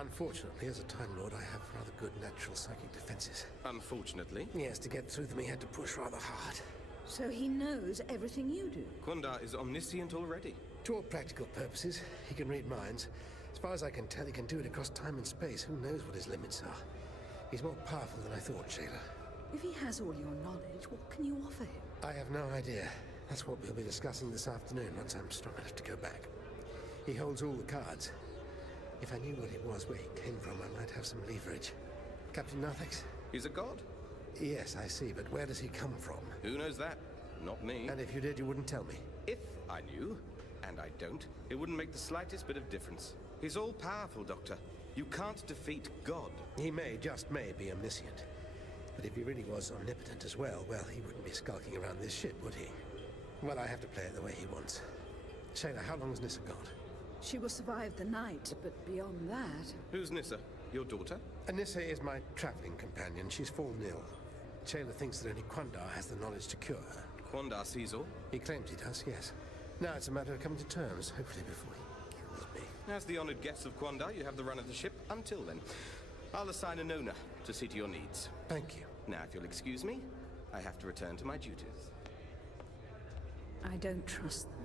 Unfortunately, as a Time Lord, I have rather good natural psychic defenses. Unfortunately? Yes, to get through them he had to push rather hard. So he knows everything you do? Quandar is omniscient already. To all practical purposes, he can read minds. As far as I can tell, he can do it across time and space. Who knows what his limits are? He's more powerful than I thought, Shayla. If he has all your knowledge, what can you offer him? I have no idea. That's what we'll be discussing this afternoon once I'm strong enough to go back. He holds all the cards. If I knew what it was, where he came from, I might have some leverage. Captain Narthex? He's a god. Yes, I see, but where does he come from? Who knows that? Not me. And if you did, you wouldn't tell me? If I knew, and I don't, it wouldn't make the slightest bit of difference. He's all-powerful, Doctor. You can't defeat God. He may, just may, be omniscient. But if he really was omnipotent as well, he wouldn't be skulking around this ship, would he? Well, I have to play it the way he wants. Shayla, how long has Nissa got? She will survive the night, but beyond that... Who's Nissa? Your daughter? Nissa is my traveling companion. She's fallen ill. Shayla thinks that only Quandar has the knowledge to cure her. Quandar sees all? He claims he does, yes. Now it's a matter of coming to terms, hopefully before he kills me. As the honored guest of Quandar, you have the run of the ship until then. I'll assign a Nona to see to your needs. Thank you. Now, if you'll excuse me, I have to return to my duties. I don't trust them.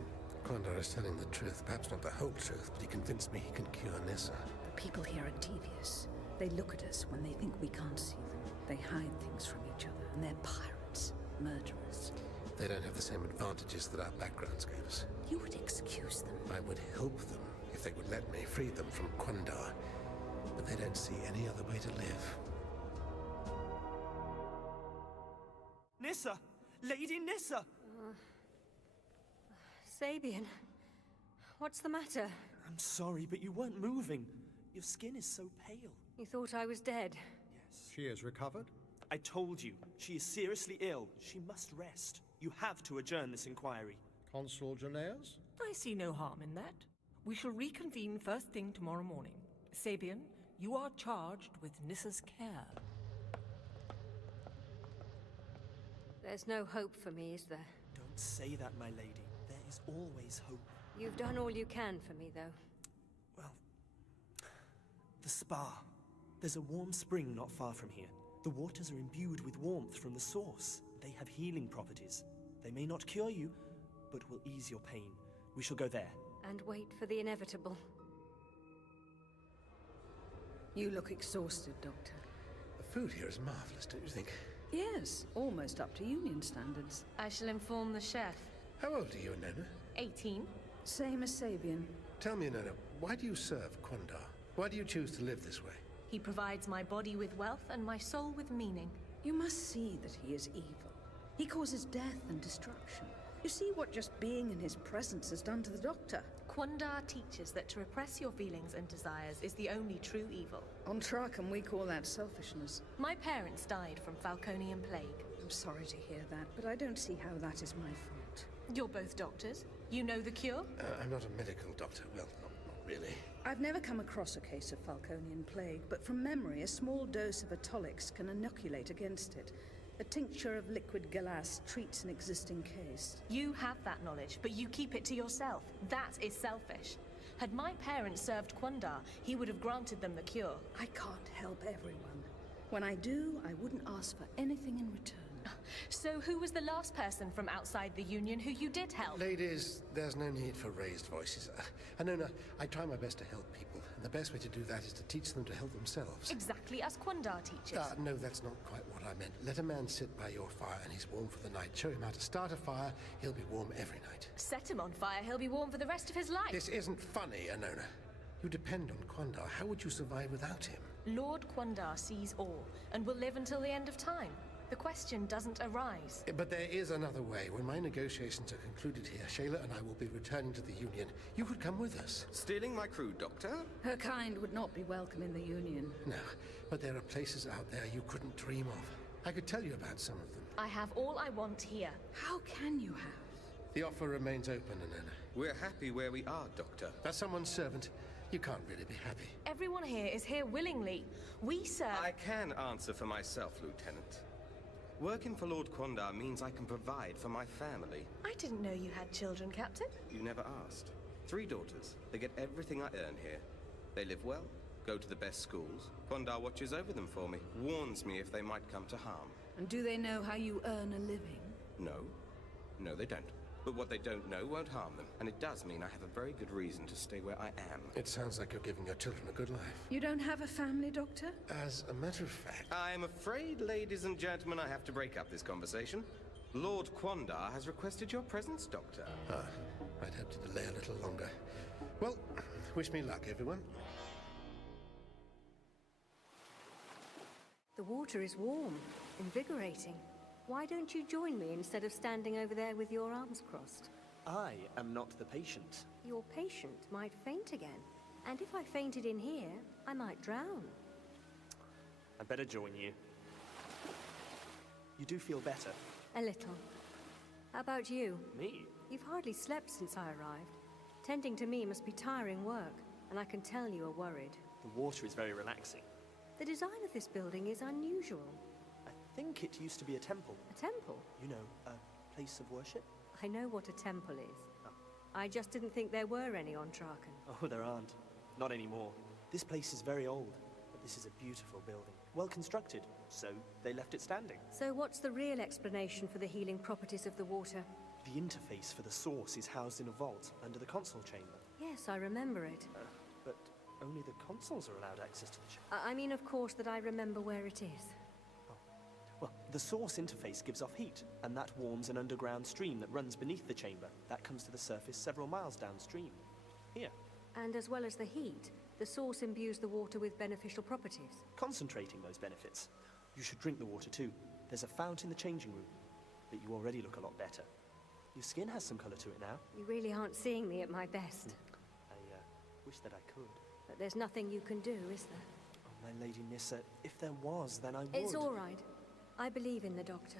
Quandar is telling the truth. Perhaps not the whole truth, but he convinced me he can cure Nissa. The people here are devious. They look at us when they think we can't see them. They hide things from each other, and they're pirates, murderers. They don't have the same advantages that our backgrounds gave us. You would excuse them. I would help them if they would let me free them from Quandar. But they don't see any other way to live. Nissa! Lady Nissa! Sabian, what's the matter? I'm sorry, but you weren't moving. Your skin is so pale. You thought I was dead? Yes. She has recovered? I told you, she is seriously ill. She must rest. You have to adjourn this inquiry. Consul Janaeus? I see no harm in that. We shall reconvene first thing tomorrow morning. Sabian, you are charged with Nissa's care. There's no hope for me, is there? Don't say that, my lady. There is always hope. You've done all you can for me, though. Well, the spa. There's a warm spring not far from here. The waters are imbued with warmth from the source. They have healing properties. They may not cure you, but will ease your pain. We shall go there. And wait for the inevitable. You look exhausted, Doctor. The food here is marvelous, don't you think? Yes, almost up to Union standards. I shall inform the chef. How old are you, Nona? 18. Same as Sabian. Tell me, Nona, why do you serve Quandar? Why do you choose to live this way? He provides my body with wealth and my soul with meaning. You must see that he is evil. He causes death and destruction. You see what just being in his presence has done to the Doctor. Quandar teaches that to repress your feelings and desires is the only true evil. On Traken, we call that selfishness. My parents died from Falconian plague. I'm sorry to hear that, but I don't see how that is my fault. You're both doctors. You know the cure? I'm not a medical doctor. Well, not really. I've never come across a case of Falconian plague, but from memory, a small dose of Atolix can inoculate against it. A tincture of liquid galas treats an existing case. You have that knowledge, but you keep it to yourself. That is selfish. Had my parents served Quandar, he would have granted them the cure. I can't help everyone. When I do, I wouldn't ask for anything in return. So who was the last person from outside the Union who you did help? Ladies, there's no need for raised voices. Nona, I try my best to help people, and the best way to do that is to teach them to help themselves. Exactly as Quandar teaches. No, that's not quite what I meant. Let a man sit by your fire and he's warm for the night. Show him how to start a fire, he'll be warm every night. Set him on fire, he'll be warm for the rest of his life. This isn't funny, Nona. You depend on Quandar. How would you survive without him? Lord Quandar sees all, and will live until the end of time. The question doesn't arise. But there is another way. When my negotiations are concluded here, Shayla and I will be returning to the Union. You could come with us. Stealing my crew, Doctor? Her kind would not be welcome in the Union. No, but there are places out there you couldn't dream of. I could tell you about some of them. I have all I want here. How can you have? The offer remains open, Nona. We're happy where we are, Doctor. As someone's servant, you can't really be happy. Everyone here is here willingly. We serve... I can answer for myself, Lieutenant. Working for Lord Quandar means I can provide for my family. I didn't know you had children, Captain. You never asked. 3 daughters. They get everything I earn here. They live well, go to the best schools. Quandar watches over them for me, warns me if they might come to harm. And do they know how you earn a living? No. No, they don't. But what they don't know won't harm them. And it does mean I have a very good reason to stay where I am. It sounds like you're giving your children a good life. You don't have a family, Doctor? As a matter of fact... I'm afraid, ladies and gentlemen, I have to break up this conversation. Lord Quandar has requested your presence, Doctor. I'd hope to delay a little longer. Well, wish me luck, everyone. The water is warm, invigorating. Why don't you join me instead of standing over there with your arms crossed? I am not the patient. Your patient might faint again. And if I fainted in here, I might drown. I better join you. You do feel better? A little. How about you? Me? You've hardly slept since I arrived. Tending to me must be tiring work, and I can tell you are worried. The water is very relaxing. The design of this building is unusual. I think it used to be a temple. A temple? You know, a place of worship? I know what a temple is. Oh. I just didn't think there were any on Traken. Oh, there aren't. Not anymore. This place is very old, but this is a beautiful building. Well constructed, so they left it standing. So what's the real explanation for the healing properties of the water? The interface for the source is housed in a vault under the console chamber. Yes, I remember it. But only the consoles are allowed access to the chamber. I mean, of course, that I remember where it is. Well, the source interface gives off heat, and that warms an underground stream that runs beneath the chamber. That comes to the surface several miles downstream. Here. And as well as the heat, the source imbues the water with beneficial properties. Concentrating those benefits. You should drink the water too. There's a fount in the changing room. But you already look a lot better. Your skin has some color to it now. You really aren't seeing me at my best. I wish that I could. But there's nothing you can do, is there? Oh, my Lady Nissa, if there was, then I would. It's all right. I believe in the Doctor.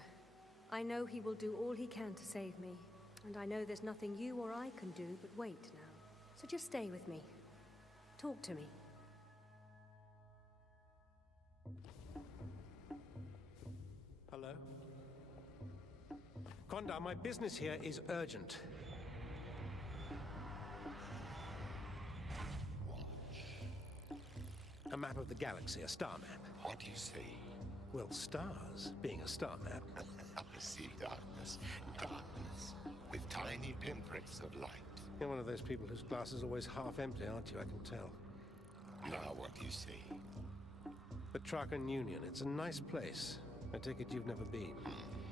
I know he will do all he can to save me. And I know there's nothing you or I can do but wait now. So just stay with me. Talk to me. Hello? Quandar, my business here is urgent. A map of the galaxy, a star map. What do you see? Well, stars, being a star map. I see darkness. Darkness. With tiny pinpricks of light. You're one of those people whose glass is always half empty, aren't you? I can tell. Now what do you see? The Traken Union. It's a nice place. I take it you've never been.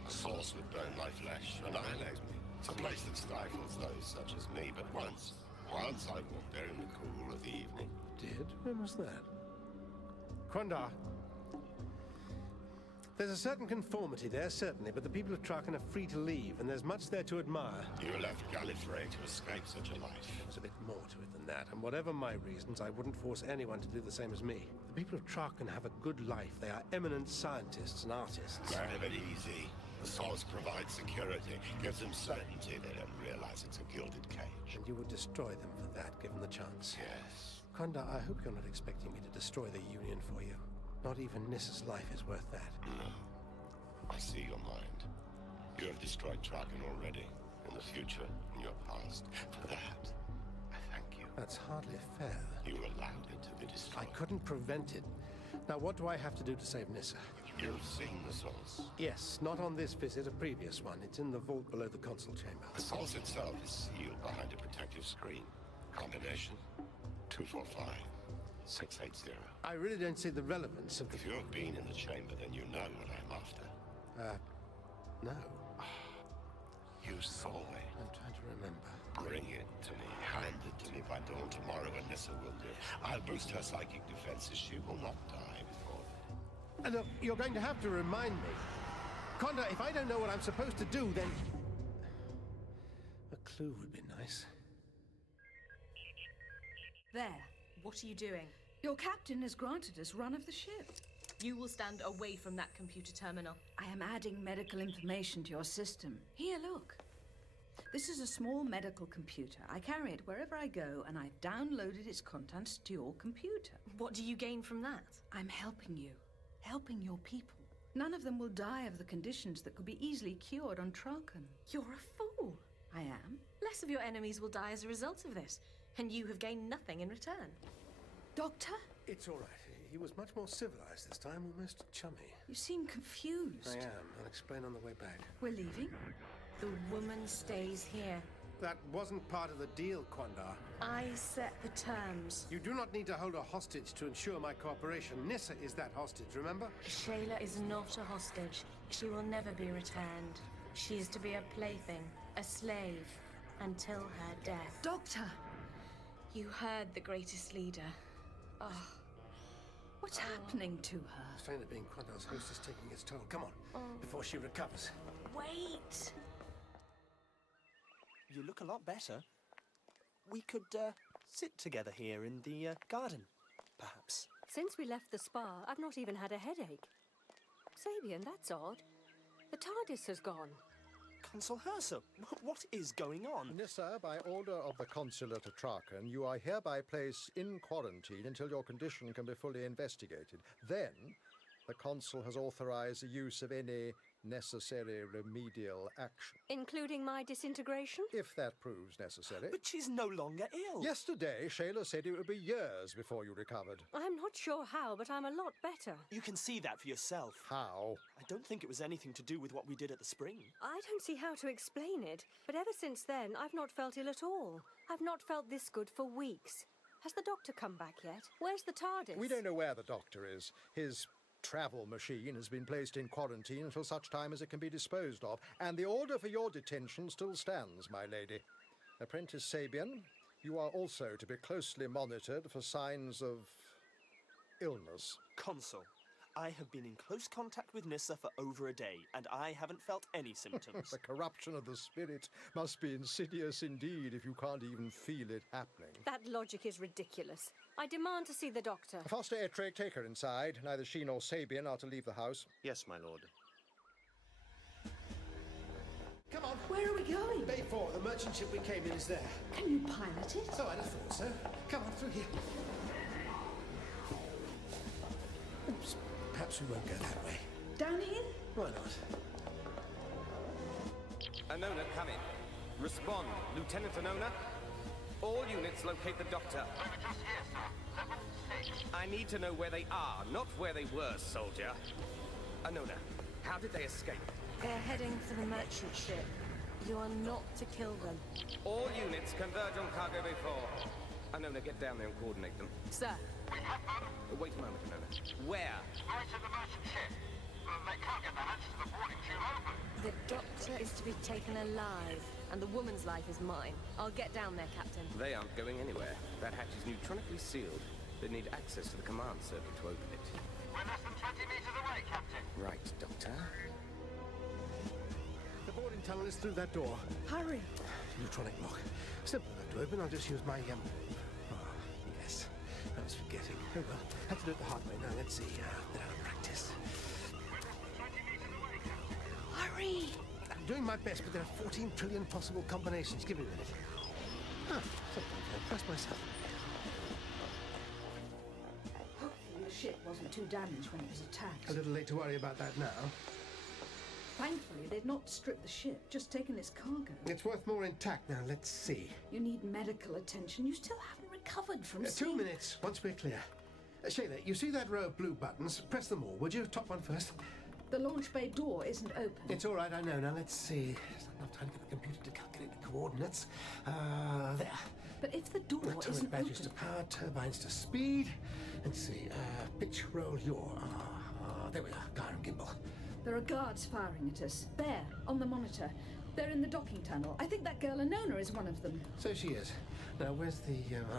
The source would burn my flesh, annihilate me. It's a place that stifles those such as me. But once I walked there in the cool of the evening. Did? When was that? Quandar. There's a certain conformity there, certainly, but the people of Traken are free to leave, and there's much there to admire. You left Gallifrey to escape such a life. There's a bit more to it than that, and whatever my reasons, I wouldn't force anyone to do the same as me. The people of Traken have a good life. They are eminent scientists and artists. They have it easy. The source provides security, gives them certainty. They don't realize it's a gilded cage. And you would destroy them for that, given the chance. Yes. Quandar, I hope you're not expecting me to destroy the Union for you. Not even Nissa's life is worth that. No. I see your mind. You have destroyed Traken already. In the future, in your past. For that, I thank you. That's hardly fair. You allowed it to be destroyed. I couldn't prevent it. Now, what do I have to do to save Nissa? You've seen the source. Yes, not on this visit, a previous one. It's in the vault below the console chamber. The source itself is sealed behind a protective screen. Combination 245 680. I really don't see the relevance of the... If you have been in the chamber, then you know what I'm after. No. You saw me. I'm trying to remember. Bring it to me. Hand it to me by dawn tomorrow, and Nissa will live. I'll boost her psychic defenses. She will not die before then. And look, you're going to have to remind me. Quandar, if I don't know what I'm supposed to do, then... A clue would be nice. There. What are you doing? Your captain has granted us run of the ship. You will stand away from that computer terminal. I am adding medical information to your system. Here, look. This is a small medical computer. I carry it wherever I go, and I've downloaded its contents to your computer. What do you gain from that? I'm helping you. Helping your people. None of them will die of the conditions that could be easily cured on Traken. You're a fool. I am. Less of your enemies will die as a result of this, and you have gained nothing in return. Doctor, It's all right. He was much more civilized this time, almost chummy. You seem confused. I am. I'll explain on the way back. We're leaving? The woman stays here. That wasn't part of the deal, Quandar. I set the terms. You do not need to hold a hostage to ensure my cooperation. Nissa is that hostage, remember? Shayla is not a hostage. She will never be returned. She is to be a plaything, a slave, until her death. Doctor! You heard the greatest leader. Oh. What's happening to her? Strain of being Quandar's host is taking its toll. Come on, before she recovers. Wait! You look a lot better. We could sit together here in the garden, perhaps. Since we left the spa, I've not even had a headache. Sabian, that's odd. The TARDIS has gone. Consul Hersa, what is going on? Nissa, by order of the Consulate of Traken, you are hereby placed in quarantine until your condition can be fully investigated. Then, the Consul has authorized the use of any necessary remedial action. Including my disintegration? If that proves necessary. But she's no longer ill. Yesterday, Shayla said it would be years before you recovered. I'm not sure how, but I'm a lot better. You can see that for yourself. How? I don't think it was anything to do with what we did at the spring. I don't see how to explain it, but ever since then, I've not felt ill at all. I've not felt this good for weeks. Has the doctor come back yet? Where's the TARDIS? We don't know where the doctor is. His travel machine has been placed in quarantine until such time as it can be disposed of, and the order for your detention still stands, my lady. Apprentice Sabian, you are also to be closely monitored for signs of illness. Consul, I have been in close contact with Nissa for over a day, and I haven't felt any symptoms. The corruption of the spirit must be insidious indeed if you can't even feel it happening. That logic is ridiculous. I demand to see the doctor. Foster Ettrick, take her inside. Neither she nor Sabian are to leave the house. Yes, my lord. Come on. Where are we going? Bay 4, the merchant ship we came in is there. Can you pilot it? So I'd have thought so. Come on, through here. Oops. Perhaps we won't go that way. Down here? Why not? Anona, come in. Respond. Lieutenant Anona. All units locate the doctor. I need to know where they are, not where they were, soldier. Anona, how did they escape? They're heading for the merchant ship. You are not to kill them. All units converge on cargo bay 4. Anona, get down there and coordinate them. Sir. Wait a moment, Anona. Where? Right to the merchant ship. They can't get the hatches of the boarding tube open. The doctor is to be taken alive, and the woman's life is mine. I'll get down there, Captain. They aren't going anywhere. That hatch is neutronically sealed. They need access to the command circuit to open it. We're less than 20 meters away, Captain. Right, Doctor. The boarding tunnel is through that door. Hurry. Neutronic lock. Simple enough to open. I'll just use my, Oh, yes. I was forgetting. Oh, well. Have to do it the hard way. Now, let's see. Bit out of practice. Hurry. I'm doing my best, but there are 14 trillion possible combinations. Give me a minute. Sometimes I impress myself. Hopefully the ship wasn't too damaged when it was attacked. A little late to worry about that now. Thankfully, they'd not stripped the ship, just taken its cargo. It's worth more intact now. Let's see. You need medical attention. You still haven't recovered from 2 minutes, once we're clear. Shayla, you see that row of blue buttons? Press them all, would you? Top one first. The launch bay door isn't open. It's all right, I know. Now, let's see. There's not enough time to get the computer to calculate the coordinates. There. But if the door Atomic isn't batteries open... to power, turbines to speed. Let's see. Pitch, roll, yaw. There we are. Gyro and gimbal. There are guards firing at us. There, on the monitor. They're in the docking tunnel. I think that girl Anona is one of them. So she is. Now, where's the...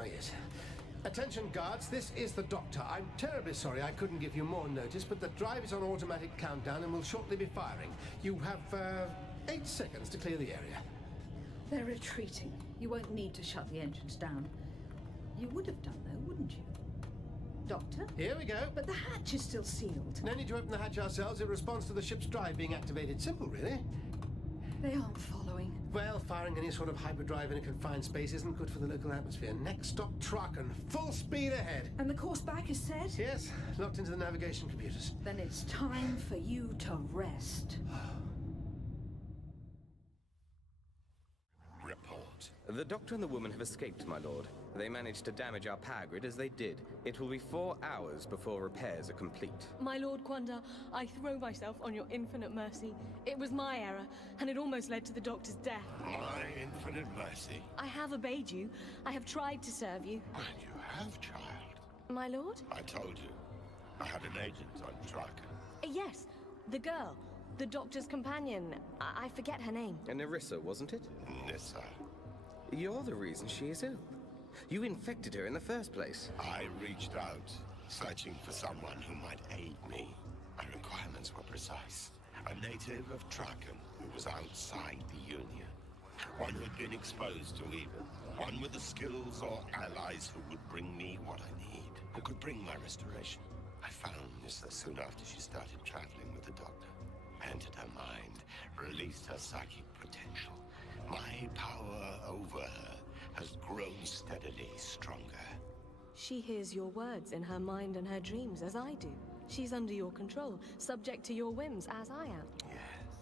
yes. Attention, guards. This is the doctor. I'm terribly sorry I couldn't give you more notice, but the drive is on automatic countdown and will shortly be firing. You have, 8 seconds to clear the area. They're retreating. You won't need to shut the engines down. You would have done, though, wouldn't you? Doctor? Here we go. But the hatch is still sealed. No need to open the hatch ourselves. It responds to the ship's drive being activated. Simple, really. They aren't following. Well, firing any sort of hyperdrive in a confined space isn't good for the local atmosphere. Next stop, Traken. Full speed ahead. And the course back is set? Yes, locked into the navigation computers. Then it's time for you to rest. Ripple. out? The doctor and the woman have escaped, my lord. They managed to damage our power grid as they did. It will be 4 hours before repairs are complete. My Lord Quanda, I throw myself on your infinite mercy. It was my error, and it almost led to the doctor's death. My infinite mercy. I have obeyed you. I have tried to serve you. And you have, child. My lord? I told you. I had an agent on Traken. Yes, the girl. The doctor's companion. I forget her name. Nerissa, wasn't it? Nissa. You're the reason she is ill. You infected her in the first place. I reached out, searching for someone who might aid me. My requirements were precise. A native of Traken who was outside the Union. One who had been exposed to evil. One with the skills or allies who would bring me what I need. Who could bring my restoration. I found Nissa soon after she started traveling with the doctor. I entered her mind, released her psychic potential. My power over her has grown steadily stronger. She hears your words in her mind and her dreams, as I do. She's under your control, subject to your whims, as I am. Yes.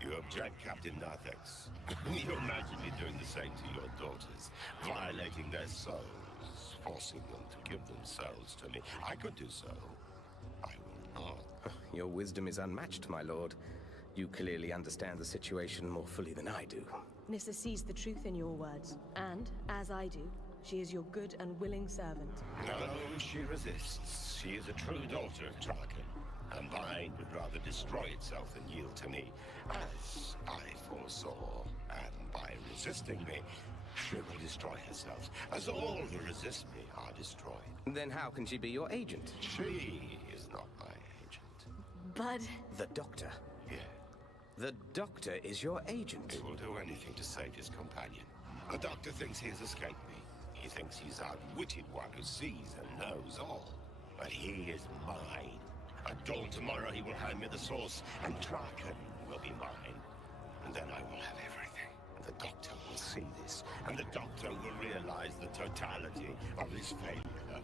You object, Captain Narthex. You imagine me doing the same to your daughters, violating their souls, forcing them to give themselves to me. I could do so. I will not. Your wisdom is unmatched, my lord. You clearly understand the situation more fully than I do. Nissa sees the truth in your words, and, as I do, she is your good and willing servant. No, she resists. She is a true daughter of Traken. Her mind would rather destroy itself than yield to me, as I foresaw. And by resisting me, she will destroy herself, as all who resist me are destroyed. Then how can she be your agent? She is not my agent. But... The doctor. Yeah. The doctor is your agent. He will do anything to save his companion. The doctor thinks he has escaped me. He thinks he's outwitted one who sees and knows all. But he is mine. At dawn tomorrow he will hand me the source, and Traken will be mine. And then I will have everything. And the doctor will see this, and the doctor will realize the totality of his failure.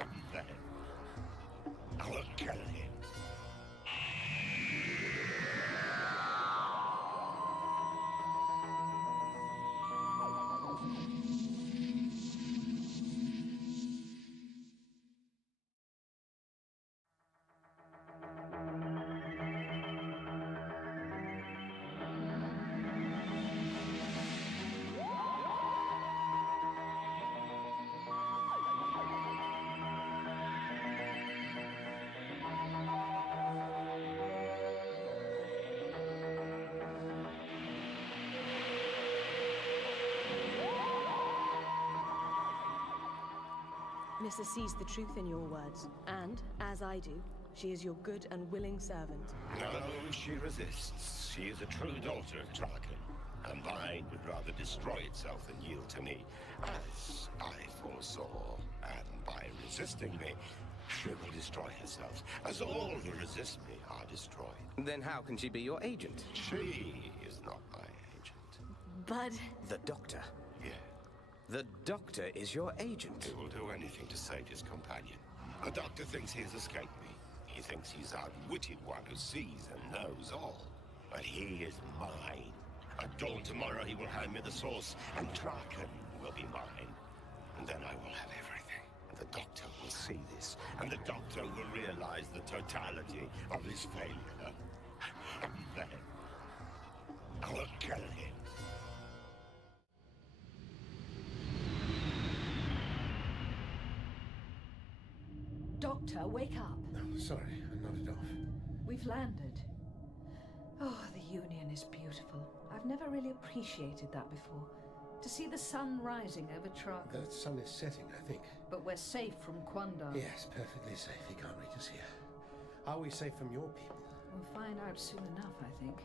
And then I will kill him. Nissa sees the truth in your words, and, as I do, she is your good and willing servant. No, she resists. She is a true daughter of Traken. Her mind would rather destroy itself than yield to me, as I foresaw. And by resisting me, she will destroy herself, as all who resist me are destroyed. Then how can she be your agent? She is not my agent. But... The doctor. Yeah. The doctor is your agent. He will do anything to save his companion. The doctor thinks he has escaped me. He thinks he's outwitted one who sees and knows all. But he is mine. At dawn tomorrow he will hand me the source, and Traken will be mine. And then I will have everything. And the doctor will see this, and the doctor will realize the totality of his failure. And then I will kill him. Doctor, wake up. Oh, sorry, I nodded off. We've landed. Oh, the Union is beautiful. I've never really appreciated that before. To see the sun rising over Traken. The sun is setting, I think. But we're safe from Quanda. Yes, perfectly safe. He can't reach us here. Are we safe from your people? We'll find out soon enough, I think.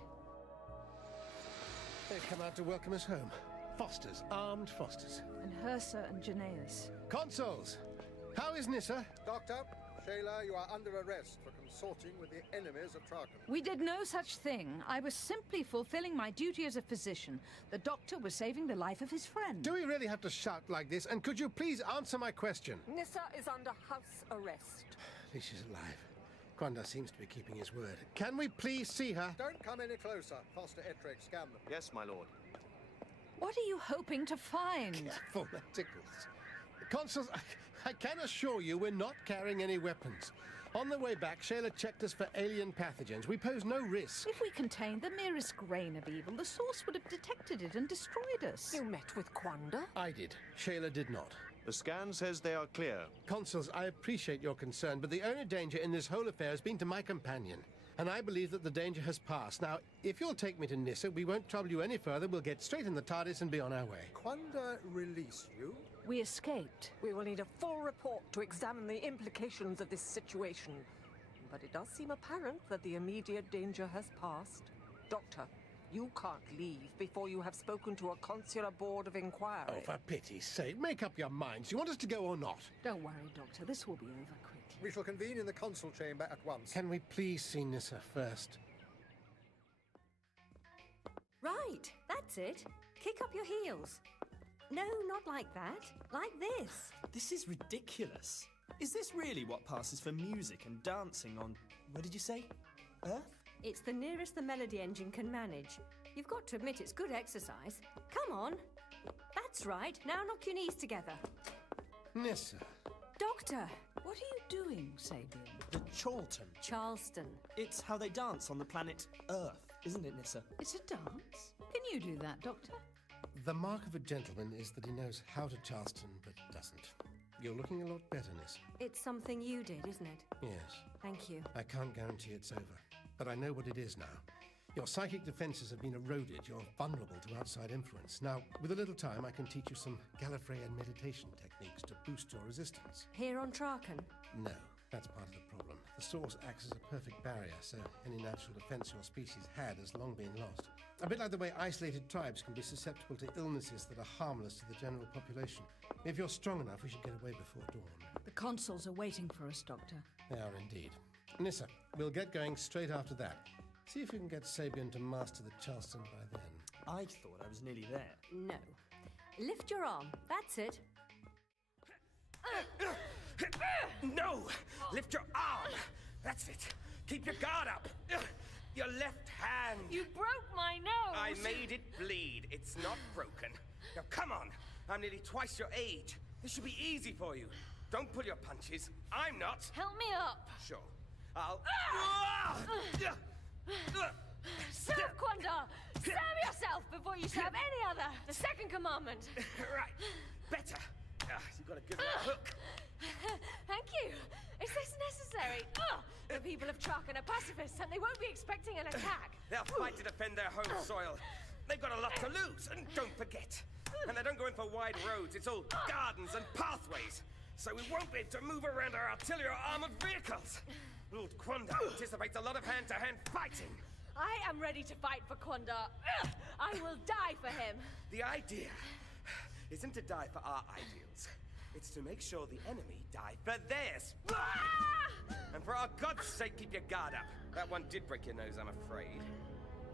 They've come out to welcome us home. Fosters, armed Fosters. And Hersa and Janaeus. Consuls! How is Nissa? Doctor, Shayla, you are under arrest for consorting with the enemies of Traken. We did no such thing. I was simply fulfilling my duty as a physician. The doctor was saving the life of his friend. Do we really have to shout like this? And could you please answer my question? Nissa is under house arrest. At least she's alive. Quanda seems to be keeping his word. Can we please see her? Don't come any closer. Foster Etrek, scan them. Yes, my lord. What are you hoping to find? Careful, that tickles. Consuls, I can assure you we're not carrying any weapons. On the way back, Shayla checked us for alien pathogens. We pose no risk. If we contained the merest grain of evil, the source would have detected it and destroyed us. You met with Quanda? I did. Shayla did not. The scan says they are clear. Consuls, I appreciate your concern, but the only danger in this whole affair has been to my companion. And I believe that the danger has passed. Now, if you'll take me to Nissa, we won't trouble you any further. We'll get straight in the TARDIS and be on our way. Quanda release you? We escaped. We will need a full report to examine the implications of this situation. But it does seem apparent that the immediate danger has passed. Doctor, you can't leave before you have spoken to a consular board of inquiry. Oh, for pity's sake, make up your minds. Do you want us to go or not? Don't worry, Doctor. This will be over quickly. We shall convene in the consul chamber at once. Can we please see Nissa first? Right, that's it. Kick up your heels. No, not like that. Like this. This is ridiculous. Is this really what passes for music and dancing on, what did you say? Earth? It's the nearest the melody engine can manage. You've got to admit it's good exercise. Come on. That's right. Now knock your knees together. Nissa. Doctor! What are you doing, Sabian? The Charlton. Charleston. It's how they dance on the planet Earth, isn't it, Nissa? It's a dance? Can you do that, Doctor? The mark of a gentleman is that he knows how to Charleston, but doesn't. You're looking a lot better, Nissa. It's something you did, isn't it? Yes. Thank you. I can't guarantee it's over, but I know what it is now. Your psychic defenses have been eroded. You're vulnerable to outside influence. Now, with a little time, I can teach you some Gallifreyan meditation techniques to boost your resistance. Here on Traken? No, that's part of the problem. The source acts as a perfect barrier, so any natural defense your species had has long been lost. A bit like the way isolated tribes can be susceptible to illnesses that are harmless to the general population. If you're strong enough, we should get away before dawn. The consuls are waiting for us, Doctor. They are indeed. Nissa, we'll get going straight after that. See if you can get Sabian to master the Charleston by then. I thought I was nearly there. No. Lift your arm. That's it. No! Lift your arm! That's it. Keep your guard up. Your left hand. You broke my nose! I made it bleed. It's not broken. Now come on. I'm nearly twice your age. This should be easy for you. Don't pull your punches. I'm not. Help me up! Sure. I'll... Serve Quanda! Serve yourself before you serve any other! The second commandment! Right. Better. You've got to give me a hook. Thank you! Is this necessary? The people of Traken are pacifists and they won't be expecting an attack! They'll fight to defend their home soil. They've got a lot to lose, and don't forget. And they don't go in for wide roads, it's all gardens and pathways. So we won't be able to move around our artillery or armored vehicles. Lord Quanda anticipates a lot of hand-to-hand fighting. I am ready to fight for Quanda. I will die for him. The idea isn't to die for our ideals. It's to make sure the enemy die for theirs. And for our God's sake, keep your guard up. That one did break your nose, I'm afraid.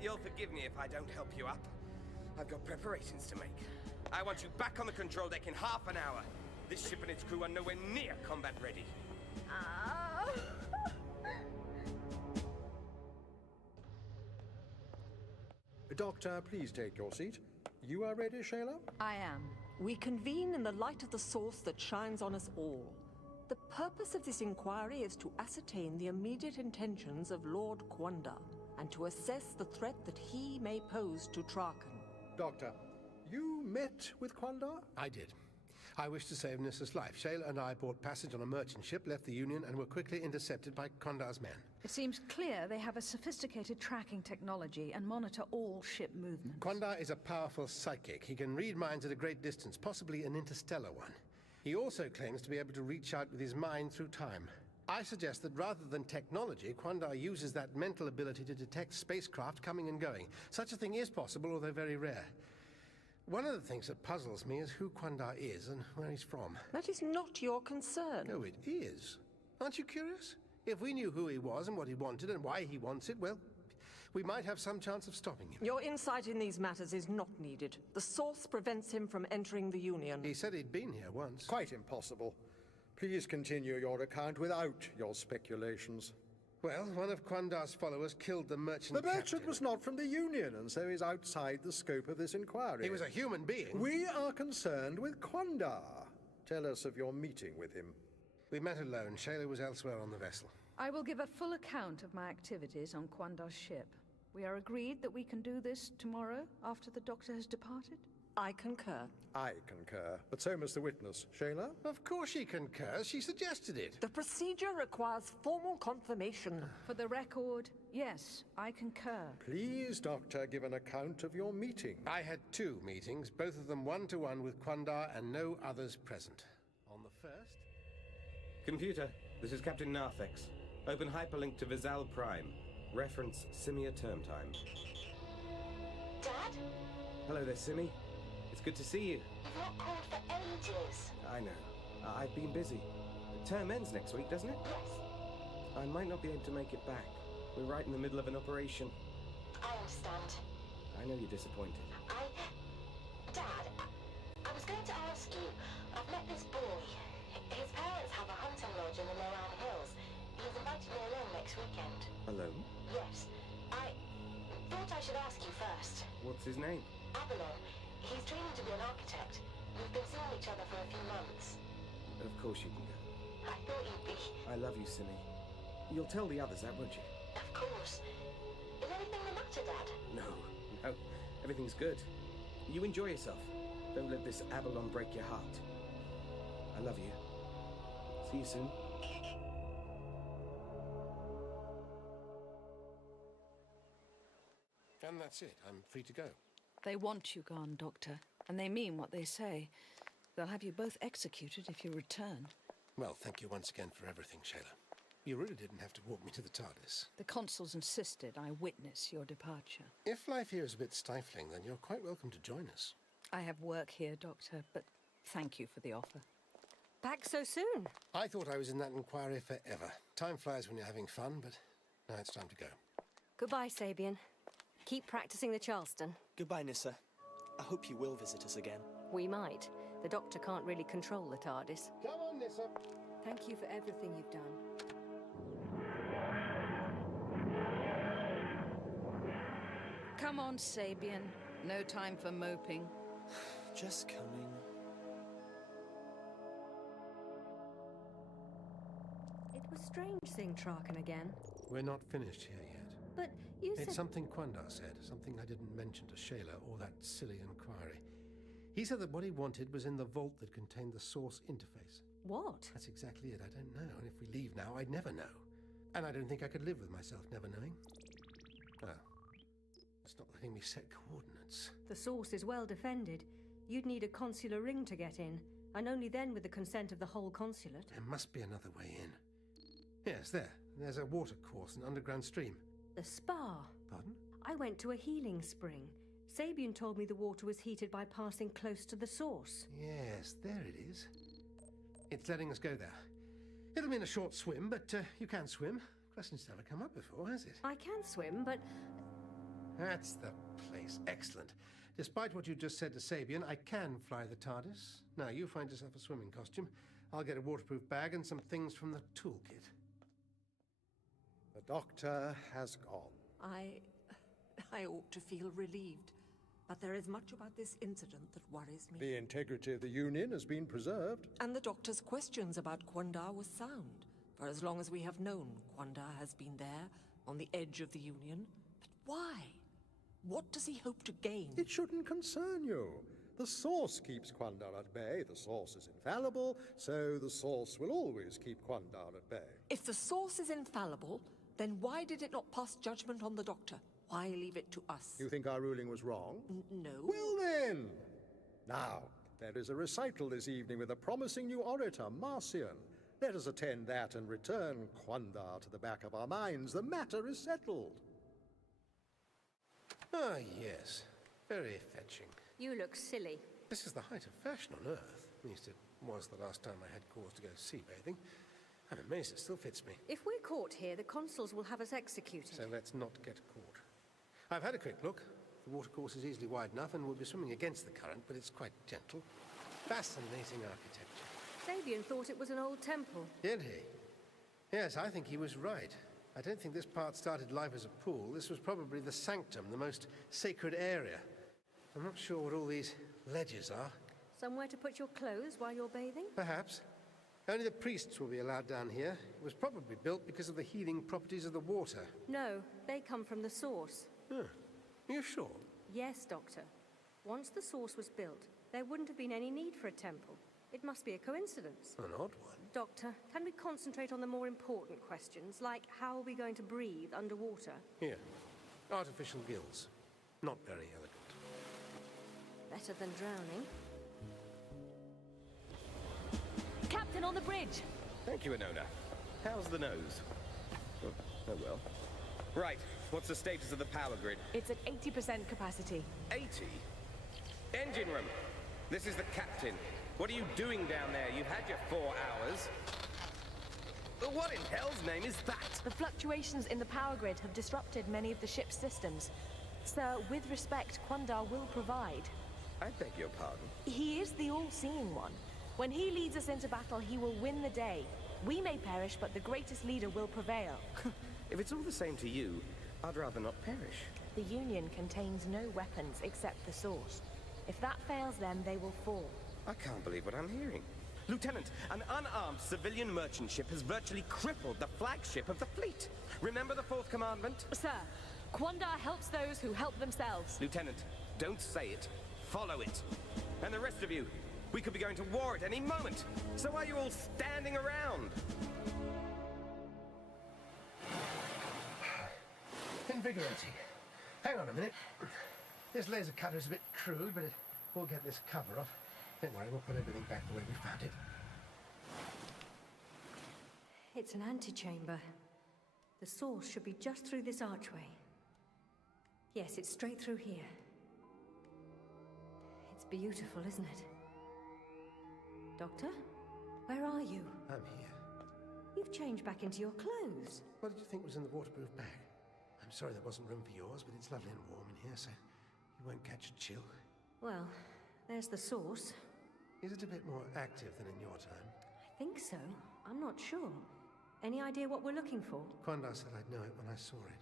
You'll forgive me if I don't help you up. I've got preparations to make. I want you back on the control deck in half an hour. This ship and its crew are nowhere near combat ready. Doctor, please take your seat. You are ready, Shayla? I am. We convene in the light of the source that shines on us all. The purpose of this inquiry is to ascertain the immediate intentions of Lord Quanda, and to assess the threat that he may pose to Traken. Doctor, you met with Quanda? I did. I wish to save Nissa's life. Shayla and I bought passage on a merchant ship, left the Union, and were quickly intercepted by Kondar's men. It seems clear they have a sophisticated tracking technology and monitor all ship movements. Quandar is a powerful psychic. He can read minds at a great distance, possibly an interstellar one. He also claims to be able to reach out with his mind through time. I suggest that rather than technology, Quandar uses that mental ability to detect spacecraft coming and going. Such a thing is possible, although very rare. One of the things that puzzles me is who Quandar is and where he's from. That is not your concern. No, it is. Aren't you curious? If we knew who he was and what he wanted and why he wants it, well, we might have some chance of stopping him. Your insight in these matters is not needed. The source prevents him from entering the Union. He said he'd been here once. Quite impossible. Please continue your account without your speculations. Well, one of Quandar's followers killed the merchant The merchant captain. was not from the Union, and so is outside the scope of this inquiry. He was a human being. We are concerned with Quandar. Tell us of your meeting with him. We met alone. Shayla was elsewhere on the vessel. I will give a full account of my activities on Quandar's ship. We are agreed that we can do this tomorrow, after the doctor has departed? I concur. I concur, but so must the witness. Shayla? Of course she concurs. She suggested it. The procedure requires formal confirmation. For the record, yes, I concur. Please, Doctor, give an account of your meeting. I had 2 meetings, both of them one-to-one with Quandar and no others present. On the first... Computer, this is Captain Narthex. Open hyperlink to Vizal Prime. Reference Simia term time. Dad? Hello there, Simi. It's good to see you. You've not called for ages. I know. I've been busy. The term ends next week, doesn't it? Yes, I might not be able to make it back. We're right in the middle of an operation. I understand. I know you're disappointed. Dad, I was going to ask you. I've met this boy. His parents have a hunting lodge in the Loran Hills. He's invited me along next weekend. Alone? Yes. I thought I should ask you first. What's his name? Abalon. He's training to be an architect. We've been seeing each other for a few months. Of course you can go. I thought you'd be... I love you, Simi. You'll tell the others that, won't you? Of course. Is anything the matter, Dad? No. Everything's good. You enjoy yourself. Don't let this Abalon break your heart. I love you. See you soon. And that's it. I'm free to go. They want you gone, Doctor, and they mean what they say. They'll have you both executed if you return. Well, thank you once again for everything, Shayla. You really didn't have to walk me to the TARDIS. The consuls insisted I witness your departure. If life here is a bit stifling, then you're quite welcome to join us. I have work here, Doctor, but thank you for the offer. Back so soon? I thought I was in that inquiry forever. Time flies when you're having fun, but now it's time to go. Goodbye, Sabian. Keep practicing the Charleston. Goodbye, Nissa. I hope you will visit us again. We might. The doctor can't really control the TARDIS. Come on, Nissa. Thank you for everything you've done. Come on, Sabian. No time for moping. Just coming. It was strange seeing Traken again. We're not finished here yet. But you said... It's something Quandar said, something I didn't mention to Shayla or that silly inquiry. He said that what he wanted was in the vault that contained the source interface. What? That's exactly it. I don't know. And if we leave now, I'd never know. And I don't think I could live with myself never knowing. Oh. It's not letting me set coordinates. The source is well defended. You'd need a consular ring to get in, and only then with the consent of the whole consulate. There must be another way in. Yes, there. There's a water course, an underground stream. The spa. Pardon? I went to a healing spring. Sabian told me the water was heated by passing close to the source. Yes, there it is. It's letting us go there. It'll mean a short swim, but you can swim. Question's never come up before, has it? I can swim, but... That's the place. Excellent. Despite what you just said to Sabian, I can fly the TARDIS. Now, you find yourself a swimming costume. I'll get a waterproof bag and some things from the toolkit. The doctor has gone. I ought to feel relieved. But there is much about this incident that worries me. The integrity of the Union has been preserved. And the doctor's questions about Quandar were sound. For as long as we have known, Quandar has been there, on the edge of the Union. But why? What does he hope to gain? It shouldn't concern you. The source keeps Quandar at bay. The source is infallible, so the source will always keep Quandar at bay. If the source is infallible, then why did it not pass judgment on the doctor? Why leave it to us? You think our ruling was wrong? No. Well then! Now, there is a recital this evening with a promising new orator, Marcion. Let us attend that and return Quandar to the back of our minds. The matter is settled. Ah, yes. Very fetching. You look silly. This is the height of fashion on Earth. At least it was the last time I had cause to go sea bathing. I'm amazed it still fits me. If we're caught here, the consuls will have us executed. So let's not get caught. I've had a quick look. The watercourse is easily wide enough and we'll be swimming against the current, but it's quite gentle. Fascinating architecture. Sabian thought it was an old temple. Did he? Yes, I think he was right. I don't think this part started life as a pool. This was probably the sanctum, the most sacred area. I'm not sure what all these ledges are. Somewhere to put your clothes while you're bathing? Perhaps. Only the priests will be allowed down here. It was probably built because of the healing properties of the water. No, they come from the source. Huh. Are you sure? Yes, Doctor. Once the source was built, there wouldn't have been any need for a temple. It must be a coincidence. An odd one. Doctor, can we concentrate on the more important questions, like how are we going to breathe underwater? Here. Artificial gills. Not very elegant. Better than drowning. Captain on the bridge! Thank you, Anona. How's the nose? Oh well. Right, what's the status of the power grid? It's at 80% capacity. 80? Engine room! This is the captain. What are you doing down there? You've had your 4 hours. But what in hell's name is that? The fluctuations in the power grid have disrupted many of the ship's systems. Sir, with respect, Quandar will provide. I beg your pardon? He is the all-seeing one. When he leads us into battle, he will win the day. We may perish, but the greatest leader will prevail. If it's all the same to you, I'd rather not perish. The Union contains no weapons except the Source. If that fails them, they will fall. I can't believe what I'm hearing. Lieutenant, an unarmed civilian merchant ship has virtually crippled the flagship of the fleet. Remember the 4th commandment? Sir, Quandar helps those who help themselves. Lieutenant, don't say it. Follow it. And the rest of you, we could be going to war at any moment. So why are you all standing around? Invigorating. Hang on a minute. This laser cutter's a bit crude, but we'll get this cover off. Don't worry, we'll put everything back the way we found it. It's an antechamber. The source should be just through this archway. Yes, it's straight through here. It's beautiful, isn't it? Doctor? Where are you? I'm here. You've changed back into your clothes. What did you think was in the waterproof bag? I'm sorry there wasn't room for yours, but it's lovely and warm in here, so you won't catch a chill. Well, there's the source. Is it a bit more active than in your time? I think so. I'm not sure. Any idea what we're looking for? Quandar said I'd know it when I saw it.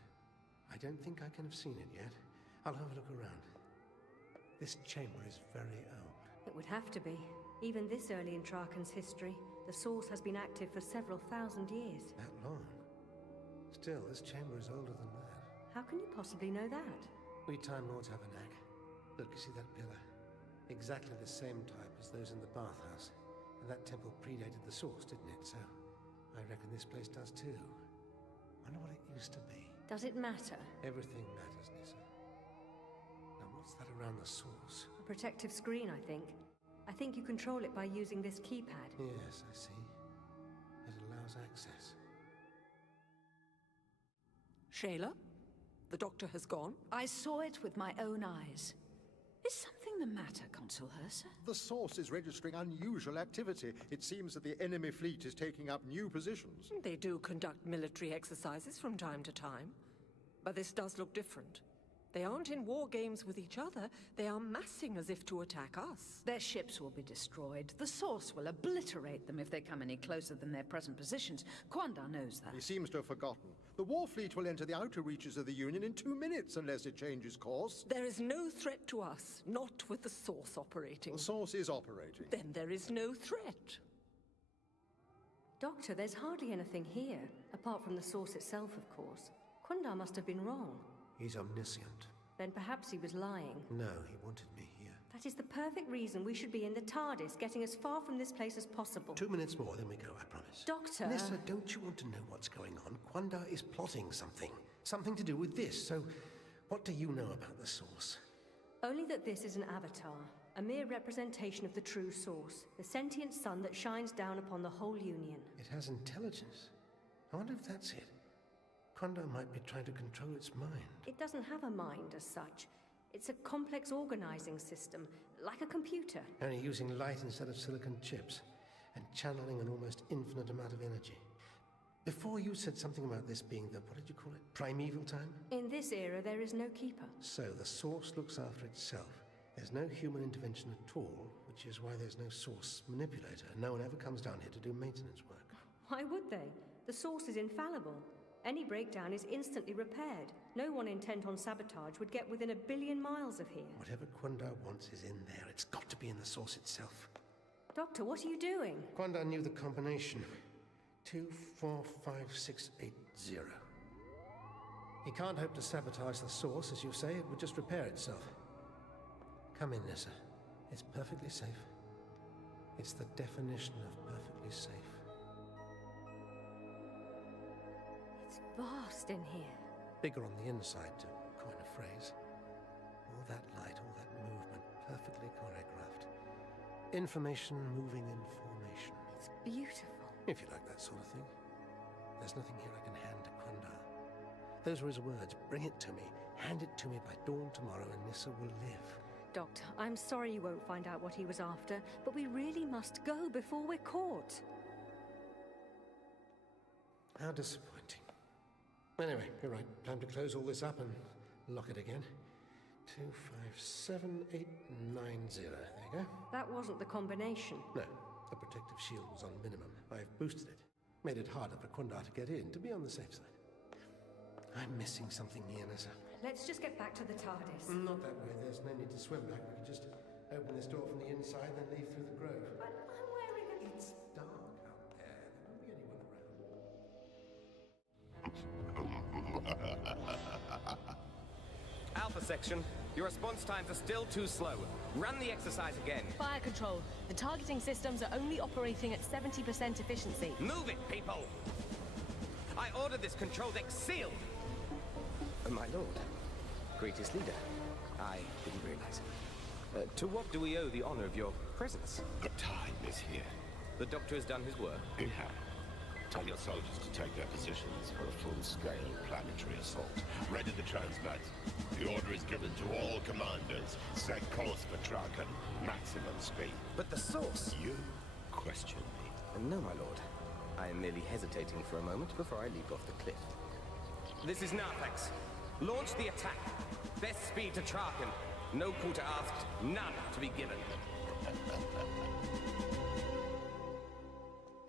I don't think I can have seen it yet. I'll have a look around. This chamber is very old. It would have to be. Even this early in Traken's history, the source has been active for several thousand years. That long? Still, this chamber is older than that. How can you possibly know that? We Time Lords have a knack. Look, you see that pillar? Exactly the same type as those in the bathhouse. And that temple predated the source, didn't it? So, I reckon this place does too. Wonder what it used to be. Does it matter? Everything matters, Nissa. Now, what's that around the source? A protective screen, I think. I think you control it by using this keypad. Yes, I see. It allows access. Shayla? The doctor has gone? I saw it with my own eyes. Is something the matter, Consul Hersa? The source is registering unusual activity. It seems that the enemy fleet is taking up new positions. They do conduct military exercises from time to time. But this does look different. They aren't in war games with each other. They are massing as if to attack us. Their ships will be destroyed. The Source will obliterate them if they come any closer than their present positions. Quandar knows that. He seems to have forgotten. The war fleet will enter the outer reaches of the Union in 2 minutes unless it changes course. There is no threat to us, not with the Source operating. The source is operating. Then there is no threat. Doctor, there's hardly anything here, apart from the source itself, of course. Quandar must have been wrong. He's omniscient. Then perhaps he was lying. No, he wanted me here. That is the perfect reason we should be in the TARDIS, getting as far from this place as possible. 2 minutes more, then we go, I promise. Doctor! Nissa, don't you want to know what's going on? Quandar is plotting something. Something to do with this, so what do you know about the source? Only that this is an avatar, a mere representation of the true source, the sentient sun that shines down upon the whole Union. It has intelligence. I wonder if that's it. Quandar might be trying to control its mind. It doesn't have a mind as such. It's a complex organizing system, like a computer. Only using light instead of silicon chips, and channeling an almost infinite amount of energy. Before you said something about this being the, what did you call it, primeval time? In this era, there is no keeper. So the source looks after itself. There's no human intervention at all, which is why there's no source manipulator. No one ever comes down here to do maintenance work. Why would they? The source is infallible. Any breakdown is instantly repaired. No one intent on sabotage would get within 1 billion miles of here. Whatever Quandar wants is in there. It's got to be in the source itself. Doctor, what are you doing? Quandar knew the combination. 245680. He can't hope to sabotage the source, as you say. It would just repair itself. Come in, Nissa. It's perfectly safe. It's the definition of perfectly safe. It's vast in here. Bigger on the inside, to coin a phrase. All that light, all that movement, perfectly choreographed. Information moving in formation. It's beautiful. If you like that sort of thing. There's nothing here I can hand to Quandar. Those were his words. Bring it to me. Hand it to me by dawn tomorrow and Nissa will live. Doctor, I'm sorry you won't find out what he was after, but we really must go before we're caught. How disappointing. Anyway, you're right. Time to close all this up and lock it again. 257890. There you go. That wasn't the combination. No, the protective shield was on minimum. I've boosted it. Made it harder for Quandar to get in, to be on the safe side. I'm missing something here, Nissa. Let's just get back to the TARDIS. Not that way. There's no need to swim back. We could just open this door from the inside, then leave through the grove. But I'm wearing a... It's dark out there. There won't be anyone around. Alpha section, your response times are still too slow. Run the exercise again. Fire control. The targeting systems are only operating at 70% efficiency. Move it, people! I ordered this control deck sealed! My lord, greatest leader. I didn't realize. To what do we owe the honor of your presence? The time is here. The doctor has done his work. You have. Tell your soldiers to take their positions for a full-scale planetary assault. Ready the transmat. The order is given to all commanders. Set course for Traken. Maximum speed. But the source? You question me. No, my lord. I am merely hesitating for a moment before I leap off the cliff. This is Narthex. Launch the attack. Best speed to Traken. No quarter asked, none to be given.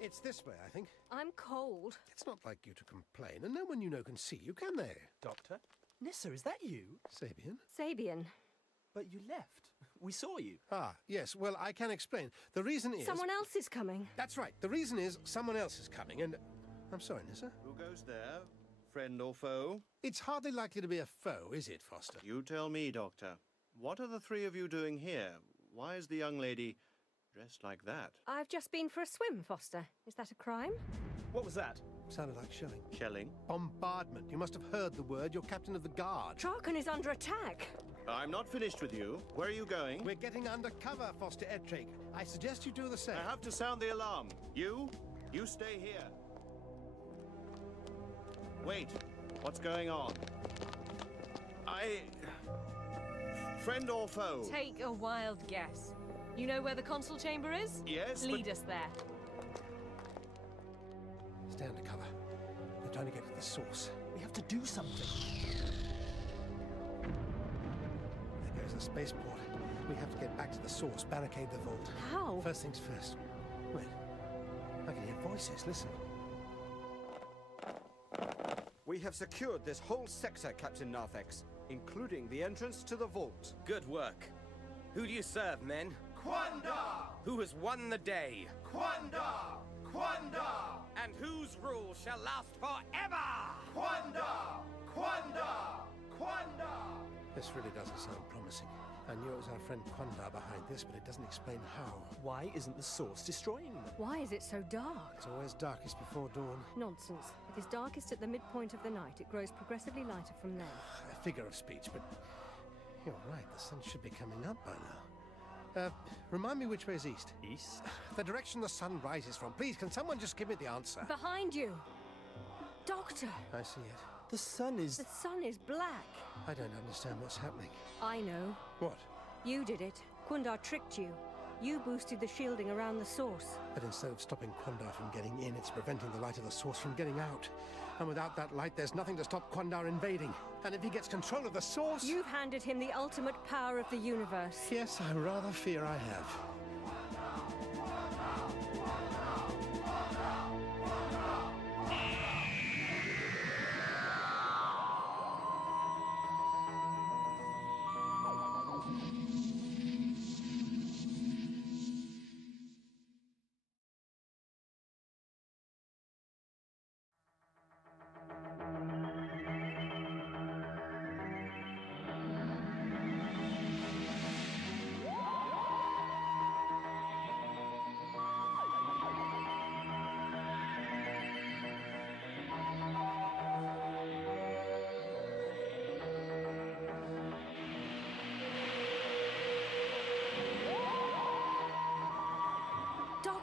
It's this way, I think. I'm cold. It's not like you to complain, and no one you know can see you, can they? Doctor? Nissa, is that you? Sabian? Sabian. But you left. We saw you. Ah, yes. Well, I can explain. The reason is... Someone else is coming. That's right. The reason is someone else is coming, and... I'm sorry, Nissa. Who goes there? Friend or foe? It's hardly likely to be a foe, is it, Foster? You tell me, Doctor. What are the three of you doing here? Why is the young lady dressed like that? I've just been for a swim, Foster. Is that a crime? What was that? Sounded like shelling. Shelling? Bombardment. You must have heard the word. You're captain of the guard. Traken is under attack. I'm not finished with you. Where are you going? We're getting under cover, Foster Ettrick. I suggest you do the same. I have to sound the alarm. You stay here. Wait. What's going on? Friend or foe? Take a wild guess. You know where the console chamber is? Yes, Lead us there. Stay under cover. They're trying to get to the source. We have to do something. There goes the spaceport. We have to get back to the source, barricade the vault. How? First things first. Wait. I can hear voices. Listen. We have secured this whole sector, Captain Narthex, including the entrance to the vault. Good work. Who do you serve, men? Quandar! Who has won the day? Quandar! Quandar! And whose rule shall last forever? Quandar! Quandar! Quandar! This really doesn't sound promising. I knew it was our friend Quandar behind this, but it doesn't explain how. Why isn't the source destroying them? Why is it so dark? It's always darkest before dawn. Nonsense. It is darkest at the midpoint of the night. It grows progressively lighter from there. A figure of speech, but you're right. The sun should be coming up by now. Remind me which way is east? East? The direction the sun rises from. Please, can someone just give me the answer? Behind you! Doctor! I see it. The sun is... The sun is black. I don't understand what's happening. I know. What? You did it. Quandar tricked you. You boosted the shielding around the source. But instead of stopping Quandar from getting in, it's preventing the light of the source from getting out. And without that light, there's nothing to stop Quandar invading. And if he gets control of the source... You've handed him the ultimate power of the universe. Yes, I rather fear I have.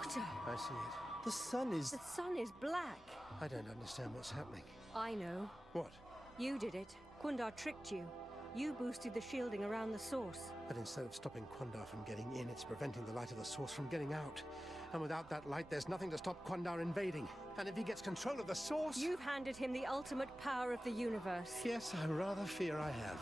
Doctor! I see it. The sun is... The sun is black. I don't understand what's happening. I know. What? You did it. Quandar tricked you. You boosted the shielding around the source. But instead of stopping Quandar from getting in, it's preventing the light of the source from getting out. And without that light, there's nothing to stop Quandar invading. And if he gets control of the source... You've handed him the ultimate power of the universe. Yes, I rather fear I have.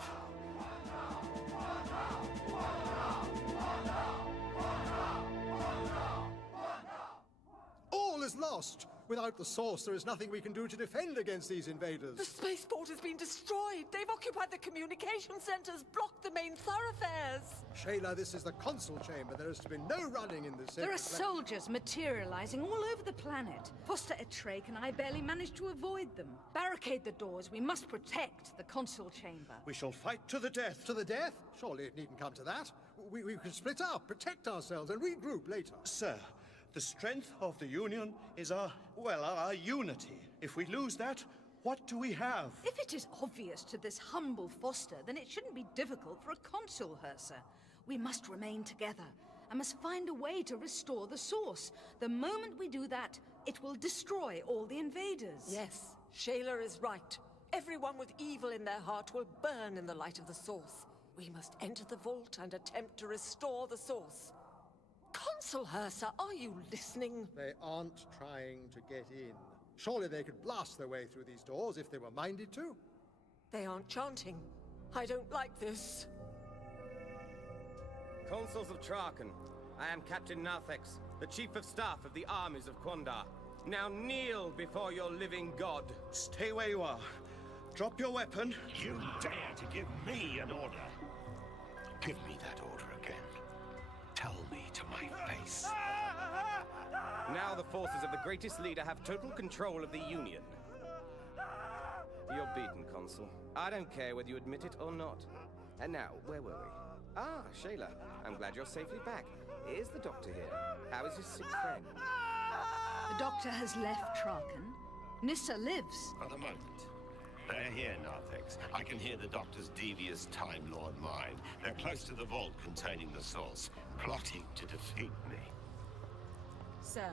All is lost! Without the source, there is nothing we can do to defend against these invaders. The spaceport has been destroyed. They've occupied the communication centers, blocked the main thoroughfares. Shayla, this is the console chamber. There is to be no running in this There are sacred planet. soldiers materializing all over the planet. Foster Etrake and I barely managed to avoid them. Barricade the doors. We must protect the console chamber. We shall fight to the death. To the death? Surely it needn't come to that. We can split up, protect ourselves, and regroup later. Sir, the strength of the Union is our unity. If we lose that, what do we have? If it is obvious to this humble Foster, then it shouldn't be difficult for a consul, Hersa. We must remain together. I must find a way to restore the source. The moment we do that, it will destroy all the invaders. Yes, Shayla is right. Everyone with evil in their heart will burn in the light of the source. We must enter the vault and attempt to restore the source. Consul Hersa, are you listening? They aren't trying to get in. Surely they could blast their way through these doors if they were minded to. They aren't chanting. I don't like this. Consuls of Traken, I am Captain Narthex, the Chief of Staff of the armies of Quandar. Now kneel before your living god. Stay where you are. Drop your weapon. You dare to give me an order? Give me that order again. Tell me to my face. Now the forces of the greatest leader have total control of the Union. You're beaten, Consul. I don't care whether you admit it or not. And now, where were we? Ah, Shayla. I'm glad you're safely back. Is the doctor here? How is his sick friend? The doctor has left Traken. Nissa lives. Not a moment. They're here, Narthex. I can hear the Doctor's devious Time Lord mind. They're close to the vault containing the source, plotting to defeat me. Sir,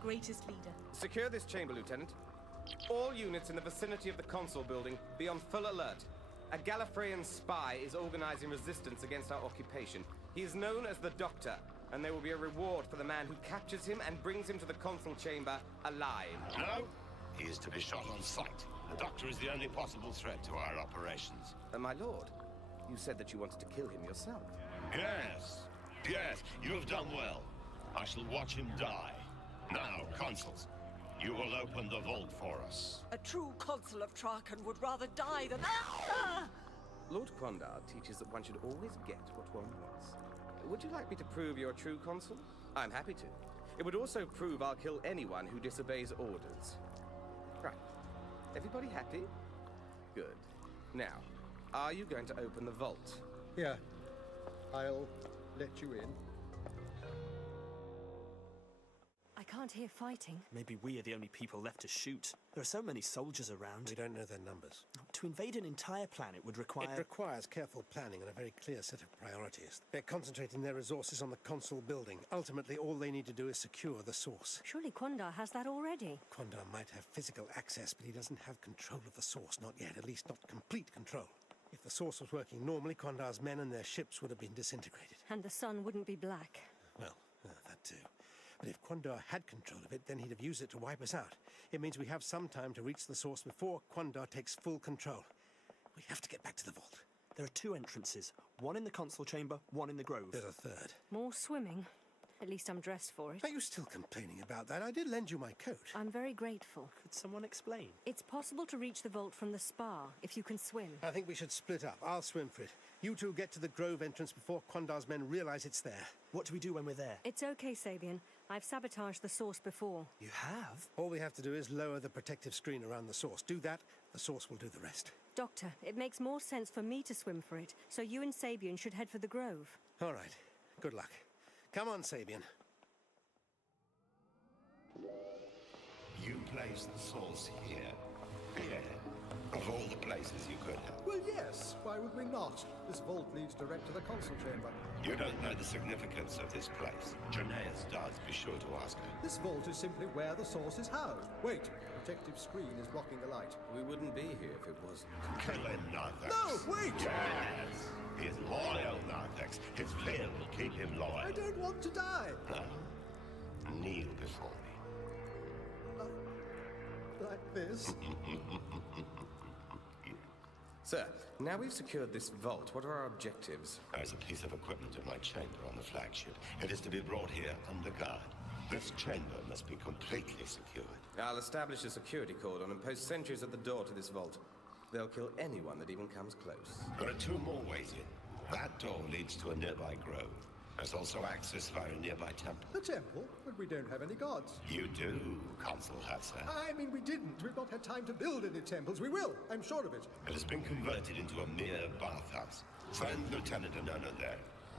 greatest leader. Secure this chamber, Lieutenant. All units in the vicinity of the Consul building be on full alert. A Gallifreyan spy is organizing resistance against our occupation. He is known as the Doctor, and there will be a reward for the man who captures him and brings him to the Consul chamber alive. No, he is to be shot on sight. The Doctor is the only possible threat to our operations. My lord, you said that you wanted to kill him yourself. Yes, you have done well. I shall watch him die. Now, consuls, you will open the vault for us. A true consul of Traken would rather die than... Lord Quandar teaches that one should always get what one wants. Would you like me to prove you're a true consul? I'm happy to. It would also prove I'll kill anyone who disobeys orders. Right. Everybody happy? Good. Now, are you going to open the vault? Here, I'll let you in. I can't hear fighting. Maybe we are the only people left to shoot. There are so many soldiers around. We don't know their numbers. To invade an entire planet would require... It requires careful planning and a very clear set of priorities. They're concentrating their resources on the Consul building. Ultimately, all they need to do is secure the source. Surely Quandar has that already. Quandar might have physical access, but he doesn't have control of the source. Not yet, at least not complete control. If the source was working normally, Quandar's men and their ships would have been disintegrated. And the sun wouldn't be black. Well, that too. But if Quandar had control of it, then he'd have used it to wipe us out. It means we have some time to reach the source before Quandar takes full control. We have to get back to the vault. There are two entrances. One in the consul chamber, one in the grove. There's a third. More swimming. At least I'm dressed for it. Are you still complaining about that? I did lend you my coat. I'm very grateful. Could someone explain? It's possible to reach the vault from the spa, if you can swim. I think we should split up. I'll swim for it. You two get to the grove entrance before Quandar's men realize it's there. What do we do when we're there? It's okay, Sabian. I've sabotaged the source before. You have? All we have to do is lower the protective screen around the source. Do that, the source will do the rest. Doctor, it makes more sense for me to swim for it, so you and Sabian should head for the grove. All right. Good luck. Come on, Sabian. You place the source here. Here. Of all the places. places you could have. Well, yes. Why would we not? This vault leads direct to the console chamber. You don't know the significance of this place. Janaeus does. Be sure to ask her. This vault is simply where the source is housed. Wait, protective screen is blocking the light. We wouldn't be here if it wasn't. Kill him, Narthex. No, wait! Yes! He is loyal, Narthex. His fear will keep him loyal. I don't want to die. Kneel before me. Like this? Sir, now we've secured this vault, what are our objectives? There's a piece of equipment in my chamber on the flagship. It is to be brought here under guard. This chamber must be completely secured. I'll establish a security cordon and post sentries at the door to this vault. They'll kill anyone that even comes close. There are two more ways in. That door leads to a nearby grove. There's also access via a nearby temple. The temple? But we don't have any gods. You do, Consul Hassa. I mean, we didn't. We've not had time to build any temples. We will. I'm sure of it. It has been converted into a mere bathhouse. Send Lieutenant Anona there.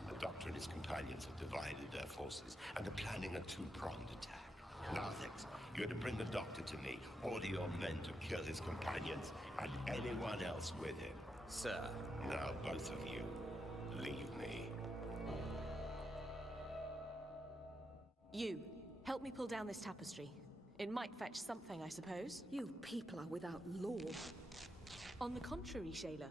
The Doctor and his companions have divided their forces and are planning a two-pronged attack. Narthex, you're to bring the Doctor to me. Order your men to kill his companions and anyone else with him. Sir. Now, both of you, leave me. You, help me pull down this tapestry. It might fetch something, I suppose. You people are without law. On the contrary, Shayla,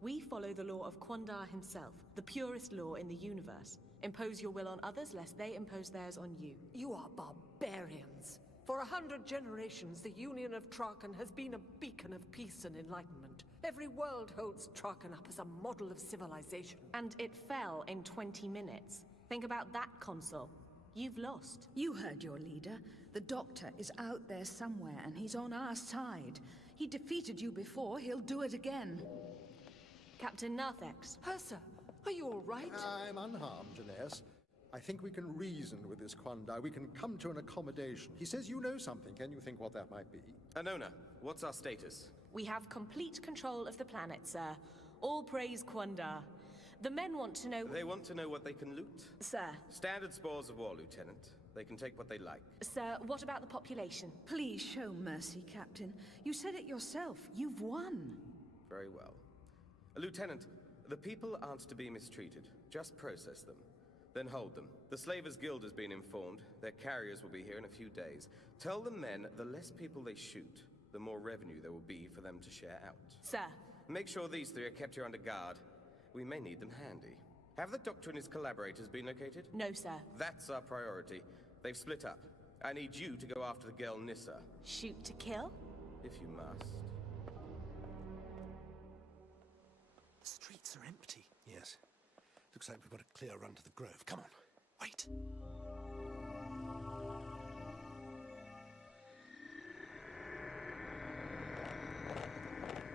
we follow the law of Quandar himself, the purest law in the universe. Impose your will on others, lest they impose theirs on you. You are barbarians. For 100 generations, the Union of Traken has been a beacon of peace and enlightenment. Every world holds Traken up as a model of civilization. And it fell in 20 minutes. Think about that, Consul. You've lost. You heard your leader. The Doctor is out there somewhere, and he's on our side. He defeated you before, he'll do it again. Captain Narthex. Hassa, are you all right? I'm unharmed, Janaeus. I think we can reason with this Quandar. We can come to an accommodation. He says you know something. Can you think what that might be? Anona, what's our status? We have complete control of the planet, sir. All praise Quandar. The men want to know... They want to know what they can loot? Sir. Standard spoils of war, Lieutenant. They can take what they like. Sir, what about the population? Please show mercy, Captain. You said it yourself. You've won. Very well. Lieutenant, the people aren't to be mistreated. Just process them. Then hold them. The Slavers Guild has been informed. Their carriers will be here in a few days. Tell the men the less people they shoot, the more revenue there will be for them to share out. Sir. Make sure these three are kept here under guard. We may need them handy. Have the Doctor and his collaborators been located? No, sir. That's our priority. They've split up. I need you to go after the girl Nissa. Shoot to kill? If you must. The streets are empty. Yes. Looks like we've got a clear run to the grove. Come on. Wait.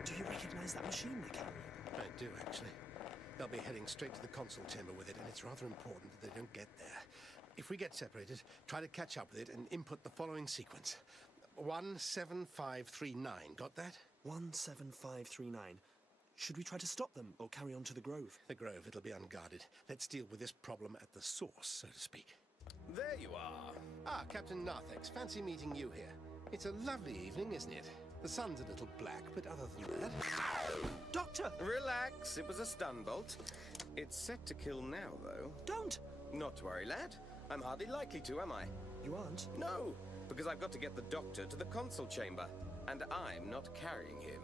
Do you recognize that machine they're carrying? I do, actually. They'll be heading straight to the console chamber with it, and it's rather important that they don't get there. If we get separated, try to catch up with it and input the following sequence. 17539. Got that? 17539. Should we try to stop them, or carry on to the grove? The grove, it'll be unguarded. Let's deal with this problem at the source, so to speak. There you are. Ah, Captain Narthex. Fancy meeting you here. It's a lovely evening, isn't it? The sun's a little black, but other than that... Doctor! Relax, it was a stun bolt. It's set to kill now, though. Don't! Not to worry, lad. I'm hardly likely to, am I? You aren't? No, because I've got to get the Doctor to the console chamber, and I'm not carrying him.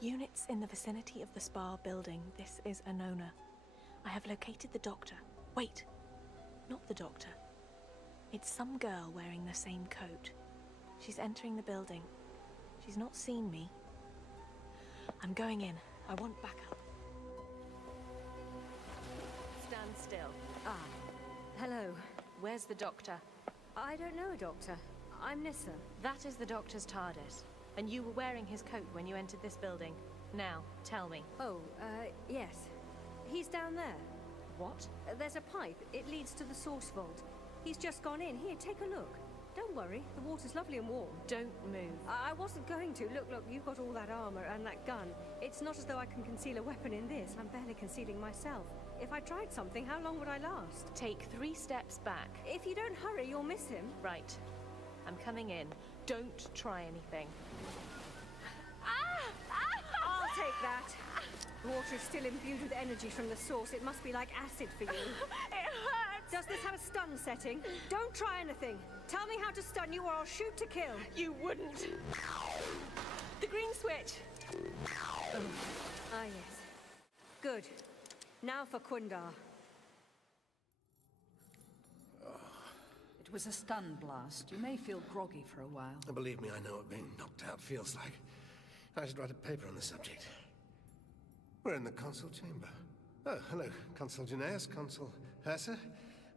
Units in the vicinity of the spa building. This is Anona. I have located the Doctor. Wait, not the Doctor. It's some girl wearing the same coat. She's entering the building. She's not seen me. I'm going in. I want backup. Stand still. Ah. Hello. Where's the Doctor? I don't know a Doctor. I'm Nissa. That is the Doctor's TARDIS. And you were wearing his coat when you entered this building. Now, tell me. Oh, yes. He's down there. What? There's a pipe. It leads to the source vault. He's just gone in. Here, take a look. Don't worry. The water's lovely and warm. Don't move. I wasn't going to. Look, you've got all that armor and that gun. It's not as though I can conceal a weapon in this. I'm barely concealing myself. If I tried something, how long would I last? Take 3 steps back. If you don't hurry, you'll miss him. Right. I'm coming in. Don't try anything. take that. The water is still imbued with energy from the source. It must be like acid for you. It hurts! Does this have a stun setting? Don't try anything. Tell me how to stun you or I'll shoot to kill. You wouldn't. The green switch. Ah, yes. Good. Now for Quindar. It was a stun blast. You may feel groggy for a while. Believe me, I know what being knocked out feels like. I should write a paper on the subject. We're in the consul chamber. Oh, hello, Consul Janaeus, Consul Hersa.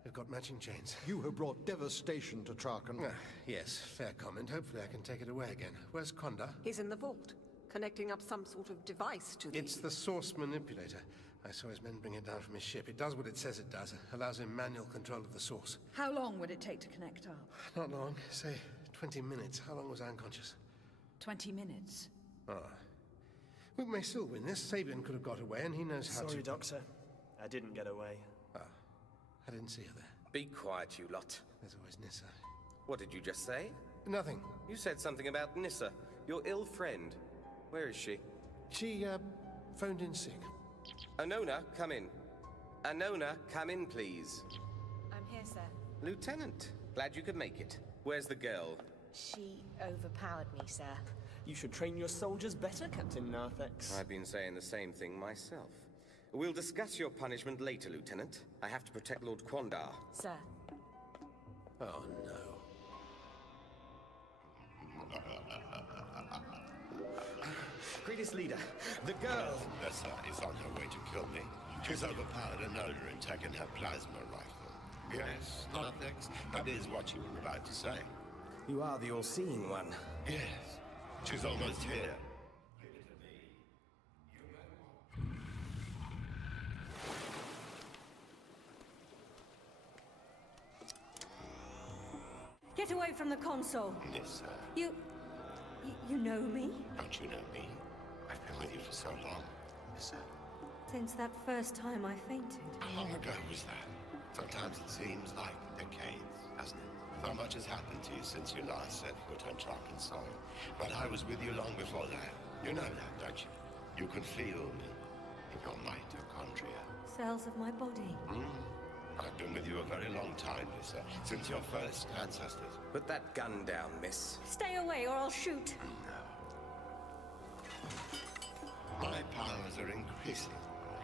We've got matching chains. You have brought devastation to Traken. Yes, fair comment. Hopefully I can take it away again. Where's Quandar? He's in the vault, connecting up some sort of device to the... It's the source manipulator. I saw his men bring it down from his ship. It does what it says it does. It allows him manual control of the source. How long would it take to connect up? Not long. Say, 20 minutes. How long was I unconscious? 20 minutes. Ah. We may still win this. Sabian could have got away, and he knows how to... Sorry, Doctor. I didn't get away. Ah. I didn't see her there. Be quiet, you lot. There's always Nissa. What did you just say? Nothing. You said something about Nissa, your ill friend. Where is she? She, phoned in sick. Anona, come in. Anona, come in, please. I'm here, sir. Lieutenant, glad you could make it. Where's the girl? She overpowered me, sir. You should train your soldiers better, Captain Narthex. I've been saying the same thing myself. We'll discuss your punishment later, Lieutenant. I have to protect Lord Quandar. Sir. Oh, no. Greatest leader, the girl! Nessa is on her way to kill me. She's overpowered Anona and taken her plasma rifle. Yes, Narthex, that is what you were about to say. You are the all-seeing one. Yes, she's almost here. Get away from the console. Nissa. You know me? Don't you know me? I've been with you for so long, Nissa. Since that first time I fainted. How long ago was that? Sometimes it seems like decades, doesn't it? So much has happened to you since you last set foot on Traken soil. But I was with you long before that. You know that, don't you? You can feel me in your mitochondria. Cells of my body. I've been with you a very long time, Nissa. Since your first ancestors. Put that gun down, miss. Stay away or I'll shoot. My powers are increasing.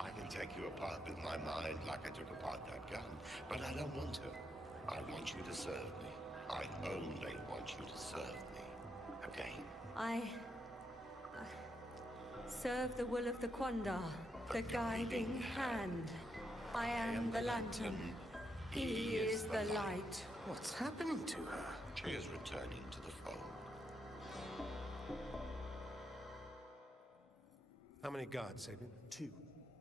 I can take you apart with my mind like I took apart that gun. But I don't want to. I want you to serve me. I only want you to serve me. Again. I serve the will of the Quandar, the guiding hand. I am the lantern. He is the light. What's happening to her? She is returning to the fold. How many guards, Sabian? 2.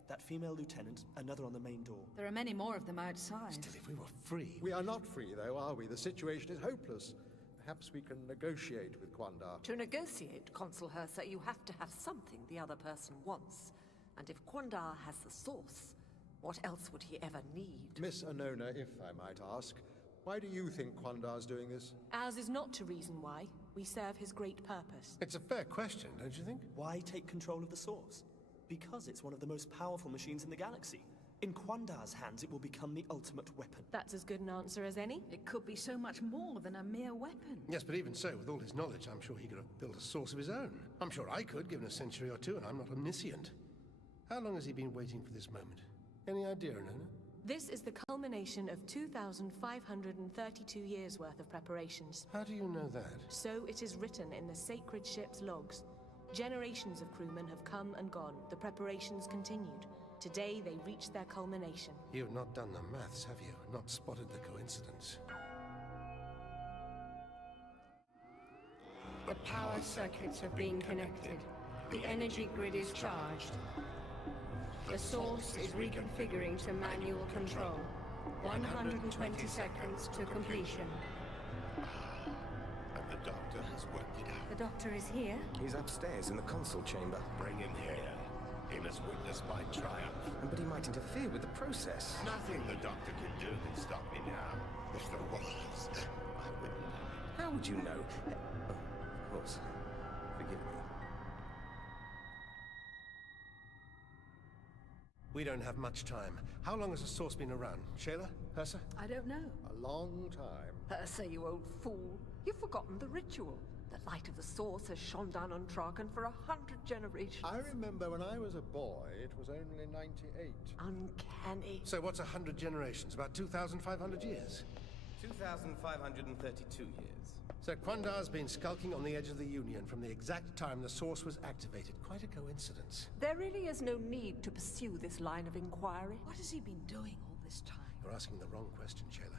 That female lieutenant, another on the main door. There are many more of them outside. Still, if we were free... We are not free, though, are we? The situation is hopeless. Perhaps we can negotiate with Quandar. To negotiate, Consul Hersa, you have to have something the other person wants. And if Quandar has the source, what else would he ever need? Miss Anona, if I might ask, why do you think Quandar's doing this? Ours is not to reason why. We serve his great purpose. It's a fair question, don't you think? Why take control of the source? Because it's one of the most powerful machines in the galaxy. In Quandar's hands, it will become the ultimate weapon. That's as good an answer as any. It could be so much more than a mere weapon. Yes, but even so, with all his knowledge, I'm sure he could have built a source of his own. I'm sure I could, given a century or two, and I'm not omniscient. How long has he been waiting for this moment? Any idea, Anona? This is the culmination of 2,532 years' worth of preparations. How do you know that? So it is written in the sacred ship's logs. Generations of crewmen have come and gone. The preparations continued. Today they reached their culmination. You've not done the maths, have you? Not spotted the coincidence. The power circuits have been connected. The energy grid is charged. The source is reconfiguring to manual control. 120 seconds to completion. And the doctor has worked it out. The doctor is here? He's upstairs in the consul chamber. Bring him here. He must witness my triumph. But he might interfere with the process. Nothing the doctor can do can stop me now. If there was, I wouldn't know. How would you know? Oh, of course. Forgive me. We don't have much time. How long has the source been around? Shayla? Hersa? I don't know. A long time. Say, you old fool. You've forgotten the ritual. The light of the source has shone down on Traken for 100 generations. I remember when I was a boy, it was only 98. Uncanny. So what's 100 generations? About 2,500 years? 2,532 years. So Quandar's been skulking on the edge of the Union from the exact time the source was activated. Quite a coincidence. There really is no need to pursue this line of inquiry. What has he been doing all this time? You're asking the wrong question, Shayla.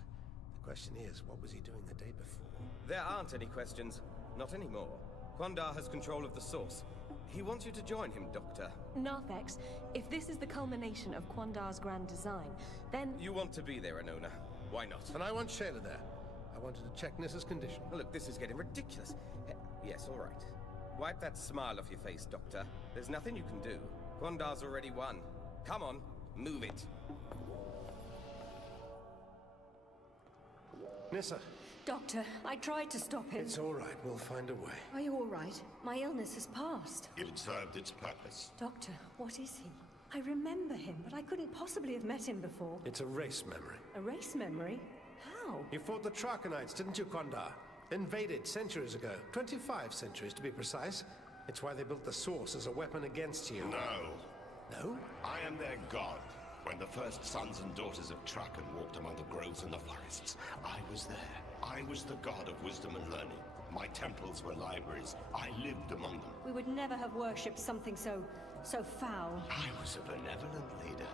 The question is, what was he doing the day before? There aren't any questions. Not anymore. Quandar has control of the source. He wants you to join him, Doctor. Narthex, if this is the culmination of Quandar's grand design, then... You want to be there, Anona. Why not? And I want Shayla there. I wanted to check Nissa's condition. Oh, look, this is getting ridiculous. Yes, all right. Wipe that smile off your face, Doctor. There's nothing you can do. Quandar's already won. Come on, move it. Nissa. Doctor, I tried to stop him. It's all right. We'll find a way. Are you all right? My illness has passed. It served its purpose. Doctor, what is he? I remember him, but I couldn't possibly have met him before. It's a race memory. A race memory? How? You fought the Trakenites, didn't you, Quandar? Invaded centuries ago. 25 centuries, to be precise. It's why they built the Source as a weapon against you. No. No? I am their god. When the first sons and daughters of Traken walked among the groves and the forests, I was there. I was the god of wisdom and learning. My temples were libraries. I lived among them. We would never have worshipped something so foul. I was a benevolent leader.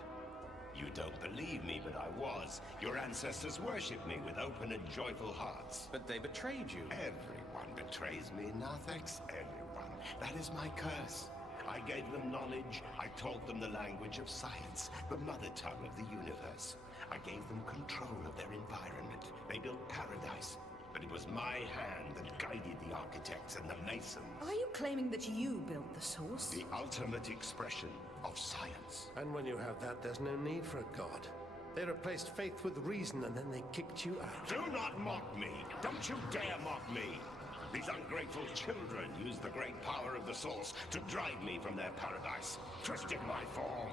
You don't believe me, but I was. Your ancestors worshipped me with open and joyful hearts. But they betrayed you. Everyone betrays me, Narthex. Everyone. That is my curse. I gave them knowledge. I taught them the language of science, the mother tongue of the universe. I gave them control of their environment. They built paradise. But it was my hand that guided the architects and the masons. Are you claiming that you built the Source? The ultimate expression of science. And when you have that, there's no need for a god. They replaced faith with reason, and then they kicked you out. Do not mock me! Don't you dare mock me! These ungrateful children used the great power of the Source to drive me from their paradise, twisted my form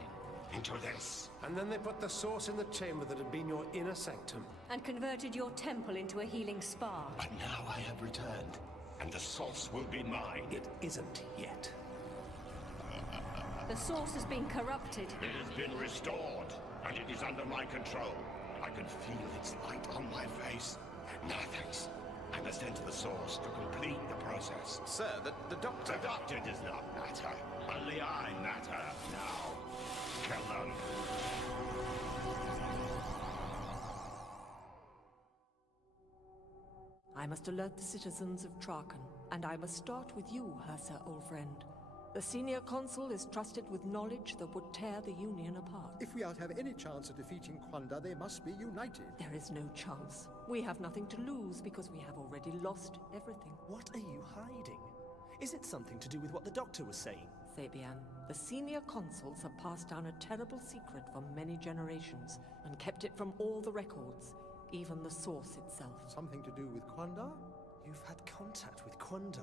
into this. And then they put the Source in the chamber that had been your inner sanctum. And converted your temple into a healing spa. But now I have returned, and the Source will be mine. It isn't yet. The Source has been corrupted. It has been restored, and it is under my control. I can feel its light on my face. Narthex, I must enter the Source to complete the process. Sir, the Doctor... The Doctor does not matter. Only I matter now. Kill them. I must alert the citizens of Traken, and I must start with you, Hersa, old friend. The senior consul is trusted with knowledge that would tear the Union apart. If we are to have any chance of defeating Quandar, they must be united. There is no chance. We have nothing to lose because we have already lost everything. What are you hiding? Is it something to do with what the doctor was saying? Sabian, the senior consuls have passed down a terrible secret for many generations and kept it from all the records, even the Source itself. Something to do with Quandar? You've had contact with Quandar?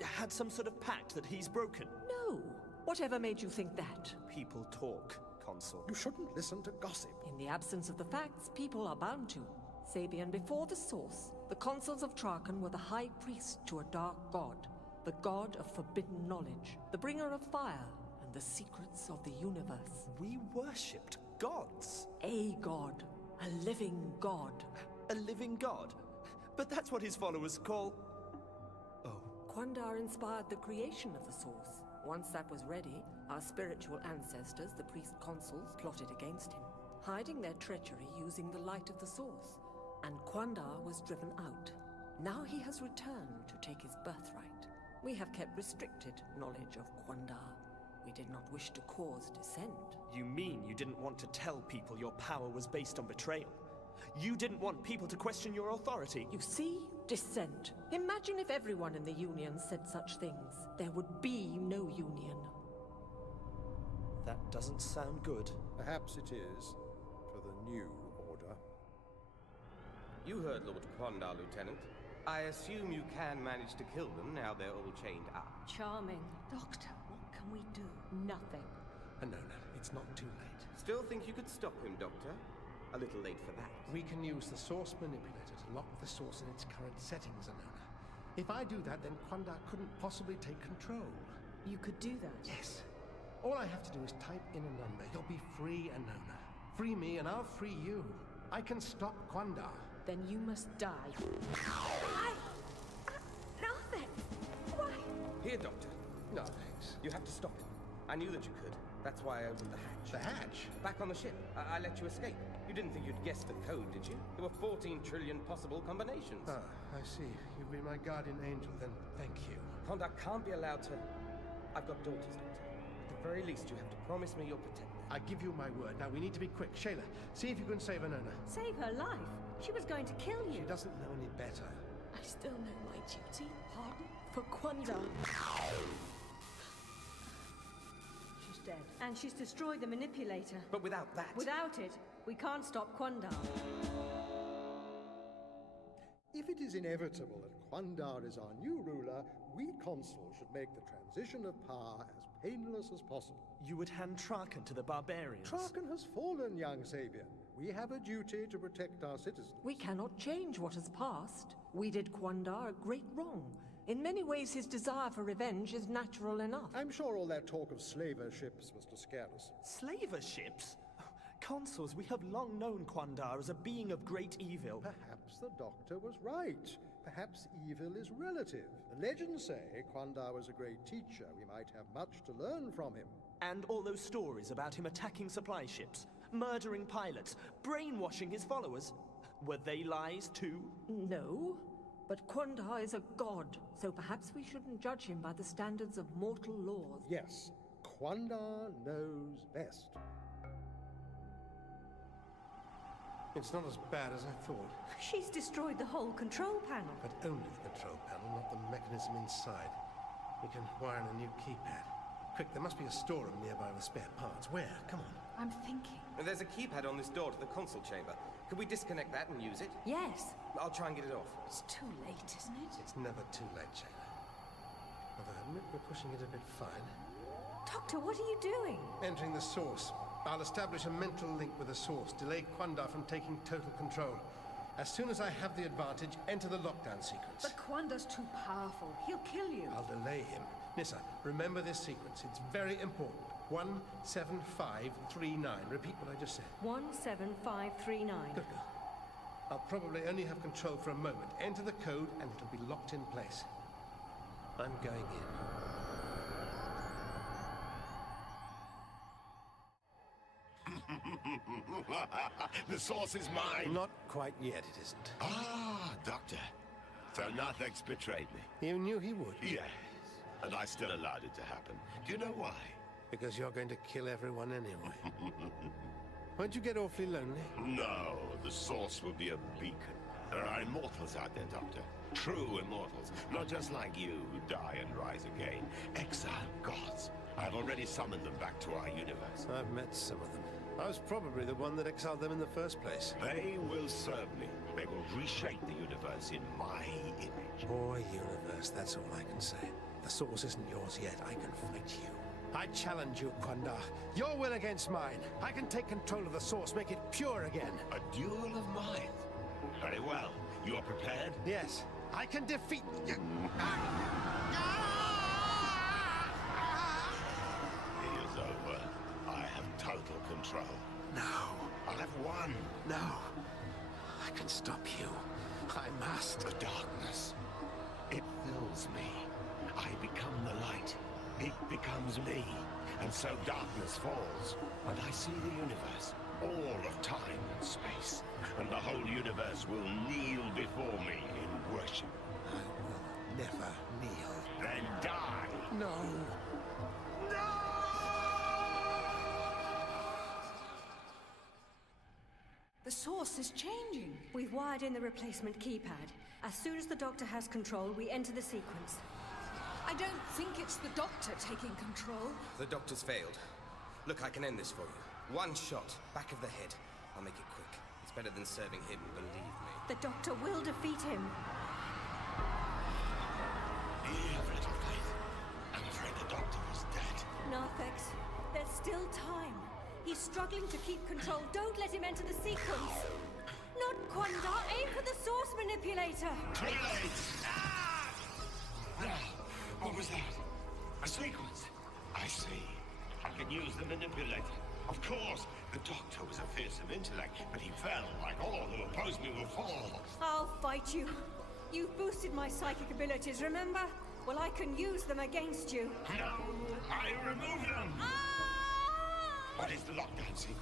Had some sort of pact that he's broken? No. Whatever made you think that? People talk, Consul. You shouldn't listen to gossip. In the absence of the facts, people are bound to. Sabian, before the Source, the consuls of Traken were the high priest to a dark god. The god of forbidden knowledge, the bringer of fire, and the secrets of the universe. We worshipped gods. A god. A living god. A living god? But that's what his followers call... Oh. Quandar inspired the creation of the Source. Once that was ready, our spiritual ancestors, the priest consuls, plotted against him, hiding their treachery using the light of the Source. And Quandar was driven out. Now he has returned to take his birthright. We have kept restricted knowledge of Quandar. We did not wish to cause dissent. You mean you didn't want to tell people your power was based on betrayal? You didn't want people to question your authority? You see? Dissent. Imagine if everyone in the Union said such things. There would be no Union. That doesn't sound good. Perhaps it is, for the new order. You heard Lord Quandar, Lieutenant. I assume you can manage to kill them now they're all chained up. Charming. Doctor, what can we do? Nothing. Anona, it's not too late. Still think you could stop him, Doctor? A little late for that. We can use the source manipulator to lock the source in its current settings, Anona. If I do that, then Quandar couldn't possibly take control. You could do that? Yes. All I have to do is type in a number. You'll be free, Anona. Free me and I'll free you. I can stop Quandar. Then you must die. Nothing! Why? Here, Doctor. No, thanks. You have to stop him. I knew that you could. That's why I opened the hatch. The hatch? Back on the ship. I let you escape. You didn't think you'd guess the code, did you? There were 14 trillion possible combinations. Ah, I see. You've been my guardian angel, then thank you. Quandar can't be allowed to... I've got daughters, Doctor. At the very least, you have to promise me you'll protect them. I give you my word. Now, we need to be quick. Shayla, see if you can save Anona. Save her life? She was going to kill you. She doesn't know any better. I still know my duty. Pardon? For Quandar. She's dead. And she's destroyed the manipulator. But without that... Without it, we can't stop Quandar. If it is inevitable that Quandar is our new ruler, we consuls should make the transition of power as painless as possible. You would hand Traken to the barbarians. Traken has fallen, young Sabian. We have a duty to protect our citizens. We cannot change what has passed. We did Quandar a great wrong. In many ways, his desire for revenge is natural enough. I'm sure all that talk of slaver ships was to scare us. Slaver ships? Consuls, we have long known Quandar as a being of great evil. Perhaps the Doctor was right. Perhaps evil is relative. The legends say Quandar was a great teacher. We might have much to learn from him. And all those stories about him attacking supply ships, murdering pilots, brainwashing his followers, were they lies too? No, but Quandar is a god, so perhaps we shouldn't judge him by the standards of mortal laws. Yes, Quandar knows best. It's not as bad as I thought. She's destroyed the whole control panel. But only the control panel, not the mechanism inside. We can wire in a new keypad. Quick, there must be a storeroom nearby with spare parts. Where? Come on. I'm thinking. There's a keypad on this door to the console chamber. Could we disconnect that and use it? Yes. I'll try and get it off. It's too late, isn't it? It's never too late, Shayla. Although I admit we're pushing it a bit fine. Doctor, what are you doing? Entering the source. I'll establish a mental link with the source, delay Quandar from taking total control. As soon as I have the advantage, enter the lockdown sequence. But Quandar's too powerful. He'll kill you. I'll delay him. Nissa, remember this sequence. It's very important. 17539. Repeat what I just said. 17539. Good girl. I'll probably only have control for a moment. Enter the code and it'll be locked in place. I'm going in. The source is mine. Not quite yet, it isn't. Ah, Doctor. So Narthex betrayed me. You knew he would. Yes. And I still allowed it to happen. Do you know why? Because you're going to kill everyone anyway. Won't you get awfully lonely? No, the source will be a beacon. There are immortals out there, Doctor. True immortals. Not just like you, who die and rise again. Exiled gods. I've already summoned them back to our universe. I've met some of them. I was probably the one that exiled them in the first place. They will serve me. They will reshape the universe in my image. Poor universe, that's all I can say. The source isn't yours yet. I can fight you. I challenge you, Quandar. Your will against mine. I can take control of the source, make it pure again. A duel of minds. Very well. You are prepared? Yes. I can defeat... It is over. I have total control. No. I have won. No. I can stop you. I must. The darkness. It fills me. I become the light. It becomes me. And so darkness falls. And I see the universe. All of time and space. And the whole universe will kneel before me in worship. I will never kneel. Then die. No. No! The source is changing. We've wired in the replacement keypad. As soon as the Doctor has control, we enter the sequence. I don't think it's the Doctor taking control. The Doctor's failed. Look, I can end this for you. One shot, back of the head. I'll make it quick. It's better than serving him, believe me. The Doctor will defeat him. You have little faith. I'm afraid the Doctor is dead. Narthex, there's still struggling to keep control. Don't let him enter the sequence. Not Quandar. Aim for the source manipulator. Too late! Ah! Now, what was that? A sequence? I see. I can use the manipulator. Of course, the Doctor was a fearsome intellect, but he fell like all who opposed me will fall. I'll fight you. You've boosted my psychic abilities, remember? Well, I can use them against you. No! I remove them! What is the lockdown secret?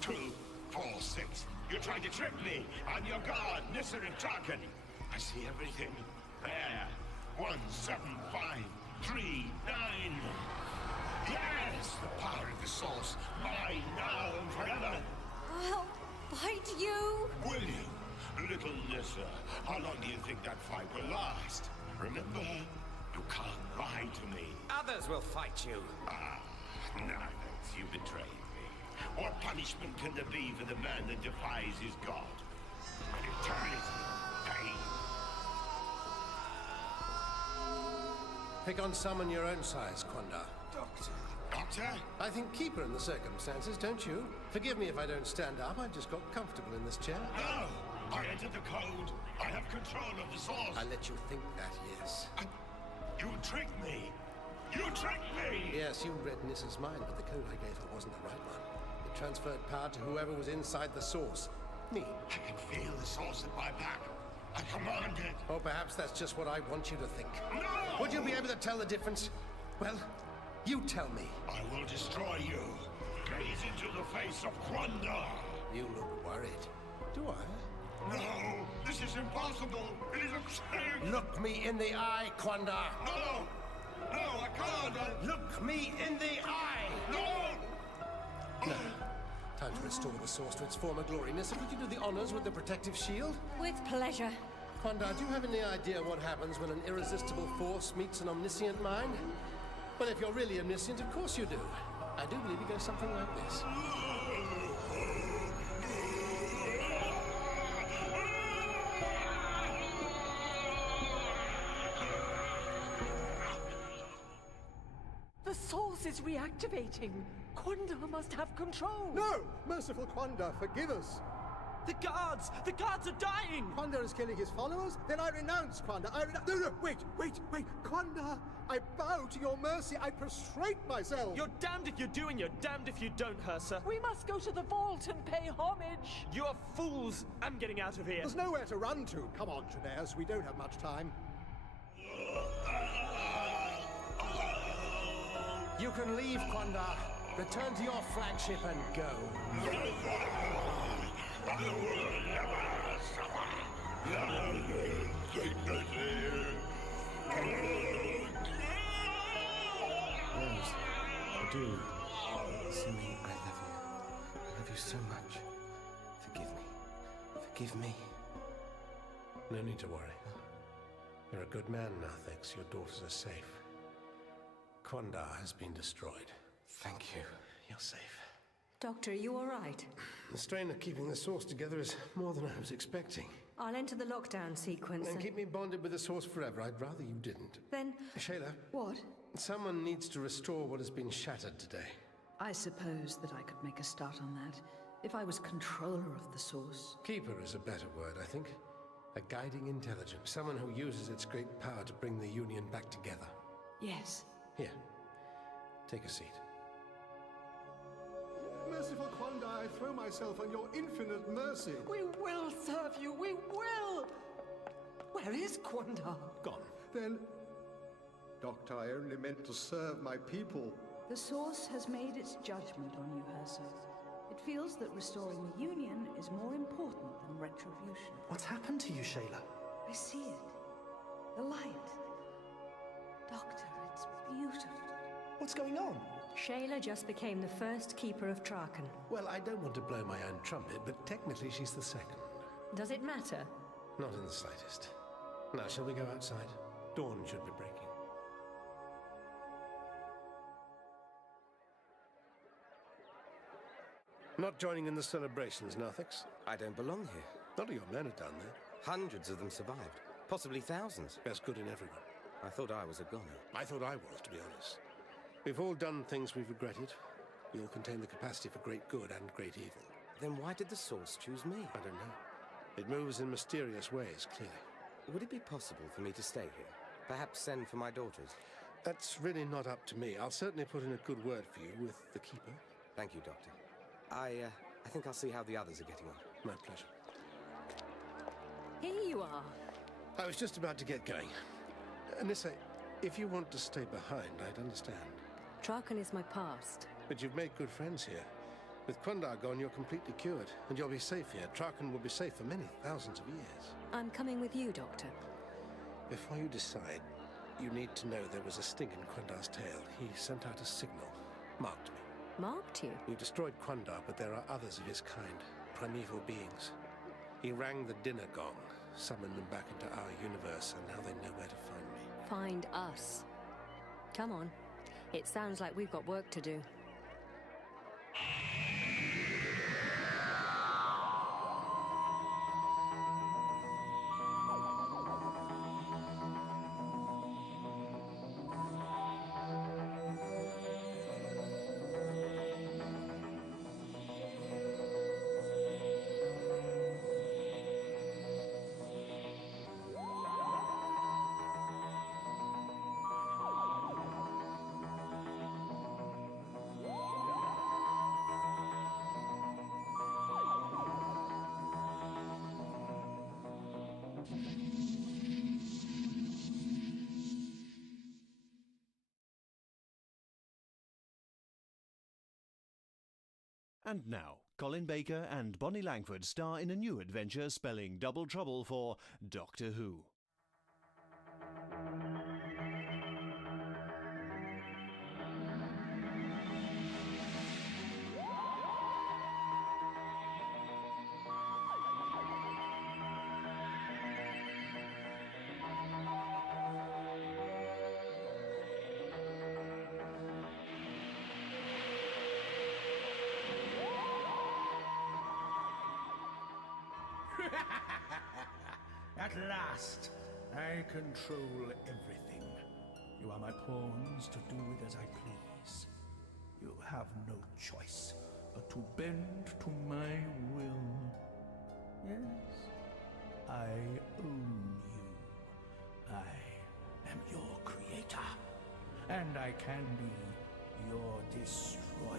2, 4, 6. You're trying to trick me! I'm your guard, Nissarim Tarkin! I see everything. There. 1, 7, 5, 3, 9. Yes! The power of the source. Mine now and forever! I'll fight you! Will you? Little Nissa, how long do you think that fight will last? Remember, you can't lie to me. Others will fight you. Ah, Narthex, you betrayed me. What punishment can there be for the man that defies his god? An eternity of pain. Pick on someone your own size, Quandar. Doctor? Doctor? I think Keeper in the circumstances, don't you? Forgive me if I don't stand up. I just got comfortable in this chair. No! I entered the code. I have control of the source. I let you think that, yes. You tricked me. You tricked me! Yes, you read Nissa's mind, but the code I gave her wasn't the right one. It transferred power to whoever was inside the source. Me. I can feel the source at my back. I command it. Or perhaps that's just what I want you to think. No! Would you be able to tell the difference? Well, you tell me. I will destroy you. Gaze into the face of Quandar. You look worried. Do I? No, this is impossible. It is absurd. Look me in the eye, Quandar. No, no, I can't. Look me in the eye. No. No. Time to restore the source to its former glory. Nissa, could you do the honors with the protective shield? With pleasure. Quandar, do you have any idea what happens when an irresistible force meets an omniscient mind? Well, if you're really omniscient, of course you do. I do believe it goes something like this. The source is reactivating. Quandar must have control. No! Merciful Quandar, forgive us! The guards! The guards are dying! Quandar is killing his followers? Then I renounce Quandar. No, wait! Quandar, I bow to your mercy. I prostrate myself. You're damned if you do and you're damned if you don't, Hersa. We must go to the vault and pay homage. You are fools! I'm getting out of here. There's nowhere to run to. Come on, Trenaeus, we don't have much time. You can leave, Quandar. Return to your flagship and go. Rose, I do. Simi, I love you. I love you so much. Forgive me. Forgive me. No need to worry. You're a good man, Narthex. Your daughters are safe. Quandar has been destroyed. Thank you. You're safe. Doctor, are you all right? The strain of keeping the source together is more than I was expecting. I'll enter the lockdown sequence. And keep me bonded with the source forever. I'd rather you didn't. Then... Shayla. What? Someone needs to restore what has been shattered today. I suppose that I could make a start on that, if I was controller of the source. Keeper is a better word, I think. A guiding intelligence. Someone who uses its great power to bring the Union back together. Yes. Here. Take a seat. Merciful Quandar, I throw myself on your infinite mercy. We will serve you, we will! Where is Quandar? Gone. Then... Doctor, I only meant to serve my people. The source has made its judgment on you, Hersa. It feels that restoring the Union is more important than retribution. What's happened to you, Shayla? I see it. The light. Doctor, it's beautiful. What's going on? Shayla just became the first keeper of Traken. Well, I don't want to blow my own trumpet, but technically she's the second. Does it matter? Not in the slightest. Now, shall we go outside? Dawn should be breaking. Not joining in the celebrations, Narthex? I don't belong here. None of your men are down there. Hundreds of them survived. Possibly thousands. That's good in everyone. I thought I was a goner. I thought I was, to be honest. We've all done things we've regretted. You'll contain the capacity for great good and great evil. Then why did the Source choose me? I don't know. It moves in mysterious ways, clearly. Would it be possible for me to stay here? Perhaps send for my daughters? That's really not up to me. I'll certainly put in a good word for you with the Keeper. Thank you, Doctor. I think I'll see how the others are getting on. My pleasure. Here you are. I was just about to get going. Nissa, if you want to stay behind, I'd understand. Traken is my past. But you've made good friends here. With Quandar gone, you're completely cured, and you'll be safe here. Traken will be safe for many thousands of years. I'm coming with you, Doctor. Before you decide, you need to know there was a sting in Quandar's tail. He sent out a signal, marked me. Marked you? He destroyed Quandar, but there are others of his kind, primeval beings. He rang the dinner gong, summoned them back into our universe, and now they know where to find me. Find us. Come on. It sounds like we've got work to do. And now, Colin Baker and Bonnie Langford star in a new adventure spelling double trouble for Doctor Who. At last, I control everything. You are my pawns to do with as I please. You have no choice but to bend to my will. Yes, I own you. I am your creator, and I can be your destroyer.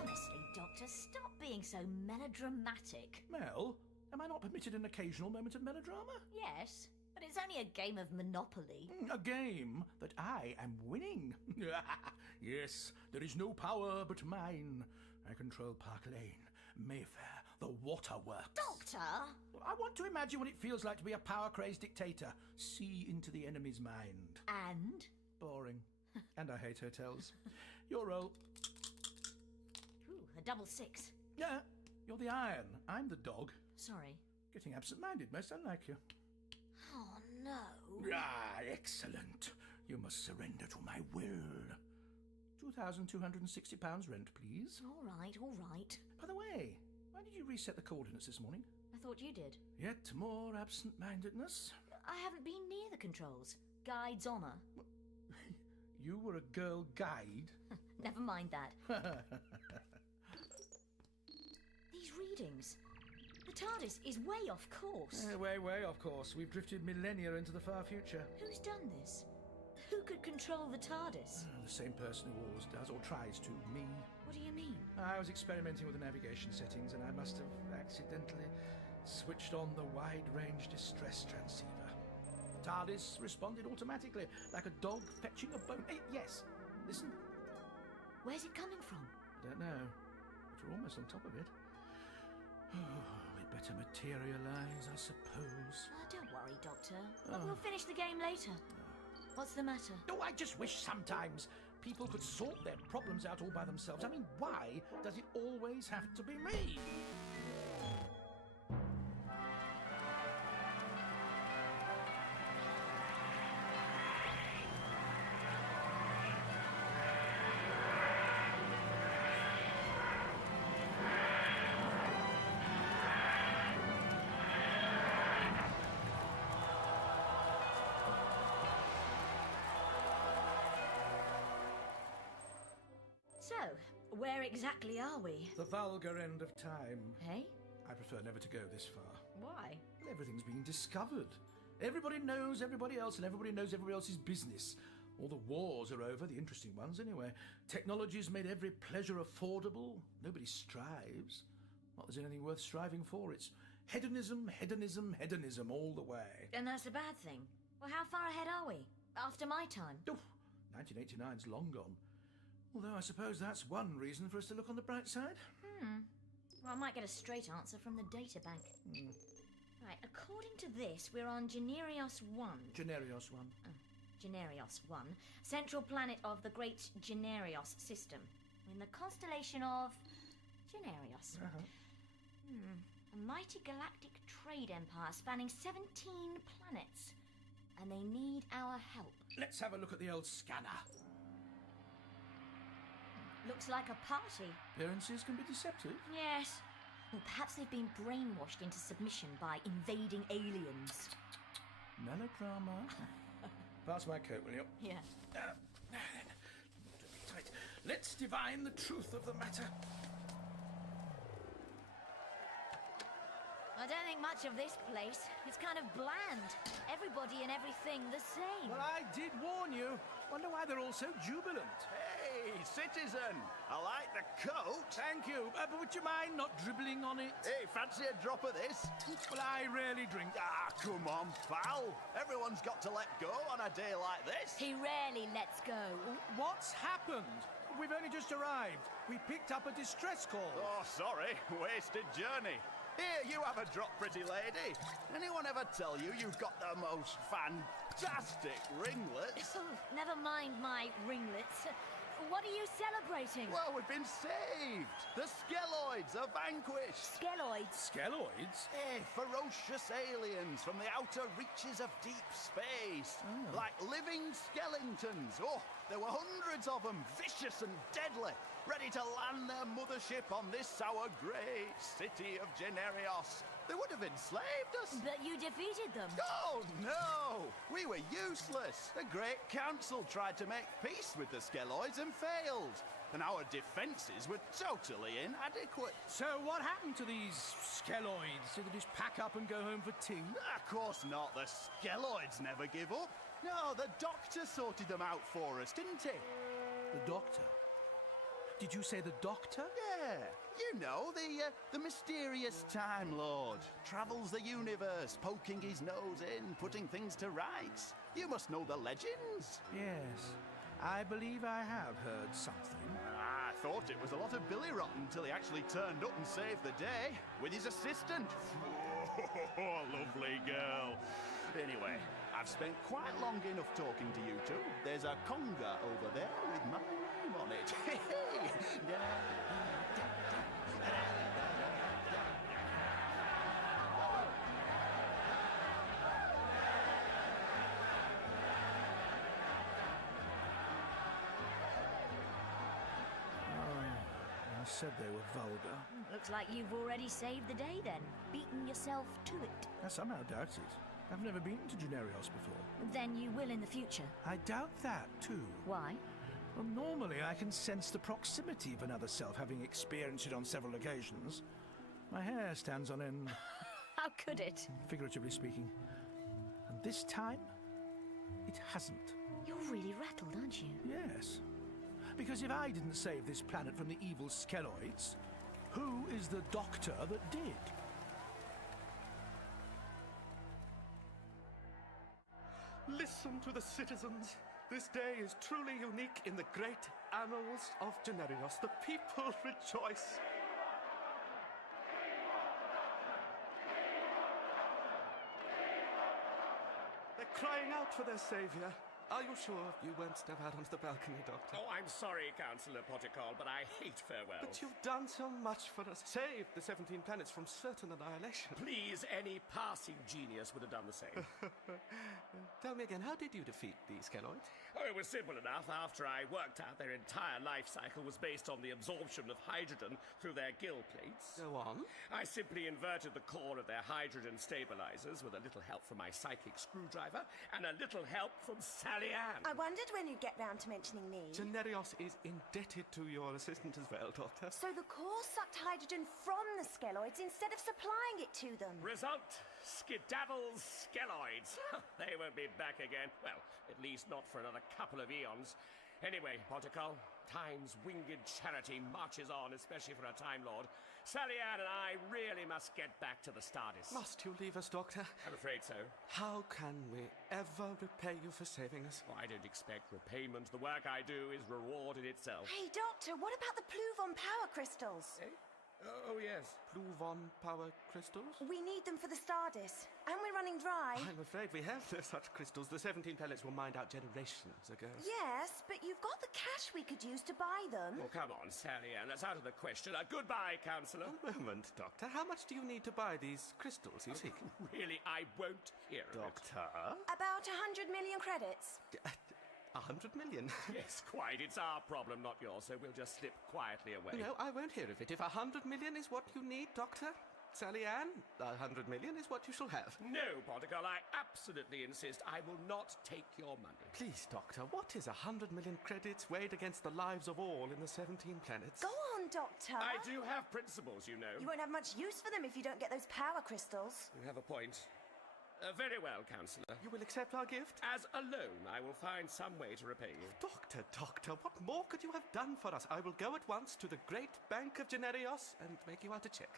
Honestly, Doctor, stop being so melodramatic. Mel, am I not permitted an occasional moment of melodrama? Yes, but it's only a game of Monopoly. A game that I am winning. Yes, there is no power but mine. I control Park Lane, Mayfair, the waterworks. Doctor! I want to imagine what it feels like to be a power-crazed dictator. See into the enemy's mind. And? Boring. And I hate hotels. Your role. Ooh, a double six. Yeah, you're the iron. I'm the dog. Sorry. Getting absent-minded, most unlike you. Oh, no. Ah, excellent. You must surrender to my will. £2,260 rent, please. All right. By the way, why did you reset the coordinates this morning? I thought you did. Yet more absent-mindedness. I haven't been near the controls. Guide's honour. You were a girl guide? Never mind that. These readings. The TARDIS is way off course. Way off course. We've drifted millennia into the far future. Who's done this? Who could control the TARDIS? The same person who always does, or tries to. Me. What do you mean? I was experimenting with the navigation settings, and I must have accidentally switched on the wide-range distress transceiver. The TARDIS responded automatically, like a dog fetching a bone. Hey, yes, listen. Where's it coming from? I don't know, but we're almost on top of it. We better materialize, I suppose. Don't worry, Doctor. We'll finish the game later. What's the matter? Oh, I just wish sometimes people could sort their problems out all by themselves. I mean, why does it always have to be me? So, Where exactly are we? The vulgar end of time. Hey? I prefer never to go this far. Why? Well, everything's being discovered. Everybody knows everybody else, and everybody knows everybody else's business. All the wars are over, the interesting ones anyway. Technology's made every pleasure affordable. Nobody strives. Not that there's anything worth striving for. It's hedonism, hedonism, hedonism all the way. And that's a bad thing. Well, how far ahead are we? After my time? Oh, 1989's long gone. Although I suppose that's one reason for us to look on the bright side. Well, I might get a straight answer from the databank. Right, according to this, we're on Generios 1. Generios 1. Generios 1, central planet of the Great Generios system. We're in the constellation of Generios. A mighty galactic trade empire spanning 17 planets. And they need our help. Let's have a look at the old scanner. Looks like a party. Appearances can be deceptive. Yes. Well, perhaps they've been brainwashed into submission by invading aliens. Melodrama. Pass my coat, will you? Yeah. Now then, tight. Let's divine the truth of the matter. I don't think much of this place. It's kind of bland. Everybody and everything the same. Well, I did warn you. Wonder why they're all so jubilant. Hey, citizen! I like the coat. Thank you. But would you mind not dribbling on it? Hey, fancy a drop of this? Well, I rarely drink. Ah, come on, pal. Everyone's got to let go on a day like this. He rarely lets go. What's happened? We've only just arrived. We picked up a distress call. Oh, sorry. Wasted journey. Here, you have a drop, pretty lady. Anyone ever tell you you've got the most fantastic ringlets? Never mind my ringlets. What are you celebrating? Well, we've been saved. The Skeloids are vanquished. Skeloids? Skeloids? Hey, ferocious aliens from the outer reaches of deep space. Like living skeletons. Oh, there were hundreds of them, vicious and deadly, ready to land their mothership on this our great city of Generios. They would have enslaved us. But you defeated them. Oh, no! We were useless. The Great Council tried to make peace with the Skeloids and failed. And our defences were totally inadequate. So what happened to these Skeloids? Did they just pack up and go home for tea? Of course not. The Skeloids never give up. No, the Doctor sorted them out for us, didn't he? The Doctor? Did you say the Doctor? Yeah. You know, the mysterious Time Lord. Travels the universe, poking his nose in, putting things to rights. You must know the legends. Yes. I believe I have heard something. I thought it was a lot of billy rotten until he actually turned up and saved the day with his assistant. Oh, lovely girl. Anyway, I've spent quite long enough talking to you two. There's a conga over there with my name on it. I said they were vulgar. Looks like you've already saved the day then. Beaten yourself to it. I somehow doubt it. I've never been to Generios before. Then you will in the future. I doubt that, too. Why? Well, normally I can sense the proximity of another self, having experienced it on several occasions. My hair stands on end. How could it? Figuratively speaking. And this time, it hasn't. You're really rattled, aren't you? Yes. Because if I didn't save this planet from the evil Skeloids, who is the Doctor that did? Listen to the citizens. This day is truly unique in the great annals of Generios. The people rejoice. They're crying out for their savior. Are you sure you won't step out onto the balcony, Doctor? Oh, I'm sorry, Councillor Pottercall, but I hate farewells. But you've done so much for us. Saved the 17 planets from certain annihilation. Please, any passing genius would have done the same. Tell me again, how did you defeat the Skeloids? Oh, it was simple enough. After I worked out their entire life cycle was based on the absorption of hydrogen through their gill plates. Go on. I simply inverted the core of their hydrogen stabilizers with a little help from my psychic screwdriver and a little help from Sam Sally Ann! I wondered when you'd get round to mentioning me. Generios is indebted to your assistant as well, Doctor. So the core sucked hydrogen from the skeloids instead of supplying it to them. Result, skedaddle skeloids. They won't be back again. Well, at least not for another couple of eons. Anyway, Ponticol, Time's winged charity marches on, especially for a Time Lord. Sally Ann and I really must get back to the Stardust. Must you leave us, Doctor? I'm afraid so. How can we ever repay you for saving us? I don't expect repayment. The work I do is reward in itself. Hey, Doctor, what about the Pluvon power crystals? Eh? Oh, yes. Pluvon power crystals? We need them for the Stardust, and we're running dry. I'm afraid we have no such crystals. The 17 pellets were mined out generations ago. Yes, but you've got the cash we could use to buy them. Oh, come on, Sally Ann. That's out of the question. Goodbye, Councillor. One moment, Doctor. How much do you need to buy these crystals you seek? Really, I won't hear of it. Doctor? About 100 million credits. 100 million? Yes, quite. It's our problem, not yours, so we'll just slip quietly away. No, I won't hear of it. If 100 million is what you need, Doctor, Sally Ann, 100 million is what you shall have. No, Ponticol, I absolutely insist. I will not take your money. Please, Doctor, what is 100 million credits weighed against the lives of all in the 17 planets? Go on, Doctor. I do have principles, you know. You won't have much use for them if you don't get those power crystals. You have a point. Very well, Councillor. You will accept our gift? As a loan, I will find some way to repay you. Doctor, what more could you have done for us? I will go at once to the Great Bank of Generios and make you out a check.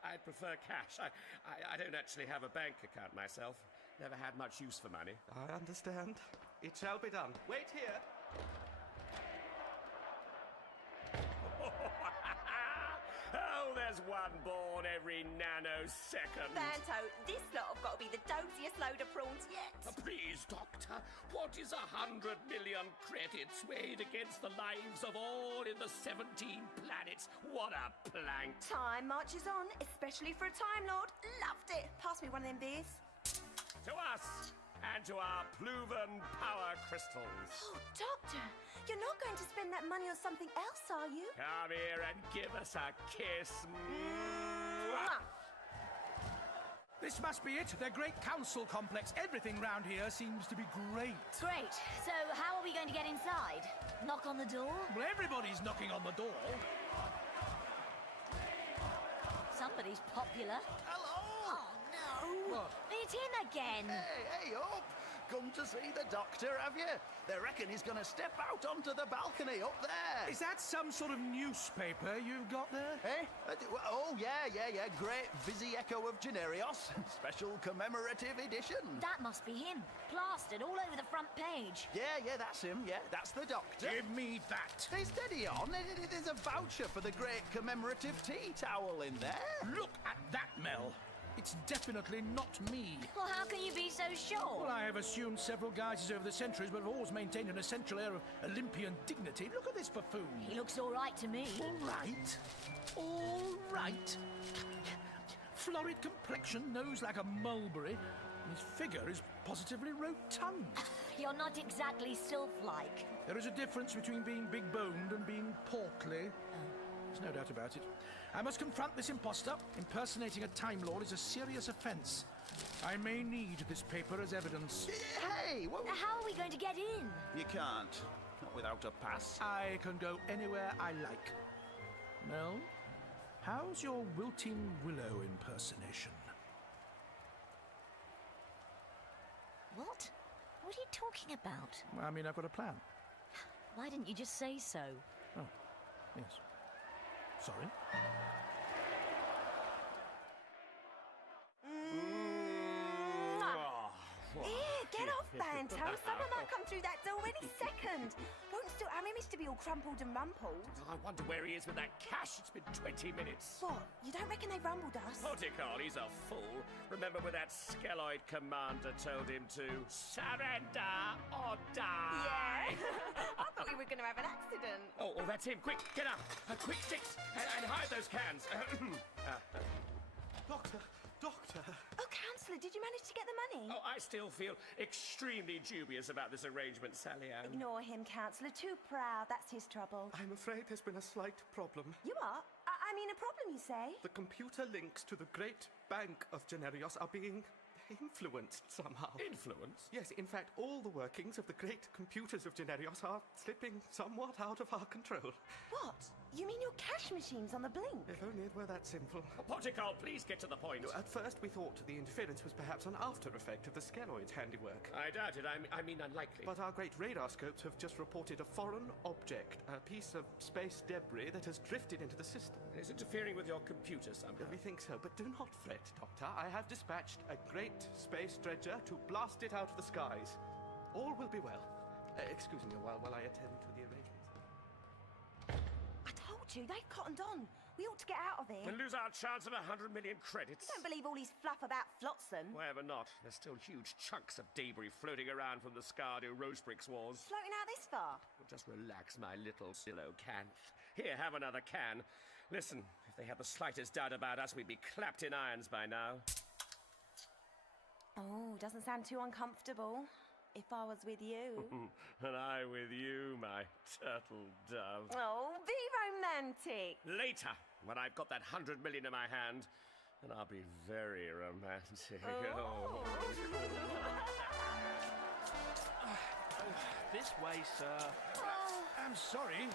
I'd prefer cash. I don't actually have a bank account myself. Never had much use for money. I understand. It shall be done. Wait here. Oh, there's one born every nanosecond. Banto, this lot have got to be the dosiest load of prawns yet. Please, Doctor, what is 100 million credits weighed against the lives of all in the 17 planets? What a plank. Time marches on, especially for a Time Lord. Loved it. Pass me one of them beers. To us and to our Pluvon power crystals. Oh, Doctor, you're not going to spend that money on something else, are you? Come here and give us a kiss. Mwah. This must be it, the Great Council Complex. Everything round here seems to be great. Great. So how are we going to get inside? Knock on the door? Well, everybody's knocking on the door. Somebody's popular. Hello! Oh, no. What? It's him again. Hey, up! Come to see the Doctor, have you? They reckon he's going to step out onto the balcony up there. Is that some sort of newspaper you've got there? Eh? Oh, yeah. Great Visi Echo of Generios. Special commemorative edition. That must be him. Plastered all over the front page. Yeah, that's him. Yeah, that's the Doctor. Give me that. Stay steady on. There's a voucher for the great commemorative tea towel in there. Look at that, Mel. It's definitely not me. Well, how can you be so sure? Well, I have assumed several guises over the centuries, but have always maintained an essential air of Olympian dignity. Look at this buffoon. He looks all right to me. All right? All right? Florid complexion, nose like a mulberry. His figure is positively rotund. You're not exactly sylph-like. There is a difference between being big-boned and being portly. There's no doubt about it. I must confront this imposter. Impersonating a Time Lord is a serious offence. I may need this paper as evidence. Hey! How are we going to get in? You can't. Not without a pass. I can go anywhere I like. Mel, how's your wilting willow impersonation? What? What are you talking about? I mean, I've got a plan. Why didn't you just say so? Oh, yes. Sorry. Get off, Banto. Someone might come through that door any second. Won't still Amish to be all crumpled and rumpled. I wonder where he is with that cash. It's been 20 minutes. What? You don't reckon they rumbled us? Ponticol, he's a fool. Remember when that skeloid commander told him to surrender or die? Yeah. I thought we were going to have an accident. Oh, that's him. Quick, get up. Quick, sticks, and hide those cans. Doctor. Oh, Councillor, did you manage to get the money? Oh, I still feel extremely dubious about this arrangement, Sally Ann. Ignore him, Councillor. Too proud. That's his trouble. I'm afraid there's been a slight problem. You are? I mean, a problem, you say? The computer links to the Great Bank of Generios are being influenced somehow. Influence? Yes, in fact, all the workings of the great computers of Generios are slipping somewhat out of our control. What? You mean your cash machine's on the blink? If only it were that simple. Portico, please get to the point. At first, we thought the interference was perhaps an after effect of the skeloid's handiwork. I doubt it. I mean unlikely. But our great radar scopes have just reported a foreign object, a piece of space debris that has drifted into the system. It's interfering with your computer somehow. We think so, but do not fret, Doctor. I have dispatched a great space dredger to blast it out of the skies. All will be well. Excuse me while I attend to the arrangements. I told you, they've cottoned on. We ought to get out of here. And lose our chance of 100 million credits. I don't believe all his fluff about flotsam. Whatever not, there's still huge chunks of debris floating around from the Scardo Rosebricks wars. Floating out this far? Well, just relax, my little Silo canth. Here, have another can. Listen, if they had the slightest doubt about us, we'd be clapped in irons by now. Oh, doesn't sound too uncomfortable. If I was with you. And I with you, my turtle dove. Oh, be romantic. Later, when I've got that 100 million in my hand, then I'll be very romantic. Oh. This way, sir. I'm sorry.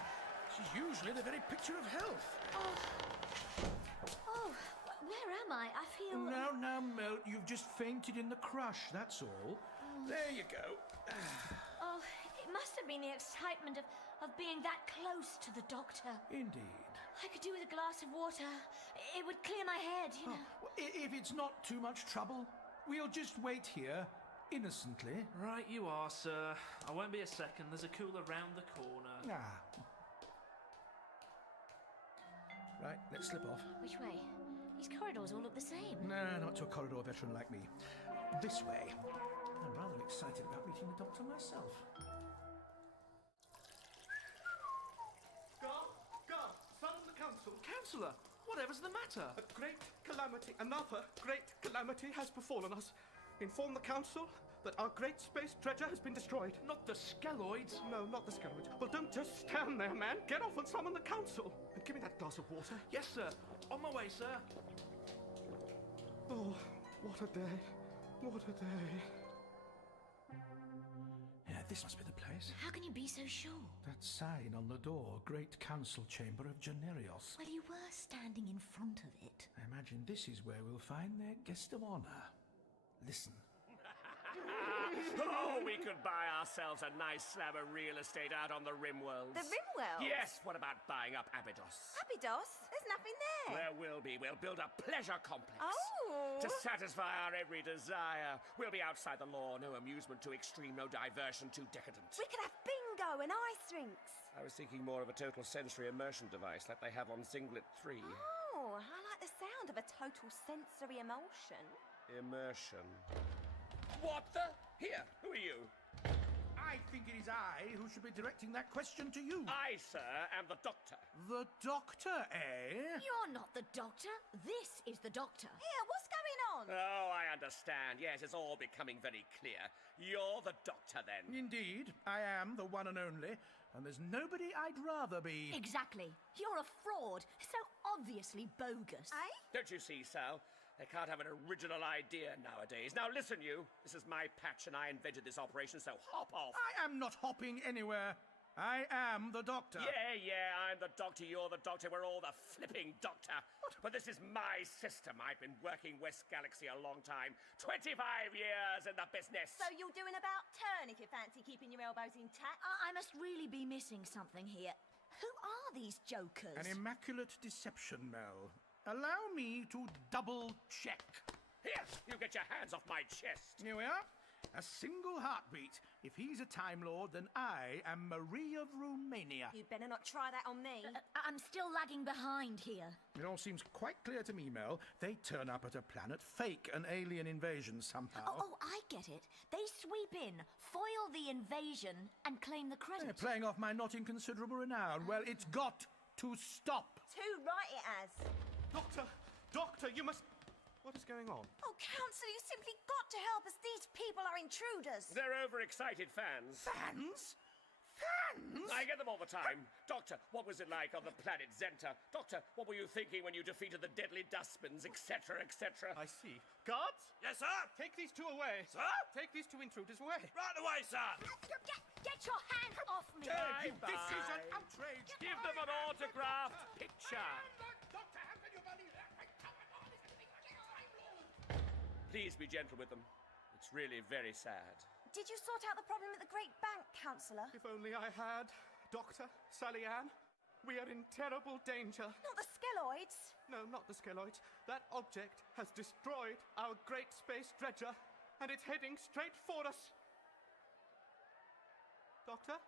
She's usually the very picture of health. Oh, where am I? I feel... Now, Mel, you've just fainted in the crush, that's all. There you go. Oh, it must have been the excitement of being that close to the doctor. Indeed. I could do with a glass of water. It would clear my head, you know. If it's not too much trouble, we'll just wait here, innocently. Right you are, sir. I won't be a second. There's a cooler round the corner. Right, let's slip off. Which way? These corridors all look the same. No, not to a corridor veteran like me. This way. I'm rather excited about meeting the doctor myself. Guard, summon the council. Councillor, whatever's the matter? A great calamity, another great calamity has befallen us. Inform the council that our great space dredger has been destroyed. Not the skeloids? No, not the skeloids. Well, don't just stand there, man. Get off and summon the council. And give me that glass of water. Yes, sir. On my way, sir. Oh, what a day. What a day. Yeah, this must be the place. How can you be so sure? That sign on the door, Great Council Chamber of Generios. Well, you were standing in front of it. I imagine this is where we'll find their guest of honor. Listen. Oh, we could buy ourselves a nice slab of real estate out on the Rimworlds. The Rimworlds? Yes, what about buying up Abydos? Abydos? There's nothing there. There will be. We'll build a pleasure complex. Oh! To satisfy our every desire. We'll be outside the law, no amusement too extreme, no diversion too decadent. We could have bingo and ice rinks. I was thinking more of a total sensory immersion device like they have on Singlet 3. Oh, I like the sound of a total sensory emulsion. Immersion. What the? Here, who are you? I think it is I who should be directing that question to you. I, sir, am the doctor. The doctor, eh? You're not the doctor. This is the doctor. Here, what's going on? Oh, I understand. Yes, it's all becoming very clear. You're the doctor, then. Indeed, I am the one and only, and there's nobody I'd rather be. Exactly. You're a fraud. So obviously bogus. Eh? Don't you see, Sal? They can't have an original idea nowadays. Now listen, you. This is my patch and I invented this operation, so hop off. I am not hopping anywhere. I am the doctor. Yeah, I'm the doctor, you're the doctor, we're all the flipping doctor. But this is my system. I've been working West Galaxy a long time. 25 years in the business. So you'll do an about turn if you fancy keeping your elbows intact? I must really be missing something here. Who are these jokers? An immaculate deception, Mel. Allow me to double-check. Here, you get your hands off my chest. Here we are. A single heartbeat. If he's a Time Lord, then I am Marie of Romania. You'd better not try that on me. I'm still lagging behind here. It all seems quite clear to me, Mel. They turn up at a planet, fake an alien invasion somehow. Oh, I get it. They sweep in, foil the invasion, and claim the credit. They're playing off my not inconsiderable renown. Well, it's got to stop. Too right it has. Doctor, you must... What is going on? Oh, Council, you simply got to help us. These people are intruders. They're overexcited fans. Fans? Fans? I I get them all the time. Doctor, what was it like on the planet Zenta? Doctor, what were you thinking when you defeated the deadly dustbins, etc., etc.? I see. Guards? Yes, sir? Take these two away. Sir? Take these two intruders away. Right away, sir! Get your hands off me! This is an outrage! Give them an autographed picture! Please be gentle with them. It's really very sad. Did you sort out the problem at the Great Bank, Councillor? If only I had. Doctor, Sally Ann, we are in terrible danger. Not the skeloids. No, not the skeloids. That object has destroyed our great space dredger, and it's heading straight for us. Doctor?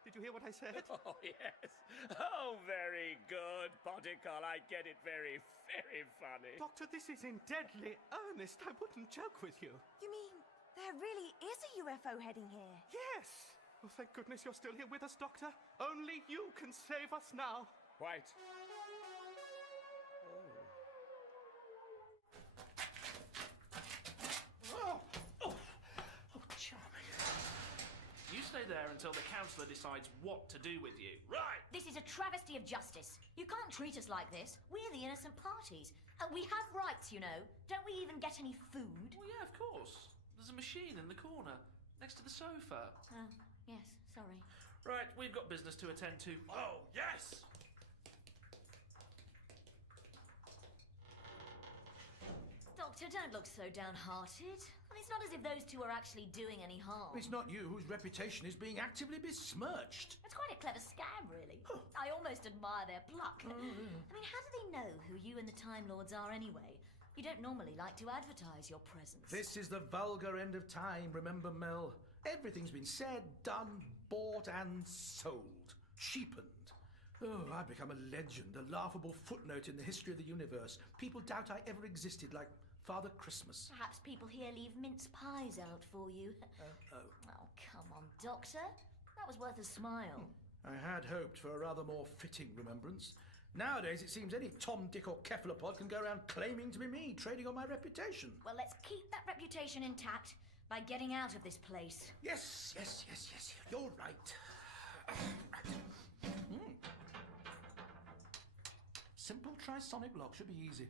Did you hear what I said? Oh, yes. Oh, very good, Bodycall. I get it. Very, very funny. Doctor, this is in deadly earnest. I wouldn't joke with you. You mean there really is a UFO heading here? Yes! Oh, thank goodness you're still here with us, Doctor. Only you can save us now. Quite. You stay there until the councillor decides what to do with you. Right! This is a travesty of justice. You can't treat us like this. We're the innocent parties. We have rights, you know. Don't we even get any food? Well, yeah, of course. There's a machine in the corner, next to the sofa. Oh, yes, sorry. Right, we've got business to attend to. Oh, yes! Doctor, don't look so downhearted. And it's not as if those two are actually doing any harm. It's not you whose reputation is being actively besmirched. It's quite a clever scam, really. I almost admire their pluck. I mean, how do they know who you and the Time Lords are anyway? You don't normally like to advertise your presence. This is the vulgar end of time, remember, Mel? Everything's been said, done, bought and sold. Cheapened. Oh, I've become a legend, a laughable footnote in the history of the universe. People doubt I ever existed, like Father Christmas. Perhaps people here leave mince pies out for you. Oh, come on, Doctor. That was worth a smile. I had hoped for a rather more fitting remembrance. Nowadays, it seems any Tom, Dick or Kefalopod can go around claiming to be me, trading on my reputation. Well, let's keep that reputation intact by getting out of this place. Yes. You're right. Simple trisonic lock should be easy.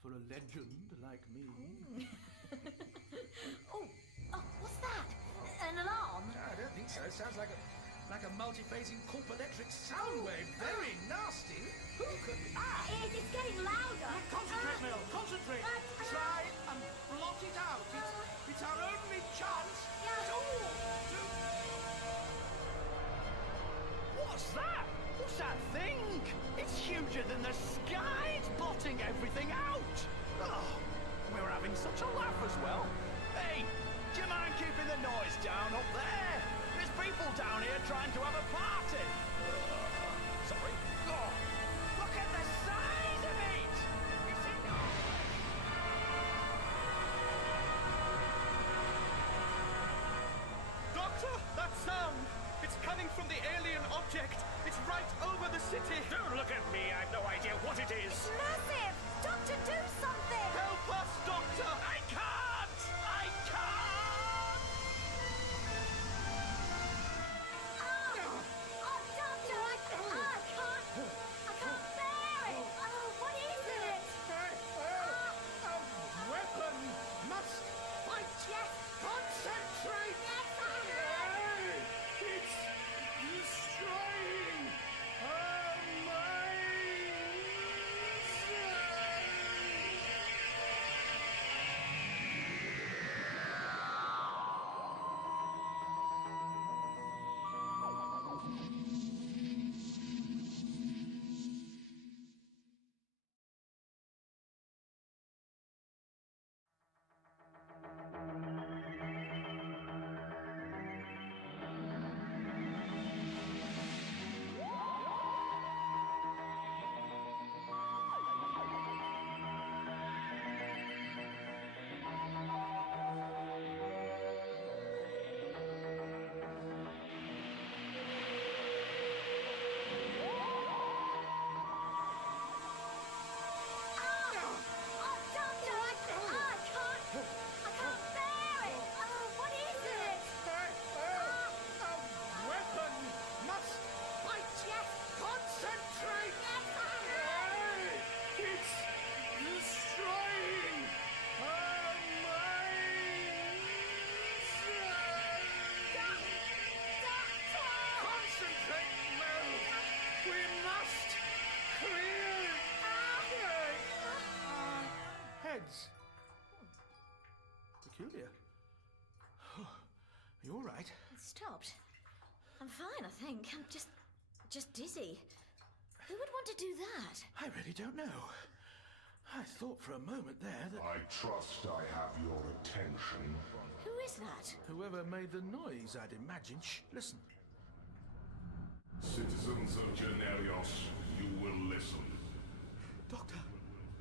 For a legend like me. Oh, what's that? An alarm? I don't think so. It sounds like a multi-phasing corp electric sound wave. Very nasty. Who could... It's getting louder. Concentrate, Mel. Concentrate. Try and blot it out. It's our only chance. What's that? What's that thing? It's huger than the sky. It's blotting everything out. Oh, we were having such a laugh as well. Hey, do you mind keeping the noise down up there? There's people down here trying to have a party. Sorry. Oh, look at the size of it. It's enormous. Doctor, that sound! It's coming from the alien object. It's right over the city. Don't look at me. I've no idea what it is. It's massive! Doctor, do something! Help us, Doctor! I can't! I can't! Oh, Doctor, I can't bear it! Oh, what is it? A weapon must fight. Yes. Concentrate. Yes, It's destroying our minds. fine, I think. I'm just dizzy. Who would want to do that? I really don't know. I thought for a moment there that... I trust I have your attention. Who is that? Whoever made the noise, I'd imagine. Shh, listen. Citizens of Generios, you will listen. Doctor,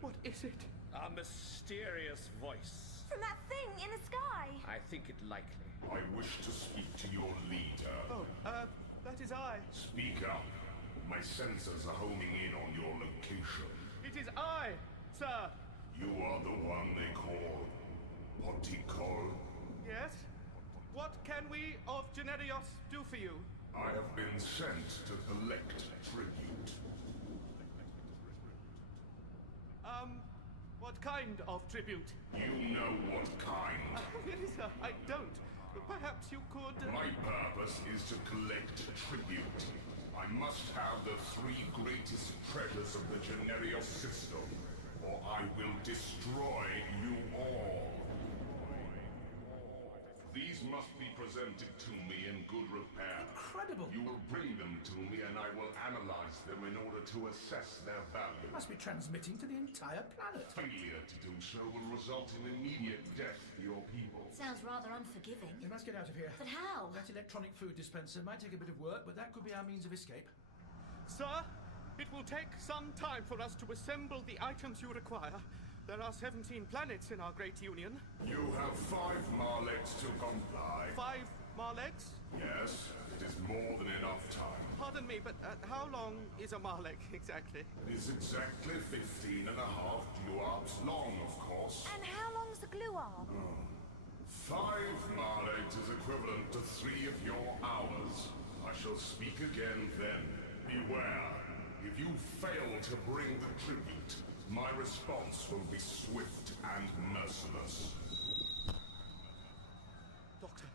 what is it? A mysterious voice. From that thing in the sky. I think it likely. I wish to speak to your leader. Oh, that is I. Speak up. My sensors are homing in on your location. It is I, sir. You are the one they call Poticol? Yes? What can we of Generios do for you? I have been sent to collect tribute. What kind of tribute? You know what kind. Really, sir, I don't. Perhaps you could... My purpose is to collect tribute. I must have the 3 greatest treasures of the Generios system, or I will destroy you all. These must be presented to me in good repair. Incredible! You will bring them to me and I will analyze them in order to assess their value. It must be transmitting to the entire planet. Failure to do so will result in immediate death for your people. Sounds rather unforgiving. We must get out of here. But how? That electronic food dispenser might take a bit of work, but that could be our means of escape. Sir, it will take some time for us to assemble the items you require. There are 17 planets in our great union. You have 5 Marlets to comply. 5 Marlets? Yes, it is more than enough time. Pardon me, but how long is a Marlek exactly? It is exactly 15 and a half glue-ups long, of course. And how long's the glue arm? 5 Marlets is equivalent to 3 of your hours. I shall speak again then. Beware. If you fail to bring the tribute, my response will be swift and merciless. Doctor,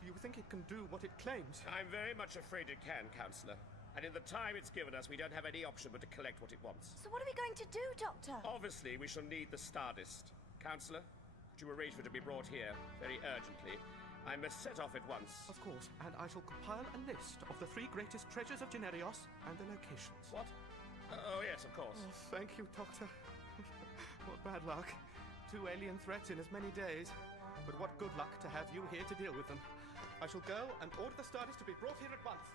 do you think it can do what it claims? I'm very much afraid it can, Counselor. And in the time it's given us, we don't have any option but to collect what it wants. So what are we going to do, Doctor? Obviously, we shall need the Stardust. Counselor, would you arrange for it to be brought here, very urgently? I must set off at once. Of course, and I shall compile a list of the 3 greatest treasures of Generios and their locations. What? Oh, yes, of course. Oh, thank you, Doctor. What bad luck. 2 alien threats in as many days. But what good luck to have you here to deal with them. I shall go and order the Stardust to be brought here at once.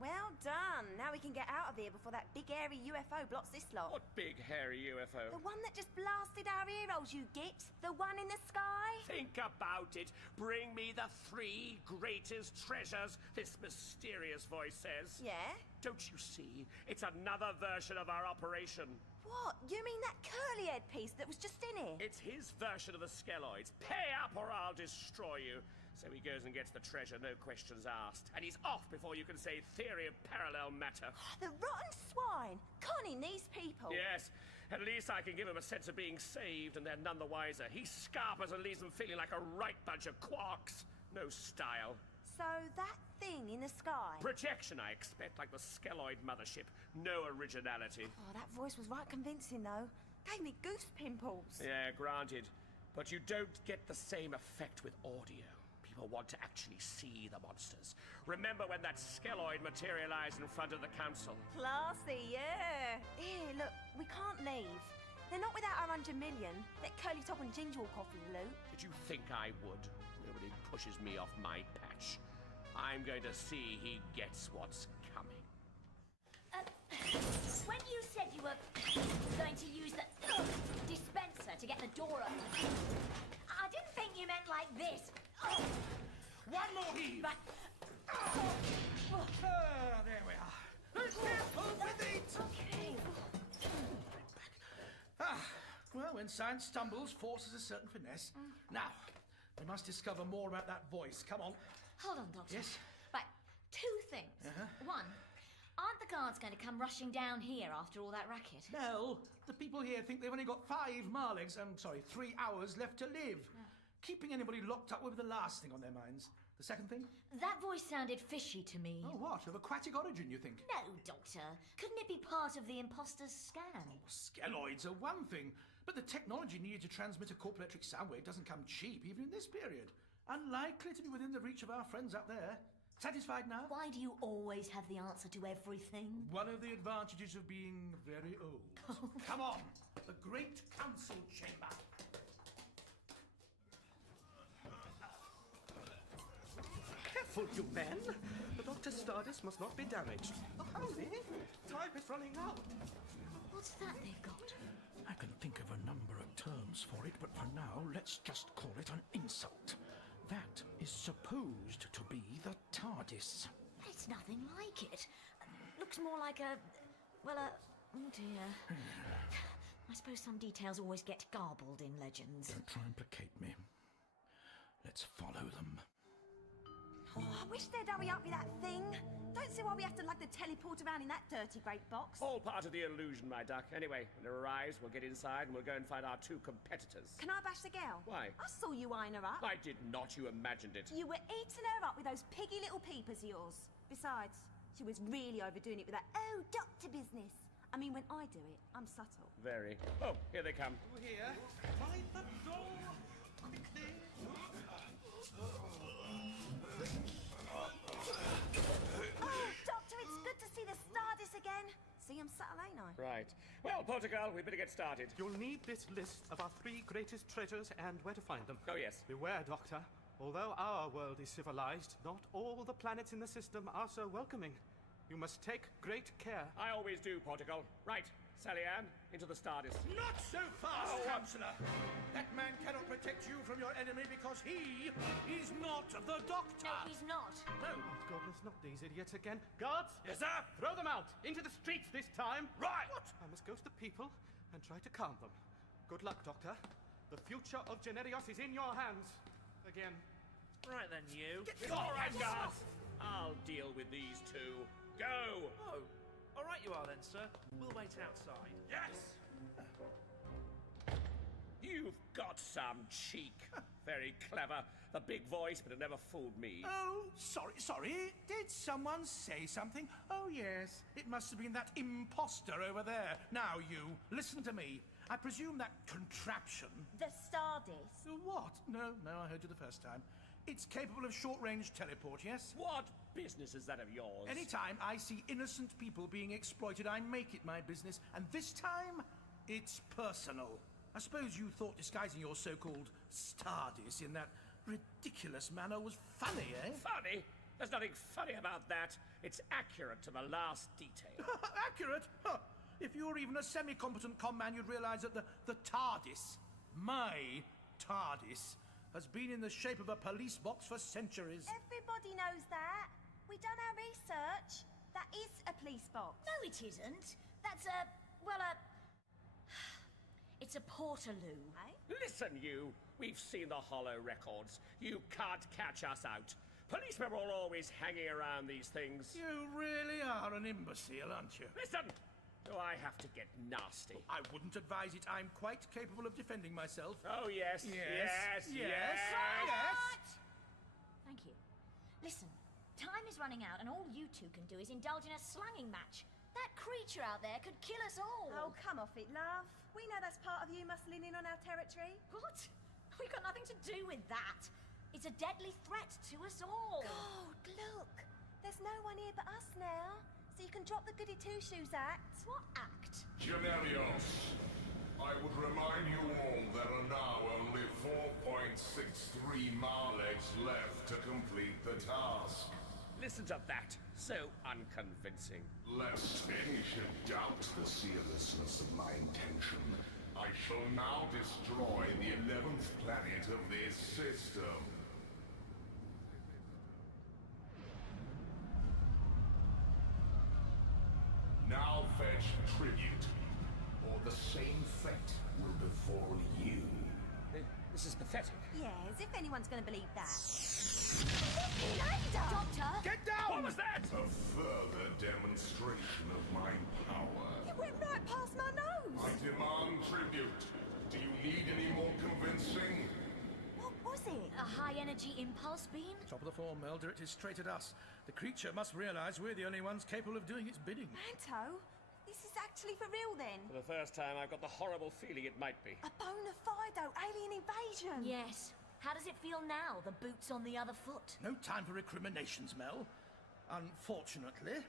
Well done. Now we can get out of here before that big hairy UFO blots this lot. What big hairy UFO? The one that just blasted our heroes, you git. The one in the sky. Think about it. Bring me the 3 greatest treasures, this mysterious voice says. Yeah? Don't you see? It's another version of our operation. What? You mean that curly head piece that was just in here? It's his version of the skeloids. Pay up or I'll destroy you. So he goes and gets the treasure, no questions asked. And he's off before you can say theory of parallel matter. The rotten swine! Conning these people! Yes, at least I can give him a sense of being saved and they're none the wiser. He scarpers and leaves them feeling like a right bunch of quarks. No style. So that thing in the sky... Projection, I expect, like the skeloid mothership. No originality. Oh, that voice was right convincing, though. Gave me goose pimples. Yeah, granted. But you don't get the same effect with audio. People want to actually see the monsters. Remember when that skeloid materialized in front of the council? Classy, yeah. Here, look, we can't leave. They're not without our 100 million. Let Curly Top and Ginger walk off with the loot. Did you think I would? Nobody pushes me off my patch. I'm going to see he gets what's coming. When you said you were going to use the dispenser to get the door open, I didn't think you meant like this. One more heave! But... There we are. Careful with it! Okay. Well, when science stumbles, force has a certain finesse. Now, we must discover more about that voice. Come on. Hold on, Doctor. Yes? Right, 2 things. One, aren't the guards going to come rushing down here after all that racket? No, the people here think they've only got 5 Marlegs, 3 hours left to live. Keeping anybody locked up will be the last thing on their minds. The second thing? That voice sounded fishy to me. Oh, what? Of aquatic origin, you think? No, Doctor. Couldn't it be part of the imposter's scan? Oh, skeloids are one thing, but the technology needed to transmit a corp electric sound wave doesn't come cheap, even in this period. Unlikely to be within the reach of our friends up there. Satisfied now? Why do you always have the answer to everything? One of the advantages of being very old. Come on, the Great Council Chamber. Careful, you men! The Doctor's TARDIS must not be damaged. Oh, hurry! Time is running out. What's that they've got? I can think of a number of terms for it, but for now, let's just call it an insult. That is supposed to be the TARDIS. It's nothing like it. Looks more like a... well, oh dear. I suppose some details always get garbled in legends. Don't try and placate me. Let's follow them. Oh, I wish they'd hurry up with that thing. Don't see why we have to lug the teleport around in that dirty great box. All part of the illusion, my duck. Anyway, when it arrives, we'll get inside and we'll go and find our two competitors. Can I bash the girl? Why? I saw you eyeing her up. I did not. You imagined it. You were eating her up with those piggy little peepers of yours. Besides, she was really overdoing it with that, oh, doctor business. I mean, when I do it, I'm subtle. Very. Oh, here they come. Here. Find the door. Quickly. Oh, Doctor, it's good to see the TARDIS again. See, I'm subtle, ain't I? Right. Well, Portugal, we better get started. You'll need this list of our 3 greatest treasures and where to find them. Oh, yes. Beware, Doctor. Although our world is civilized, not all the planets in the system are so welcoming. You must take great care. I always do, Portugal. Right. Sally Ann, into the TARDIS. Not so fast, Counselor! That man cannot protect you from your enemy because he is not the Doctor! No, he's not. No! Oh, goodness, not these idiots again. Guards! Yes, sir? Throw them out! Into the streets this time! Right! What? I must go to the people and try to calm them. Good luck, Doctor. The future of Generios is in your hands. Again. Right then, you. All right, guards. I'll deal with these two. Go! Oh, all right you are then, sir. We'll wait outside. Yes! You've got some cheek. Very clever. The big voice, but it never fooled me. Oh, sorry. Did someone say something? Oh, yes. It must have been that imposter over there. Now, you, listen to me. I presume that contraption... The TARDIS. What? No, I heard you the first time. It's capable of short-range teleport, yes? What business is that of yours? Anytime I see innocent people being exploited, I make it my business. And this time, it's personal. I suppose you thought disguising your so-called TARDIS in that ridiculous manner was funny, eh? Funny? There's nothing funny about that. It's accurate to the last detail. Accurate? Huh. If you were even a semi-competent comm man, you'd realize that the TARDIS, my TARDIS, has been in the shape of a police box for centuries. Everybody knows that. We done our research. That is a police box. No, it isn't. That's a... well, it's a portaloo. Eh? Listen, you. We've seen the hollow records. You can't catch us out. Policemen are always hanging around these things. You really are an imbecile, aren't you? Listen! Do I have to get nasty? I wouldn't advise it. I'm quite capable of defending myself. Oh, yes. Yes. Thank you. Listen, time is running out and all you two can do is indulge in a slanging match. That creature out there could kill us all. Oh, come off it, love. We know that's part of you muscling in on our territory. What? We've got nothing to do with that. It's a deadly threat to us all. God, look. There's no one here but us now. So you can drop the goody two-shoes act. What act? Generios, I would remind you all there are now only 4.63 Marlegs left to complete the task. Listen to that. So unconvincing. Lest any should doubt the seriousness of my intention, I shall now destroy the 11th planet of this system. Now fetch tribute, or the same fate will befall you. This is pathetic. Yes, if anyone's going to believe that. Doctor! Get down! What was that? A further demonstration of my power. It went right past my nose. I demand tribute. Do you need any more convincing? What was it? A high-energy impulse beam? Top of the form, Melder. It is straight at us. The creature must realize we're the only ones capable of doing its bidding. Manto, this is actually for real then? For the first time, I've got the horrible feeling it might be. A bona fide alien invasion. Yes. How does it feel now, the boot's on the other foot? No time for recriminations, Mel. Unfortunately,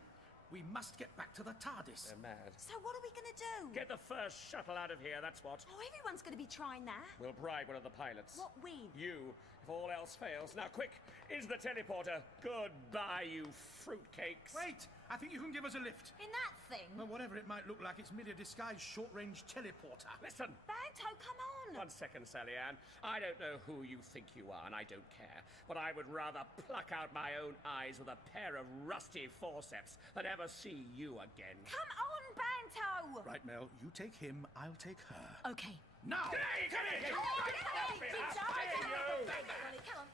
we must get back to the TARDIS. They're mad. So what are we going to do? Get the first shuttle out of here, that's what. Oh, everyone's going to be trying that. We'll bribe one of the pilots. What we? You, if all else fails. Now, quick, into the teleporter. Goodbye, you fruitcakes. Wait! I think you can give us a lift. In that thing? Well, whatever it might look like, it's merely a disguised short-range teleporter. Listen. Banto, come on! 1 second, Sally Ann. I don't know who you think you are, and I don't care. But I would rather pluck out my own eyes with a pair of rusty forceps than ever see you again. Come on, Banto! Right, Mel, you take him, I'll take her. Okay. Now! Hey, come here!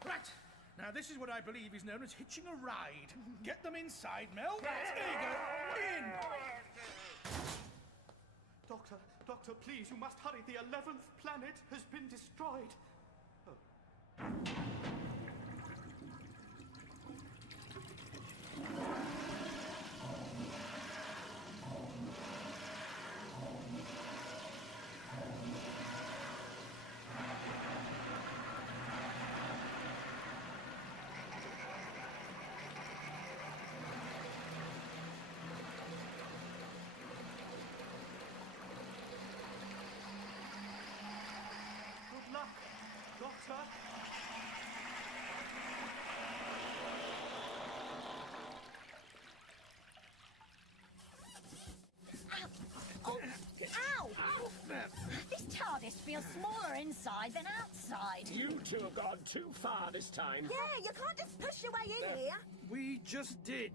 Right. Now, this is what I believe is known as hitching a ride. Get them inside, Mel. There you go. In! Doctor, please, you must hurry. The 11th planet has been destroyed. Good luck, Doctor. Ow! This TARDIS feels smaller inside than outside. You two have gone too far this time. Yeah, you can't just push your way in here. We just did.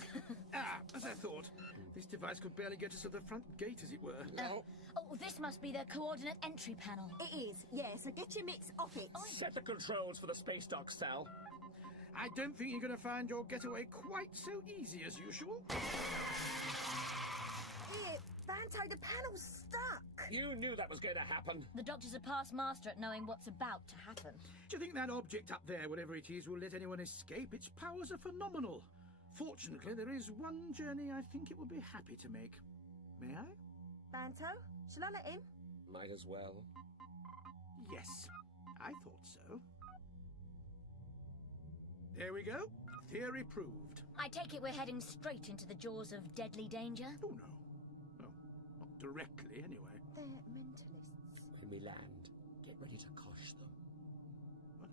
As I thought. This device could barely get us to the front gate, as it were. Oh, this must be the coordinate entry panel. It is, yeah, so get your mitts off it. Set the controls for the space dock, Sal. I don't think you're going to find your getaway quite so easy as usual. Here, Banto, the panel's stuck. You knew that was going to happen. The Doctor's a past master at knowing what's about to happen. Do you think that object up there, whatever it is, will let anyone escape? Its powers are phenomenal. Fortunately, there is one journey I think it will be happy to make. May I? Banto, shall I let him? Might as well. Yes, I thought so. There we go. Theory proved. I take it we're heading straight into the jaws of deadly danger? Oh, no. No, not directly, anyway. They're mentalists. When we land, get ready to cosh them. What?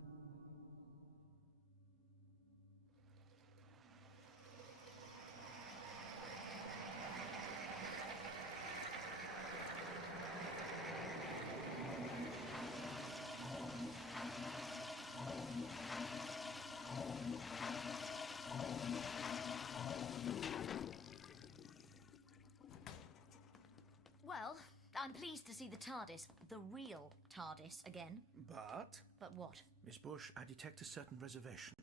Well, I'm pleased to see the TARDIS, the real TARDIS, again. But, But what? Miss Bush, I detect a certain reservation.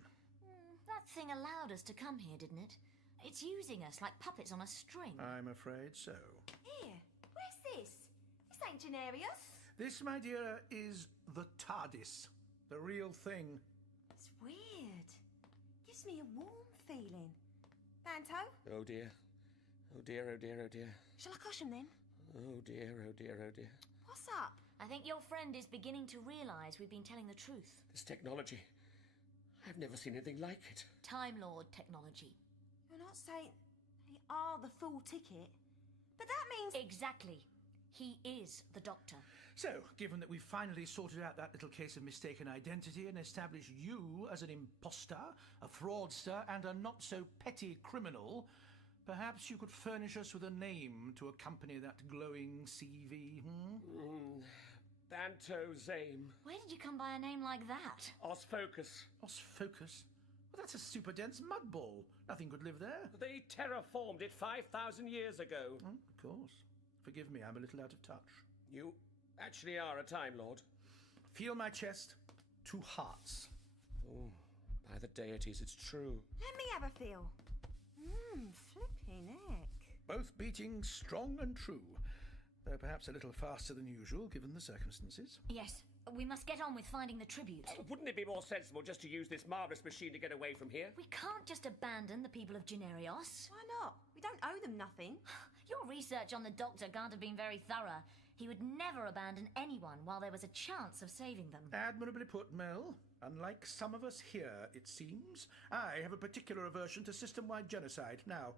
That thing allowed us to come here, didn't it? It's using us like puppets on a string. I'm afraid so. Here, where's this? This ain't Generius. This, my dear, is the TARDIS. The real thing. It's weird. Gives me a warm feeling. Banto, Oh dear. Oh dear, oh dear, oh dear. shall I cosh him then? Oh dear, oh dear, oh dear. What's up? I think your friend is beginning to realise we've been telling the truth. This technology. I've never seen anything like it. Time Lord technology. You're not saying they are the full ticket, but that means... Exactly. He is the Doctor. So, given that we've finally sorted out that little case of mistaken identity and established you as an imposter, a fraudster, and a not-so-petty criminal, perhaps you could furnish us with a name to accompany that glowing CV, Banto Zame. Where did you come by a name like that? Osfocus. Osfocus? Well, that's a super dense mud ball. Nothing could live there. They terraformed it 5,000 years ago. Oh, of course. Forgive me, I'm a little out of touch. You actually are a Time Lord. Feel my chest. 2 hearts. Oh, by the deities, it's true. Let me have a feel. Flipping heck. Both beating strong and true. Though perhaps a little faster than usual, given the circumstances. Yes, we must get on with finding the tribute. Wouldn't it be more sensible just to use this marvellous machine to get away from here? We can't just abandon the people of Generios. Why not? We don't owe them nothing. Your research on the Doctor can't have been very thorough. He would never abandon anyone while there was a chance of saving them. Admirably put, Mel. Unlike some of us here, it seems, I have a particular aversion to system-wide genocide. Now,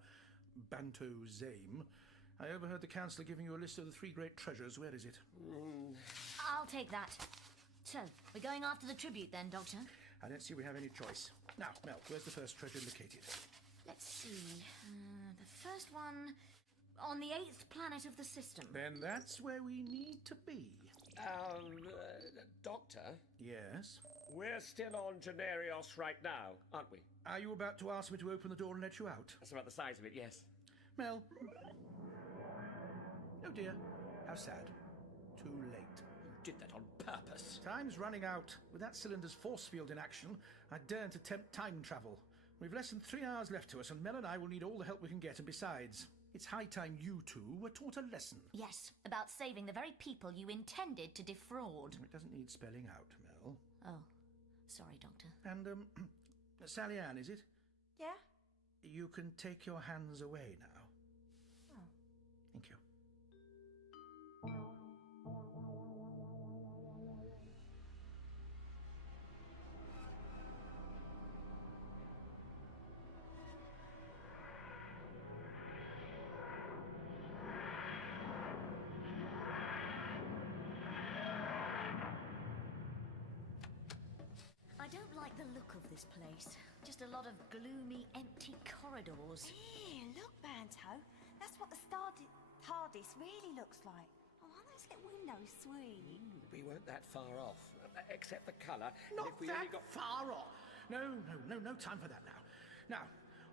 Banto Zame, I overheard the Councillor giving you a list of the 3 great treasures. Where is it? I'll take that. So, we're going after the tribute then, Doctor? I don't see we have any choice. Now, Mel, where's the first treasure located? Let's see. The first one on the 8th planet of the system. Then that's where we need to be. Doctor? Yes? We're still on Generios right now, aren't we? Are you about to ask me to open the door and let you out? That's about the size of it, yes. Mel. Oh dear, how sad. Too late. You did that on purpose. Time's running out. With that cylinder's force field in action, I daren't attempt time travel. We've less than 3 hours left to us, and Mel and I will need all the help we can get, and besides, it's high time you two were taught a lesson. Yes, about saving the very people you intended to defraud. It doesn't need spelling out, Mel. Oh, sorry, Doctor. And, Sally Ann, is it? Yeah? You can take your hands away now. Oh. Thank you. I don't like the look of this place. Just a lot of gloomy, empty corridors. Yeah, look, Banto. That's what the TARDIS really looks like. Oh, aren't those little windows sweet? We weren't that far off, except the colour. Not if we that only got far off. No time for that now. Now,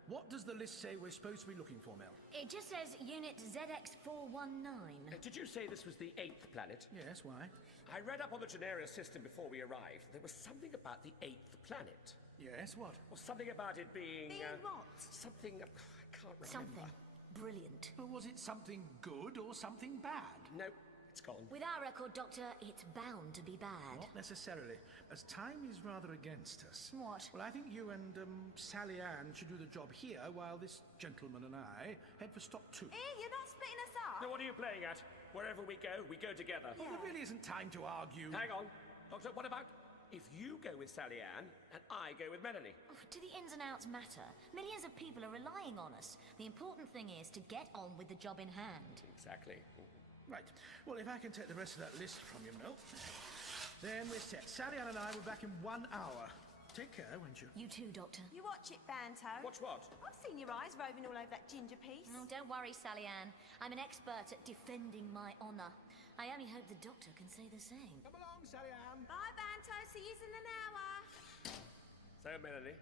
what does the list say we're supposed to be looking for, Mel? It just says Unit ZX419. Did you say this was the 8th planet? Yes, why? I read up on the Generios system before we arrived. There was something about the 8th planet. Yes, what? Or something about it being... Being what? Something... I can't remember. Something brilliant. Well, was it something good or something bad? No, it's gone. With our record, Doctor, it's bound to be bad. Not necessarily, as time is rather against us. What? Well, I think you and Sally Ann should do the job here while this gentleman and I head for stop 2. You're not splitting us up? Now, what are you playing at? Wherever we go together. Well, there really isn't time to argue. Hang on. Doctor, what about if you go with Sally Ann and I go with Melanie? Oh, do the ins and outs matter? Millions of people are relying on us. The important thing is to get on with the job in hand. Exactly. Right. Well, if I can take the rest of that list from you, Mel, then we're set. Sally Ann and I will be back in 1 hour. Take care, won't you? You too, Doctor. You watch it, Banto. Watch what? I've seen your eyes roving all over that ginger piece. Oh, don't worry, Sally Ann. I'm an expert at defending my honour. I only hope the Doctor can say the same. Come along, Sally Ann. Bye, Banto. See you in an hour. So, Melanie,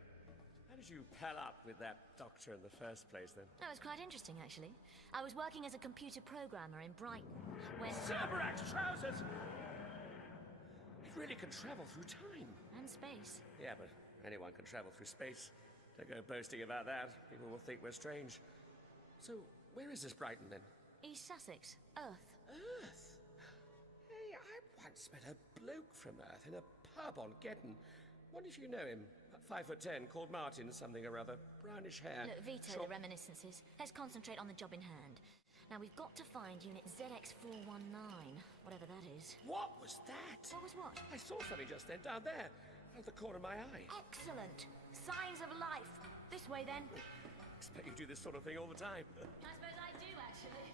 how did you pal up with that Doctor in the first place, then? That was quite interesting, actually. I was working as a computer programmer in Brighton when... Cerberax trousers! It really can travel through time. And space. Yeah, but anyone can travel through space. Don't go boasting about that. People will think we're strange. So, where is this Brighton, then? East Sussex. Earth. Earth? Hey, I once met a bloke from Earth in a pub on Gedden. Wonder if you know him. 5'10", called Martin something or other. Brownish hair. Look, veto the reminiscences. Let's concentrate on the job in hand. Now, we've got to find Unit ZX419, whatever that is. What was that? What was what? I saw something just then, down there, out the corner of my eye. Excellent. Signs of life. This way, then. Expect you do this sort of thing all the time. I suppose I do, actually.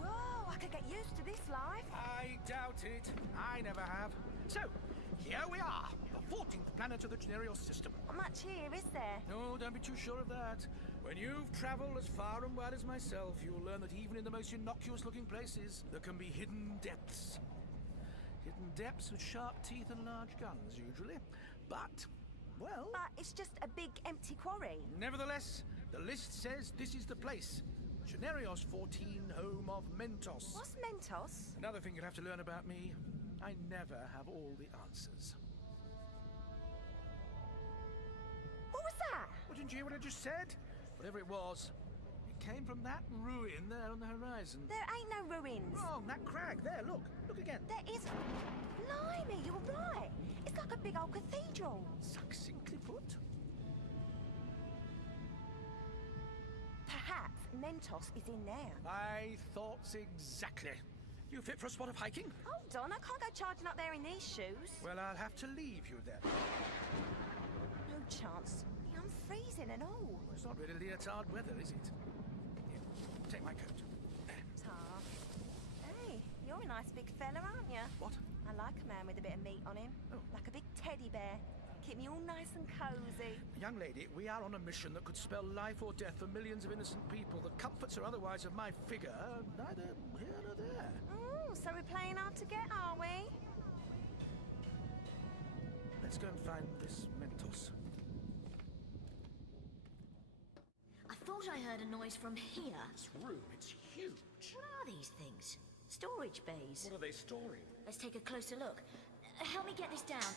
Whoa, I could get used to this life. I doubt it. I never have. So, here we are, the 14th planet of the Generios system. Not much here, is there? No, don't be too sure of that. When you've traveled as far and wide as myself, you'll learn that even in the most innocuous-looking places, there can be hidden depths. Hidden depths with sharp teeth and large guns, usually. But, well... But it's just a big empty quarry. Nevertheless, the list says this is the place. Generios 14, home of Mentos. What's Mentos? Another thing you'll have to learn about me, I never have all the answers. What was that? Well, didn't you hear what I just said? Whatever it was, came from that ruin there on the horizon. There ain't no ruins. Wrong, that crag. There, look. Look again. There is... Blimey, you're right. It's like a big old cathedral. Succinctly put. Perhaps Mentos is in there. My thoughts exactly. You fit for a spot of hiking? Hold on, I can't go charging up there in these shoes. Well, I'll have to leave you then. No chance. I'm freezing and all. It's not really leotard weather, is it? Here, take my coat. Ah. Hey, you're a nice big fella, aren't you? What? I like a man with a bit of meat on him. Oh. Like a big teddy bear. Keep me all nice and cosy. Young lady, we are on a mission that could spell life or death for millions of innocent people. The comforts or otherwise of my figure are neither here nor there. Oh, so we're playing hard to get, are we? Let's go and find this Mentos. I thought I heard a noise from here. This room, it's huge. What are these things? Storage bays. What are they storing? Let's take a closer look. Help me get this down.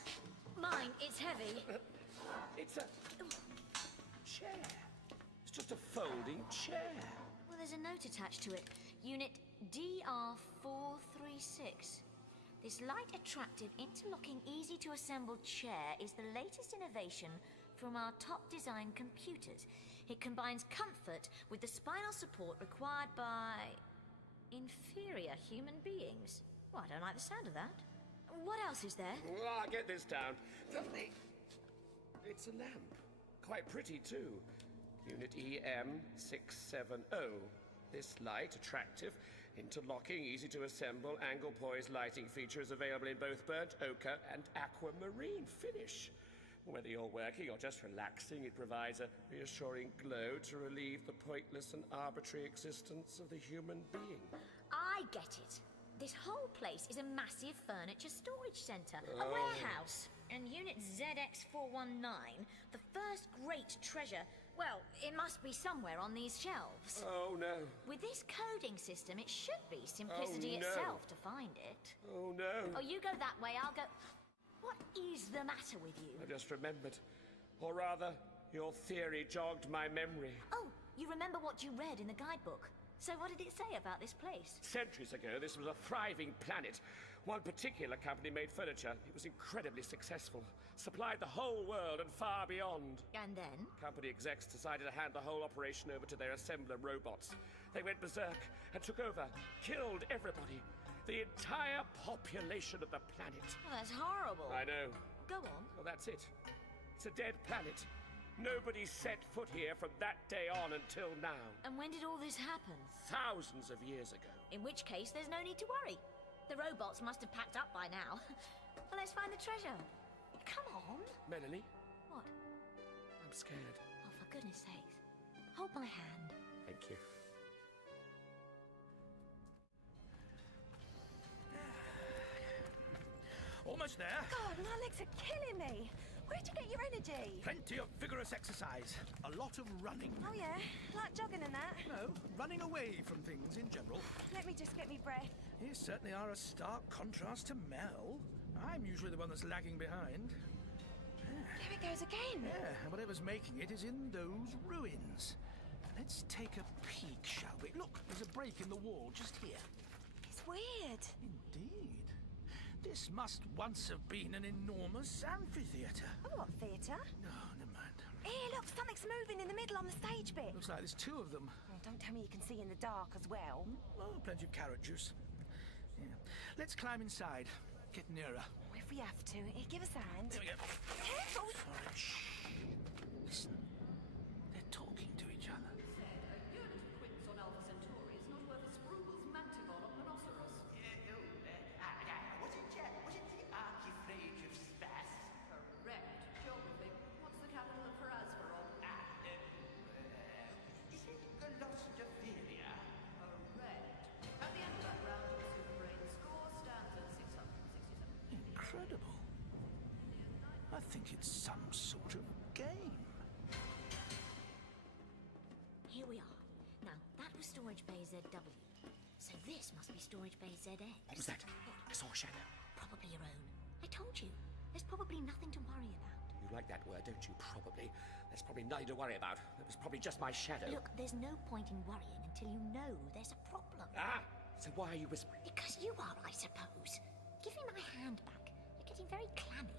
Mine, it's heavy. It's a chair. It's just a folding chair. Well, there's a note attached to it. Unit DR436. This light, attractive, interlocking, easy-to-assemble chair is the latest innovation from our top design computers. It combines comfort with the spinal support required by inferior human beings. Well, I don't like the sound of that. What else is there? Ah, get this down. It's a lamp. Quite pretty, too. Unit EM670. This light, attractive, interlocking, easy to assemble, angle poise lighting feature is available in both burnt ochre and aquamarine finish. Whether you're working or just relaxing, it provides a reassuring glow to relieve the pointless and arbitrary existence of the human being. I get it. This whole place is a massive furniture storage centre, a Oh. warehouse. And Unit ZX419, the first great treasure, well, it must be somewhere on these shelves. Oh, no. With this coding system, it should be simplicity Oh, no. itself to find it. Oh, no. Oh, you go that way, I'll go... What is the matter with you? I just remembered. Or rather, your theory jogged my memory. Oh, you remember what you read in the guidebook. So what did it say about this place? Centuries ago, this was a thriving planet. One particular company made furniture. It was incredibly successful. Supplied the whole world and far beyond. And then? Company execs decided to hand the whole operation over to their assembler robots. They went berserk and took over. Killed everybody. The entire population of the planet. Well, that's horrible. I know. Go on. Well, that's it. It's a dead planet. Nobody set foot here from that day on until now. And when did all this happen? Thousands of years ago. In which case, there's no need to worry. The robots must have packed up by now. Well, let's find the treasure. Come on. Melanie? What? I'm scared. Oh, for goodness sakes. Hold my hand. Thank you. Almost there. God, my legs are killing me. Where'd you get your energy? Plenty of vigorous exercise. A lot of running. Oh, yeah? Like jogging and that? No, running away from things in general. Let me just get me breath. You certainly are a stark contrast to Mel. I'm usually the one that's lagging behind. There it goes again. Yeah, and whatever's making it is in those ruins. Let's take a peek, shall we? Look, there's a break in the wall just here. It's weird. Indeed. This must once have been an enormous amphitheatre. Oh, what theatre? No, never mind. Here, look, something's moving in the middle on the stage bit. Looks like there's two of them. Oh, don't tell me you can see in the dark as well. Oh, plenty of carrot juice. Yeah. Let's climb inside. Get nearer. Oh, if we have to. Here, give us a hand. There we go. Careful! Sorry, shh. Listen. They're talking to each other. Incredible. I think it's some sort of game. Here we are. Now, that was Storage Bay ZW. So this must be Storage Bay ZX. What was that? I saw a shadow. Probably your own. I told you. There's probably nothing to worry about. You like that word, don't you? Probably. There's probably nothing to worry about. It was probably just my shadow. Look, there's no point in worrying until you know there's a problem. Ah! So why are you whispering? Because you are, I suppose. Give me my hand back. You're getting very clammy.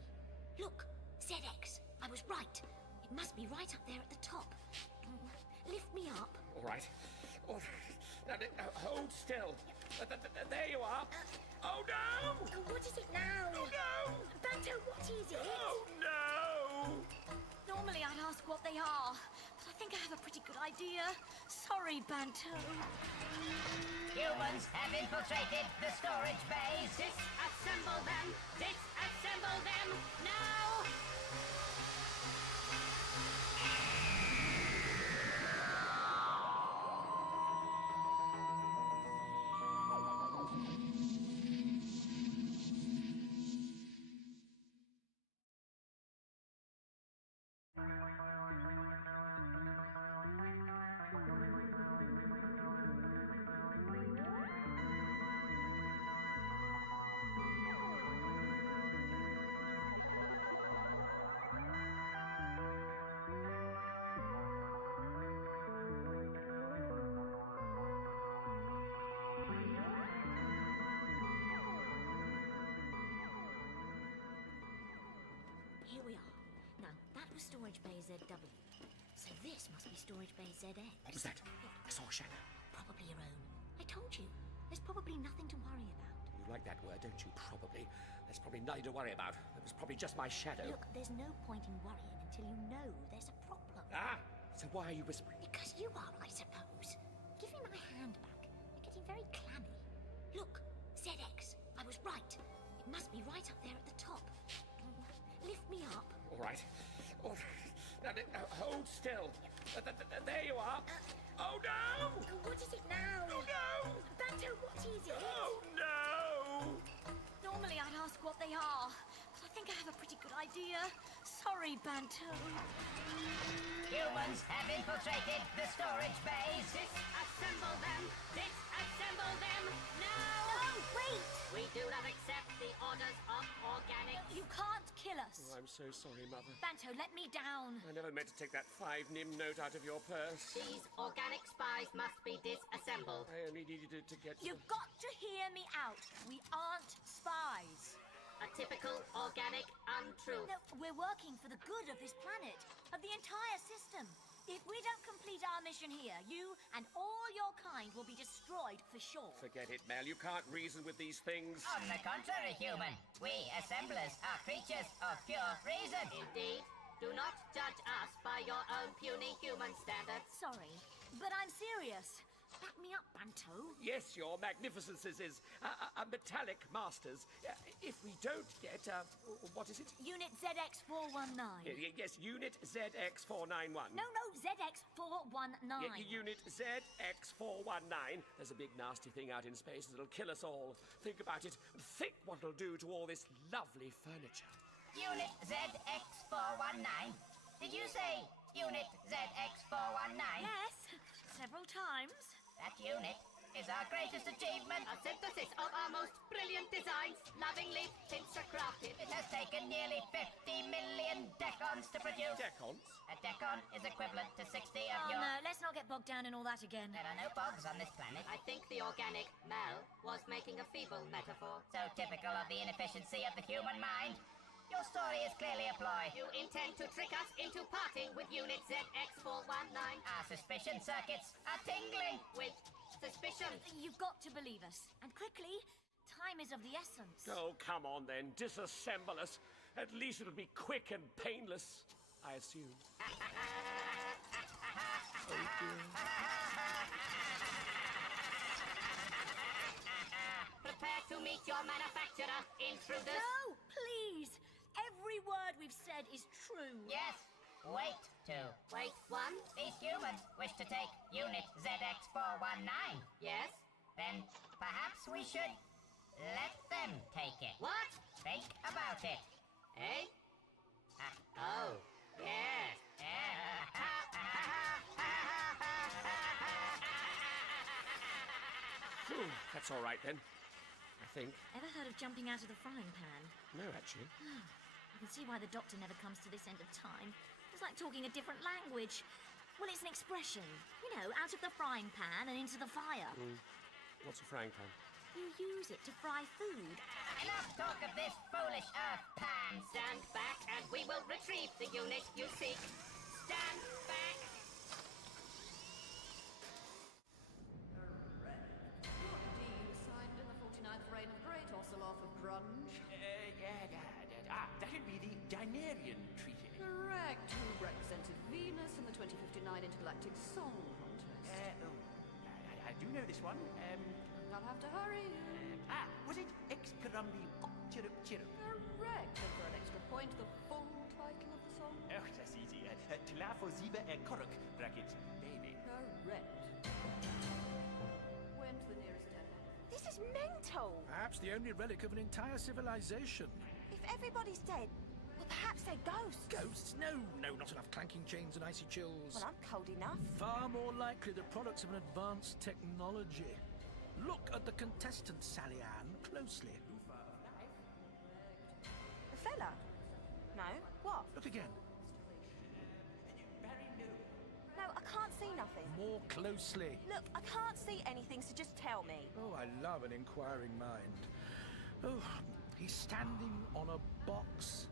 Look, ZX. I was right. It must be right up there at the top. Lift me up. All right. Oh, hold still. There you are. Oh, no! What is it now? Oh, no! Banto, what is it? Oh, no! Normally I'd ask what they are, but I think I have a pretty good idea. Sorry, Banto. Humans have infiltrated the storage bays. Disassemble them! Disassemble them now! Here we are. Now, that was Storage Bay ZW. So this must be Storage Bay ZX. What was that? I saw a shadow. Probably your own. I told you. There's probably nothing to worry about. You like that word, don't you? Probably. There's probably nothing to worry about. It was probably just my shadow. Look, there's no point in worrying until you know there's a problem. Ah! So why are you whispering? Because you are, I suppose. Give me my hand back. You're getting very clammy. Look, ZX. I was right. It must be right up there at the top. Lift me up. All right. Oh, hold still. There you are. Oh, no! What is it now? Oh, no! Banto, what is it? Oh, no! Normally I'd ask what they are, but I think I have a pretty good idea. Sorry, Banto. Humans have infiltrated the storage bays. Disassemble them! Disassemble them now! No, wait! We do not accept the orders of organic. You can't kill us. Oh, I'm so sorry, Mother. Banto, let me down. I never meant to take that 5 nim note out of your purse. These organic spies must be disassembled. I only needed it to get... You've got to hear me out. We aren't spies. A typical organic untruth. No, we're working for the good of this planet, of the entire system. If we don't complete our mission here, you and all your kind will be destroyed for sure. Forget it, Mel. You can't reason with these things. On the contrary, human. We assemblers are creatures of pure reason. Indeed. Do not judge us by your own puny human standards. Sorry, but I'm serious. Back me up, Banto. Yes, your magnificences is a metallic masters. If we don't get, what is it? Unit ZX419. Yes, Unit ZX491. No, ZX419. Unit ZX419. There's a big nasty thing out in space that'll kill us all. Think about it. Think what it'll do to all this lovely furniture. Unit ZX419. Did you say Unit ZX419? Yes, several times. That unit is our greatest achievement. A synthesis of our most brilliant designs, lovingly pincer-crafted. It has taken nearly 50 million decons to produce. Decons? A decon is equivalent to 60 of Oh, your... no, let's not get bogged down in all that again. There are no bogs on this planet. I think the organic Mel was making a feeble metaphor. So typical of the inefficiency of the human mind. Your story is clearly a ploy. You intend to trick us into parting with Unit ZX419. Our suspicion circuits are tingling with suspicion. You've got to believe us. And quickly, time is of the essence. Oh, come on then. Disassemble us. At least it'll be quick and painless, I assume. Oh, dear. Prepare to meet your manufacturer, intruders. No, please. Every word we've said is true. Yes. Wait, 2. Wait, 1. These humans wish to take Unit ZX419. Yes? Then perhaps we should let them take it. What? Think about it. Eh? Oh, yes. Phew, that's all right then, I think. Ever heard of jumping out of the frying pan? No, actually. I've can see why the Doctor never comes to this end of time. It's like talking a different language. Well, it's an expression. You know, out of the frying pan and into the fire. What's a frying pan? You use it to fry food. Enough talk of this foolish Earth pan. Stand back and we will retrieve the unit you seek. Stand back. Signed in the 49th reign of Great Oceloth of Grunge. That'd be the Dinarian Treaty. Correct. Who represented Venus in the 2059 Intergalactic Song Contest. I do know this one. I'll have to hurry. Was it Ex-Karumbi Chirrup Chirrup? Correct. And for an extra point, the full title of the song. Oh, that's easy. Tilafo Ziba Korok, brackets, baby. Correct. Went to the nearest depot. This is mental! Perhaps the only relic of an entire civilization. If everybody's dead, well, perhaps they're ghosts. Ghosts? No, not enough clanking chains and icy chills. Well, I'm cold enough. Far more likely the products of an advanced technology. Look at the contestant, Sally Ann, closely. The fella? No. What? Look again. No, I can't see nothing. More closely. Look, I can't see anything, so just tell me. Oh, I love an inquiring mind. Oh, he's standing on a box.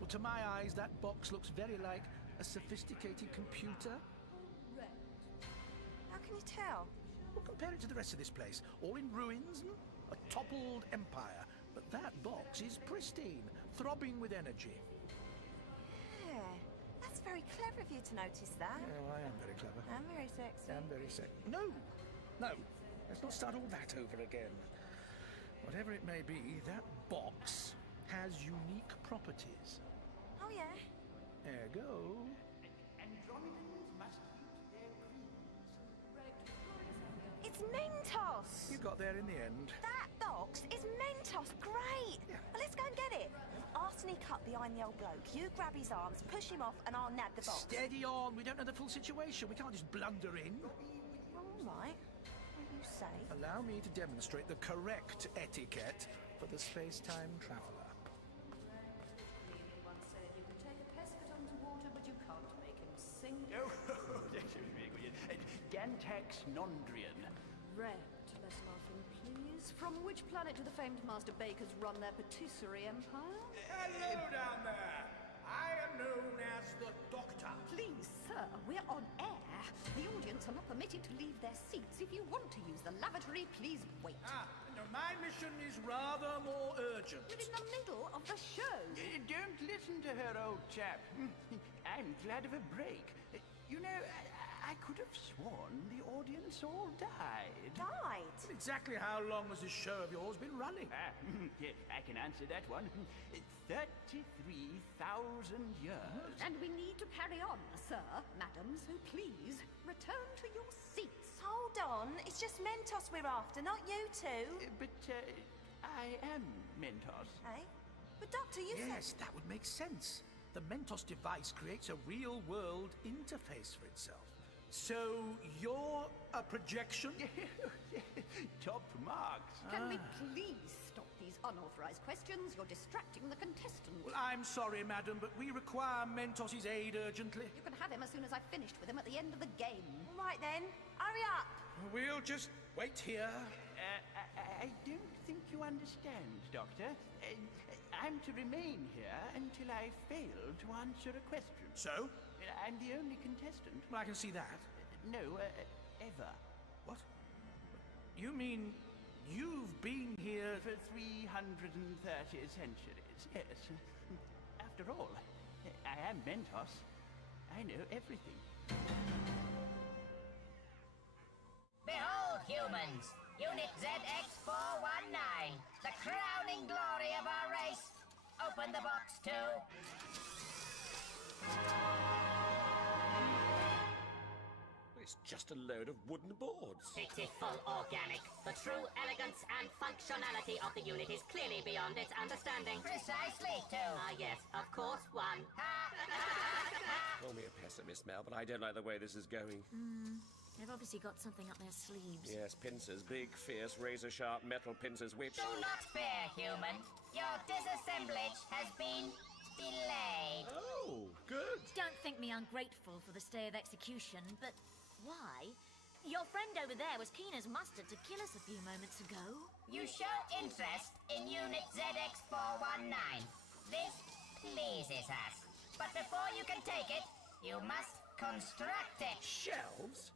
Well, to my eyes, that box looks very like a sophisticated computer. How can you tell? Well, compare it to the rest of this place. All in ruins, a toppled empire. But that box is pristine, throbbing with energy. Yeah, that's very clever of you to notice that. Oh, I am very clever. And very sexy. And very sexy. No! Let's not start all that over again. Whatever it may be, that box has unique properties. Oh, yeah? Ergo... Andromedans must eat their queens. It's Mentos! You got there in the end. That box is Mentos! Great! Yeah. Well, let's go and get it. I'll sneak up behind the old bloke. You grab his arms, push him off, and I'll nab the box. Steady on. We don't know the full situation. We can't just blunder in. All right. What you say? Allow me to demonstrate the correct etiquette for the space-time traveller. Once said you can take a pescat underwater, but you can't make him sink. Oh, that's very good. Gantax Nondrian. Correct. Less laughing, please. From which planet do the famed Master Bakers run their patisserie empire? Hello down there. I am known as the Doctor. Please, sir, we're on air. The audience are not permitted to leave their seats. If you want to use the lavatory, please wait. No, my mission is rather more urgent. We're in the middle of the show. Don't listen to her, old chap. I'm glad of a break. You know, I could have sworn the audience all died. Died? Exactly how long has this show of yours been running? Yeah, I can answer that one. 33,000 years. And we need to carry on, sir. Madam, so please, return to your seats. Hold on. It's just Mentos we're after, not you two. But I am Mentos. Eh? But Doctor, you said... Yes, that would make sense. The Mentos device creates a real-world interface for itself. So, you're a projection? Top marks. Can we please stop these unauthorized questions? You're distracting the contestant. Well, I'm sorry, madam, but we require Mentos's aid urgently. You can have him as soon as I've finished with him at the end of the game. Right then, hurry up. We'll just wait here. I don't think you understand, Doctor. I'm to remain here until I fail to answer a question. So? I'm the only contestant. Well, I can see that. No, ever. What? You mean you've been here... For 330 centuries, yes. After all, I am Mentos. I know everything. Behold, humans! Unit ZX419, the crowning glory of our race. Open the box, too. It's just a load of wooden boards. Pitiful organic. The true elegance and functionality of the unit is clearly beyond its understanding. Precisely, too. Yes, of course, one. Call me a pessimist, Mel, but I don't like the way this is going. They've obviously got something up their sleeves. Yes, pincers. Big, fierce, razor-sharp metal pincers which... Do not fear, human. Your disassemblage has been delayed. Oh, good. Don't think me ungrateful for the stay of execution, but why? Your friend over there was keen as mustard to kill us a few moments ago. You show interest in Unit ZX419. This pleases us. But before you can take it, you must construct it. Shelves?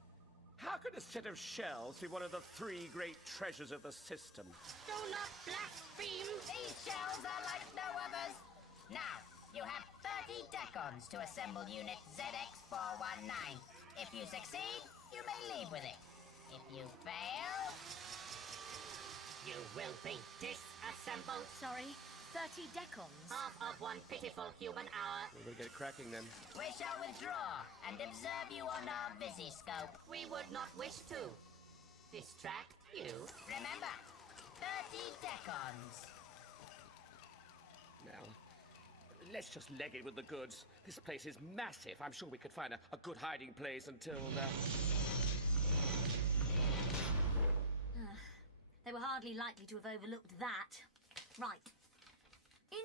How could a set of shelves be one of the 3 great treasures of the system? Do not blaspheme! These shells are like no others. Now, you have 30 decons to assemble Unit ZX419. If you succeed, you may leave with it. If you fail, you will be disassembled. Sorry, 30 decons. Half of one pitiful human hour. We'll get it cracking then. We shall withdraw and observe you on our visiscope. We would not wish to distract you. Remember, 30 decons. Now, let's just leg it with the goods. This place is massive. I'm sure we could find a good hiding place until... They were hardly likely to have overlooked that. Right.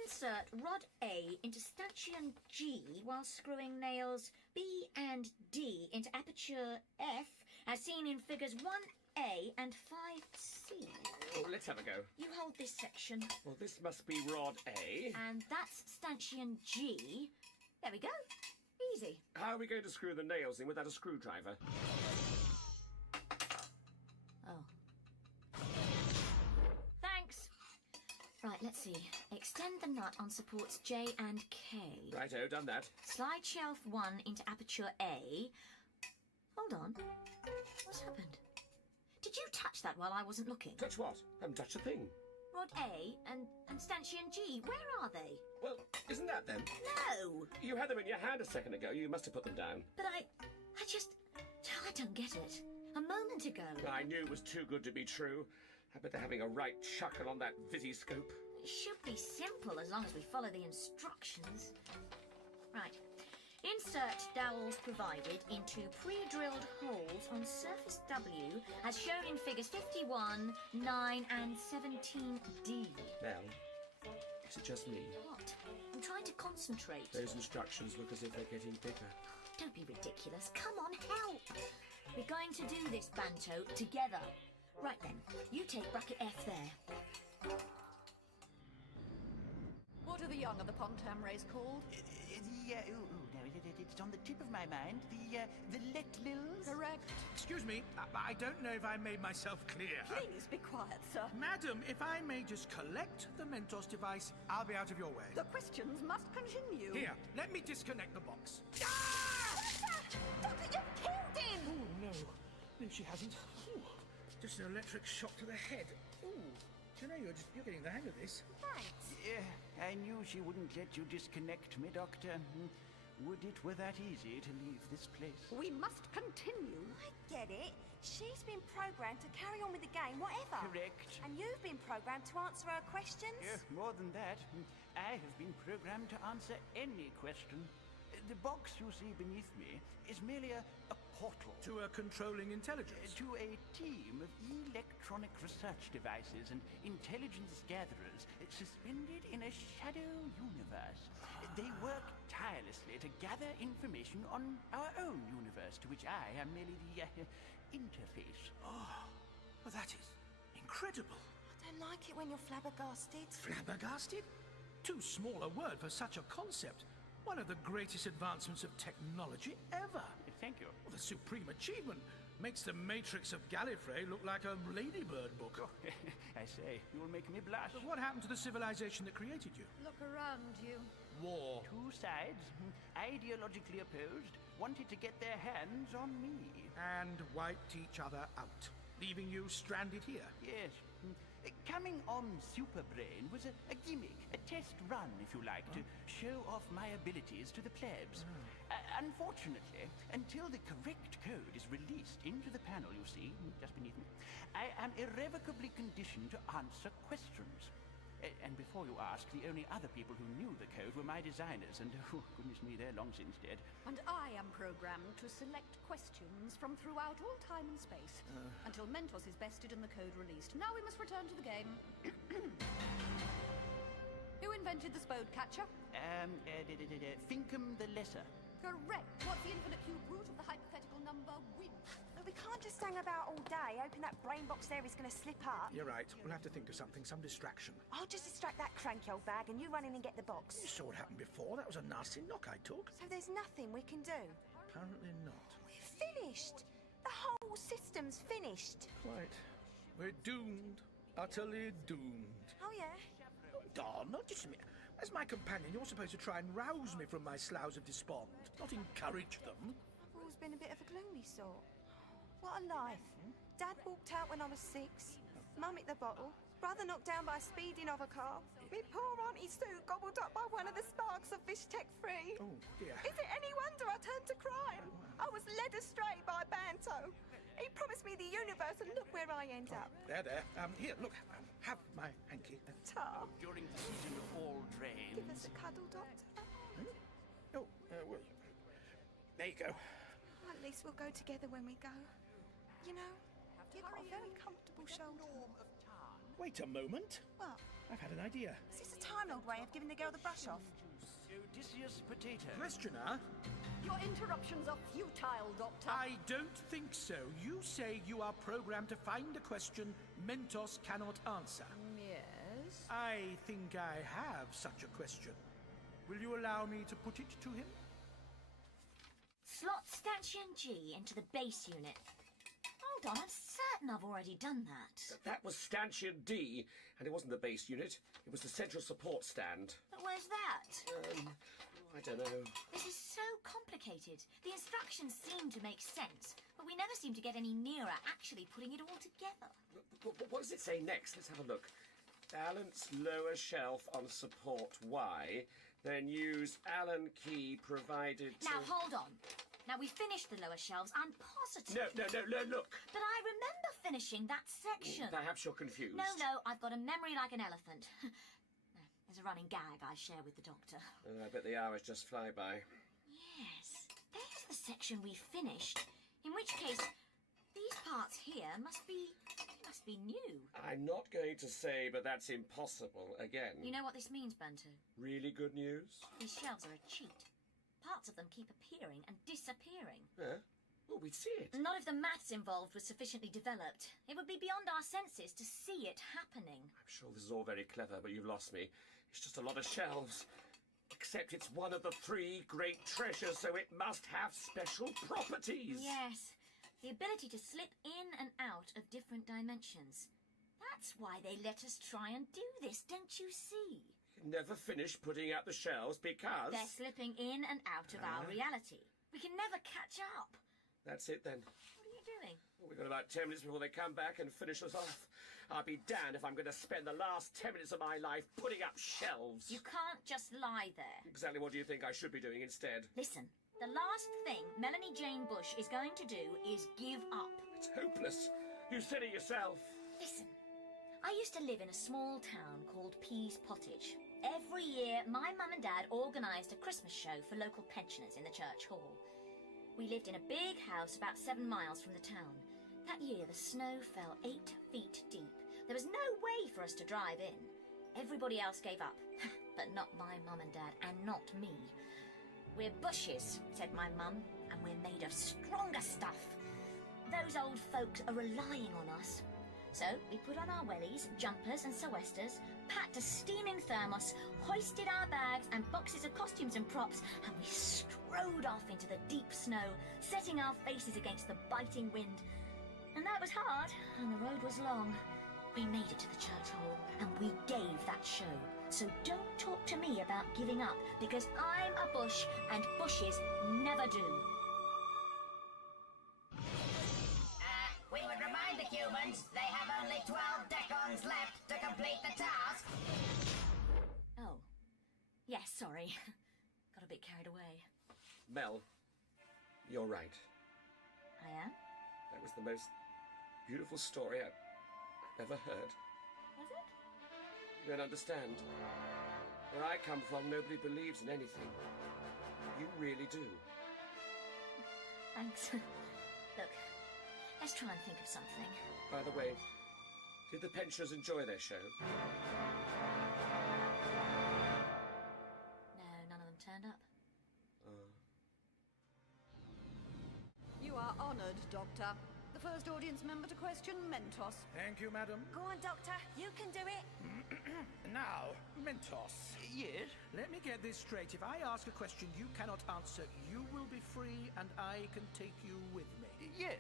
Insert rod A into stanchion G while screwing nails B and D into aperture F as seen in figures 1A and 5C. Oh, let's have a go. You hold this section. Well, this must be rod A. And that's stanchion G. There we go. Easy. How are we going to screw the nails in without a screwdriver? Oh. Thanks. Right, let's see. Extend the nut on supports J and K. Righto, done that. Slide shelf 1 into aperture A. Hold on. What's happened? Did you touch that while I wasn't looking? Touch what? I haven't touched a thing. Rod A and stanchion G, where are they? Well, isn't that them? No! You had them in your hand a second ago. You must have put them down. But I don't get it. A moment ago. I knew it was too good to be true. I bet they're having a right chuckle on that visiscope. It should be simple as long as we follow the instructions. Right. Insert dowels provided into pre-drilled holes on surface W as shown in figures 51, 9 and 17D. Mel, is it just me? What? I'm trying to concentrate. Those instructions look as if they're getting bigger. Don't be ridiculous. Come on, help! We're going to do this, Banto, together. Right then, you take bracket F there. What are the young of the Pontam race called? It's on the tip of my mind. The Letlils? Correct. Excuse me, I don't know if I made myself clear. Please be quiet, sir. Madam, if I may just collect the Mentos device, I'll be out of your way. The questions must continue. Here, let me disconnect the box. Doctor, you've killed him! Oh, no. No, she hasn't. Ooh, just an electric shock to the head. Ooh. Do you know, you're getting the hang of this. Thanks. I knew she wouldn't let you disconnect me, Doctor. Would it were that easy to leave this place? We must continue. I get it. She's been programmed to carry on with the game, whatever. Correct. And you've been programmed to answer her questions? More than that, I have been programmed to answer any question. The box you see beneath me is merely a portal. To a controlling intelligence? To a team of electronic research devices and intelligence gatherers suspended in a shadow universe. They work tirelessly to gather information on our own universe, to which I am merely the interface. Oh, well, that is incredible. I don't like it when you're flabbergasted. Flabbergasted? Too small a word for such a concept. One of the greatest advancements of technology ever. Thank you. Well, the supreme achievement makes the Matrix of Gallifrey look like a Ladybird book. Oh, I say, you'll make me blush. But what happened to the civilization that created you? Look around you. War. Two sides, ideologically opposed, wanted to get their hands on me. And wiped each other out, leaving you stranded here. Yes. Coming on Superbrain was a gimmick, a test run, if you like, to show off my abilities to the plebs. Unfortunately, until the correct code is released into the panel you see, just beneath me, I am irrevocably conditioned to answer questions. And before you ask, the only other people who knew the code were my designers, and oh, goodness me, they're long since dead. And I am programmed to select questions from throughout all time and space, until Mentos is bested and the code released. Now we must return to the game. Who invented the Spodecatcher? Thinkum the Lesser. Correct. What's the infinite cube root of the hypothetical number win? Look, we can't just hang about all day, hoping that brain box there is going to slip up. You're right. We'll have to think of something, some distraction. I'll just distract that cranky old bag and you run in and get the box. You saw what happened before. That was a nasty knock I took. So there's nothing we can do? Apparently not. We're finished. The whole system's finished. Right. We're doomed. Utterly doomed. Oh, yeah? Oh, not just me. As my companion, you're supposed to try and rouse me from my sloughs of despond, not encourage them. I've always been a bit of a gloomy sort. What a life. Dad walked out when I was 6. Mum hit the bottle. Brother knocked down by a speeding of a car. Me poor Auntie Sue gobbled up by one of the sparks of Fish Tech Free. Oh, dear. Is it any wonder I turned to crime? I was led astray by Banto. He promised me the universe and look where I end up. There. Here, look. Have my hanky. Tar. During the season of all drains. Give us a cuddle, Doctor. Oh, well, there you go. At least we'll go together when we go. You know, you've got a very comfortable shoulder. Wait a moment. What? I've had an idea. Is this a Time Lord way of giving the girl the brush off? Odysseus Potato. Questioner? Your interruptions are futile, Doctor. I don't think so. You say you are programmed to find a question Mentos cannot answer. Yes? I think I have such a question. Will you allow me to put it to him? Slot stanchion G into the base unit. Hold on, I'm certain I've already done that. That was stanchion D, and it wasn't the base unit. It was the central support stand. But where's that? I don't know. This is so complicated. The instructions seem to make sense, but we never seem to get any nearer actually putting it all together. What does it say next? Let's have a look. Balance lower shelf on support Y, then use Allen key provided to... Now, hold on. Now, we finished the lower shelves, I'm positive. No, look. But I remember finishing that section. Perhaps you're confused. No, I've got a memory like an elephant. There's a running gag I share with the Doctor. I bet the hours just fly by. Yes, there's the section we finished. In which case, these parts here must be new. I'm not going to say, but that's impossible again. You know what this means, Bantu? Really good news? These shelves are a cheat. Parts of them keep appearing and disappearing. Huh? Well, we'd see it. Not if the maths involved was sufficiently developed. It would be beyond our senses to see it happening. I'm sure this is all very clever, but you've lost me. It's just a lot of shelves. Except it's one of the 3 great treasures, so it must have special properties. Yes. The ability to slip in and out of different dimensions. That's why they let us try and do this, don't you see? Never finish putting out the shelves because... They're slipping in and out of our reality. We can never catch up. That's it then. What are you doing? Well, we've got about 10 minutes before they come back and finish us off. I'll be damned if I'm going to spend the last 10 minutes of my life putting up shelves. You can't just lie there. Exactly what do you think I should be doing instead? Listen, the last thing Melanie Jane Bush is going to do is give up. It's hopeless. You said it yourself. Listen, I used to live in a small town called Pease Pottage. Every year, my mum and dad organised a Christmas show for local pensioners in the church hall. We lived in a big house about 7 miles from the town. That year, the snow fell 8 feet deep. There was no way for us to drive in. Everybody else gave up, but not my mum and dad, and not me. We're bushes, said my mum, and we're made of stronger stuff. Those old folks are relying on us. So we put on our wellies, jumpers and sou'westers, packed a steaming thermos, hoisted our bags and boxes of costumes and props, and we strode off into the deep snow, setting our faces against the biting wind. And that was hard, and the road was long. We made it to the church hall, and we gave that show. So don't talk to me about giving up, because I'm a bush, and bushes never do. We would remind the humans they have only 12 decons left to complete the task. Oh. Yes, sorry. Got a bit carried away. Mel, you're right. I am? That was the most beautiful story I've ever heard. Was it? You don't understand. Where I come from, nobody believes in anything. You really do. Thanks. Look, let's try and think of something. By the way, did the pensioners enjoy their show? No. Honoured, Doctor. The first audience member to question, Mentos. Thank you, madam. Go on, Doctor. You can do it. Now, Mentos. Yes? Let me get this straight. If I ask a question you cannot answer, you will be free and I can take you with me. Yes.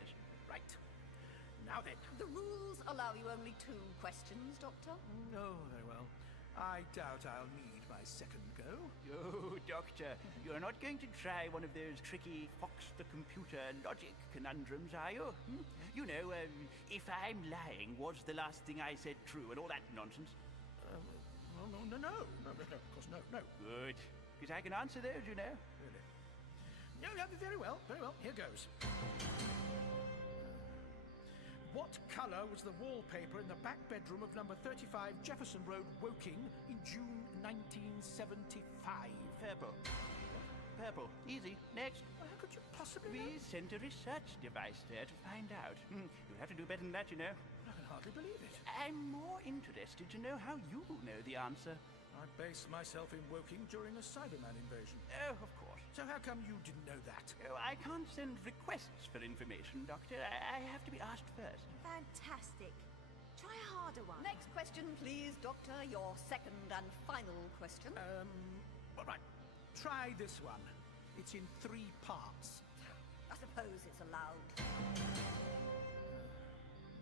Right. Now then. The rules allow you only 2 questions, Doctor. Oh, very well. I doubt I'll need my second go. Oh, Doctor, you're not going to try one of those tricky Fox the computer logic conundrums, are you? You know, if I'm lying, was the last thing I said true and all that nonsense? No, of course, no. Good, because I can answer those, you know. Really? No, very well, here goes. What colour was the wallpaper in the back bedroom of number 35 Jefferson Road, Woking, in June 1975? Purple. Purple. Easy. Next. How could you possibly We sent a research device there to find out. You'll have to do better than that, you know. I can hardly believe it. I'm more interested to know how you know the answer. I based myself in Woking during a Cyberman invasion. Oh, of course. So how come you didn't know that? Oh, I can't send requests for information, Doctor. I have to be asked first. Fantastic. Try a harder one. Next question, please, Doctor. Your second and final question. All right. Try this one. It's in 3 parts. I suppose it's allowed.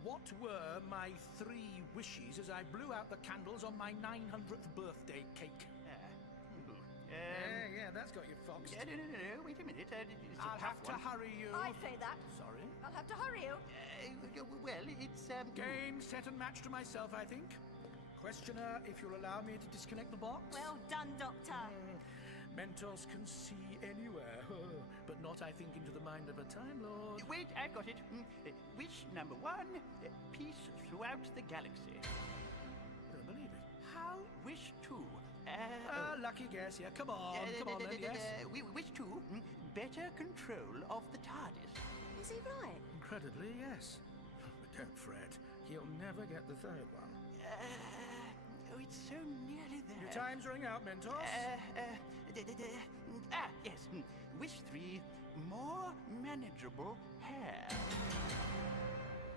What were my 3 wishes as I blew out the candles on my 900th birthday cake? Yeah, that's got you foxed. No, wait a minute. It's I'll have to hurry you. I say that. Sorry. I'll have to hurry you. Well, it's, Game, set and match to myself, I think. Questioner, if you'll allow me to disconnect the box. Well done, Doctor. Mentos can see anywhere, but not, I think, into the mind of a Time Lord. Wait, I've got it. Wish number 1, peace throughout the galaxy. I don't believe it. How? Wish 2. Lucky guess, yeah. Come on, then, yes. Wish 2, better control of the TARDIS. Is he right? Incredibly, yes. But don't fret. He'll never get the 3rd one. Oh, it's so nearly there. Your time's running out, Mentos. Yes. Wish 3, more manageable hair.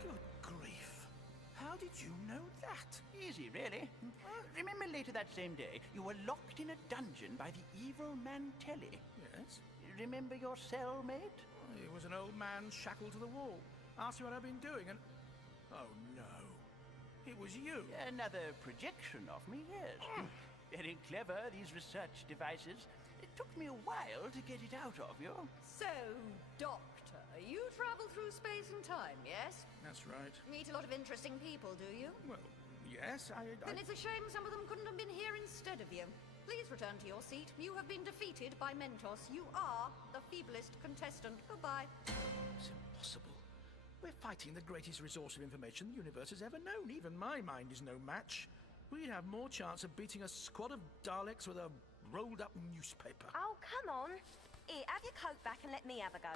Good grief. How did you know that? Easy, really. Remember later that same day, you were locked in a dungeon by the evil Mantelli. Yes. Remember your cellmate? He was an old man shackled to the wall. Asked me what I've been doing, and... Oh, no. It was you. Another projection of me, yes. Very clever, these research devices. It took me a while to get it out of you. So, Doctor, you travel through space and time, yes? That's right. Meet a lot of interesting people, do you? Well, yes, Then it's a shame some of them couldn't have been here instead of you. Please return to your seat. You have been defeated by Mentos. You are the feeblest contestant. Goodbye. It's impossible. We're fighting the greatest resource of information the universe has ever known. Even my mind is no match. We'd have more chance of beating a squad of Daleks with a rolled-up newspaper. Oh, come on. Here, have your coat back and let me have a go.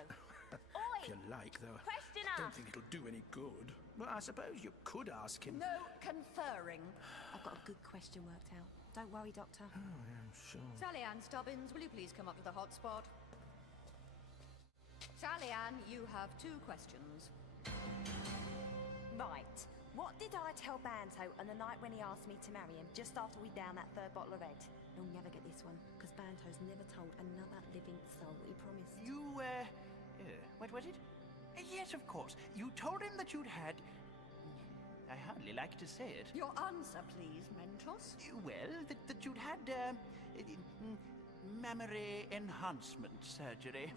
Oi! If you like, though. Questioner! I don't think it'll do any good. Well, I suppose you could ask him. No conferring. I've got a good question worked out. Don't worry, Doctor. Oh, yeah, sure. Sally Ann Stubbins, will you please come up to the hotspot? Sally Ann, you have 2 questions. Right. What did I tell Banto on the night when he asked me to marry him, just after we downed that 3rd bottle of red? He'll never get this one, because Banto's never told another living soul what he promised. You, what was it? Yes, of course. You told him that you'd had... I hardly like to say it. Your answer, please, Mentos. Well, that you'd had, mammary enhancement surgery.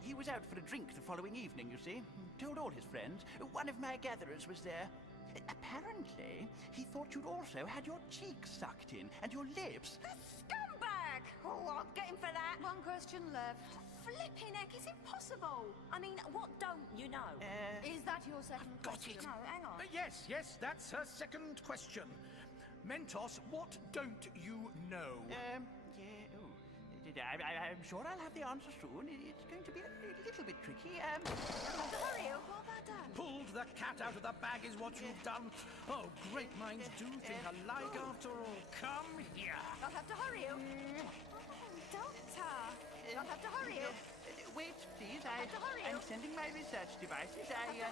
He was out for a drink the following evening, you see. Told all his friends. One of my gatherers was there. Apparently, he thought you'd also had your cheeks sucked in, and your lips. The scumbag! Oh, I'll get him for that. 1 question left. Flipping heck, it's impossible. I mean, what don't you know? Is that your second question? No, hang on. Yes, that's her second question. Mentos, what don't you know? I'm sure I'll have the answer soon. It's going to be a little bit tricky. Hurry, what have I done? Pulled the cat out of the bag is what you've done. Oh, great minds do think alike after all. Come here. I'll have to hurry you. Oh, Doctor. I'll have to hurry you. wait, please. I'm Horio. sending my research devices. Horio.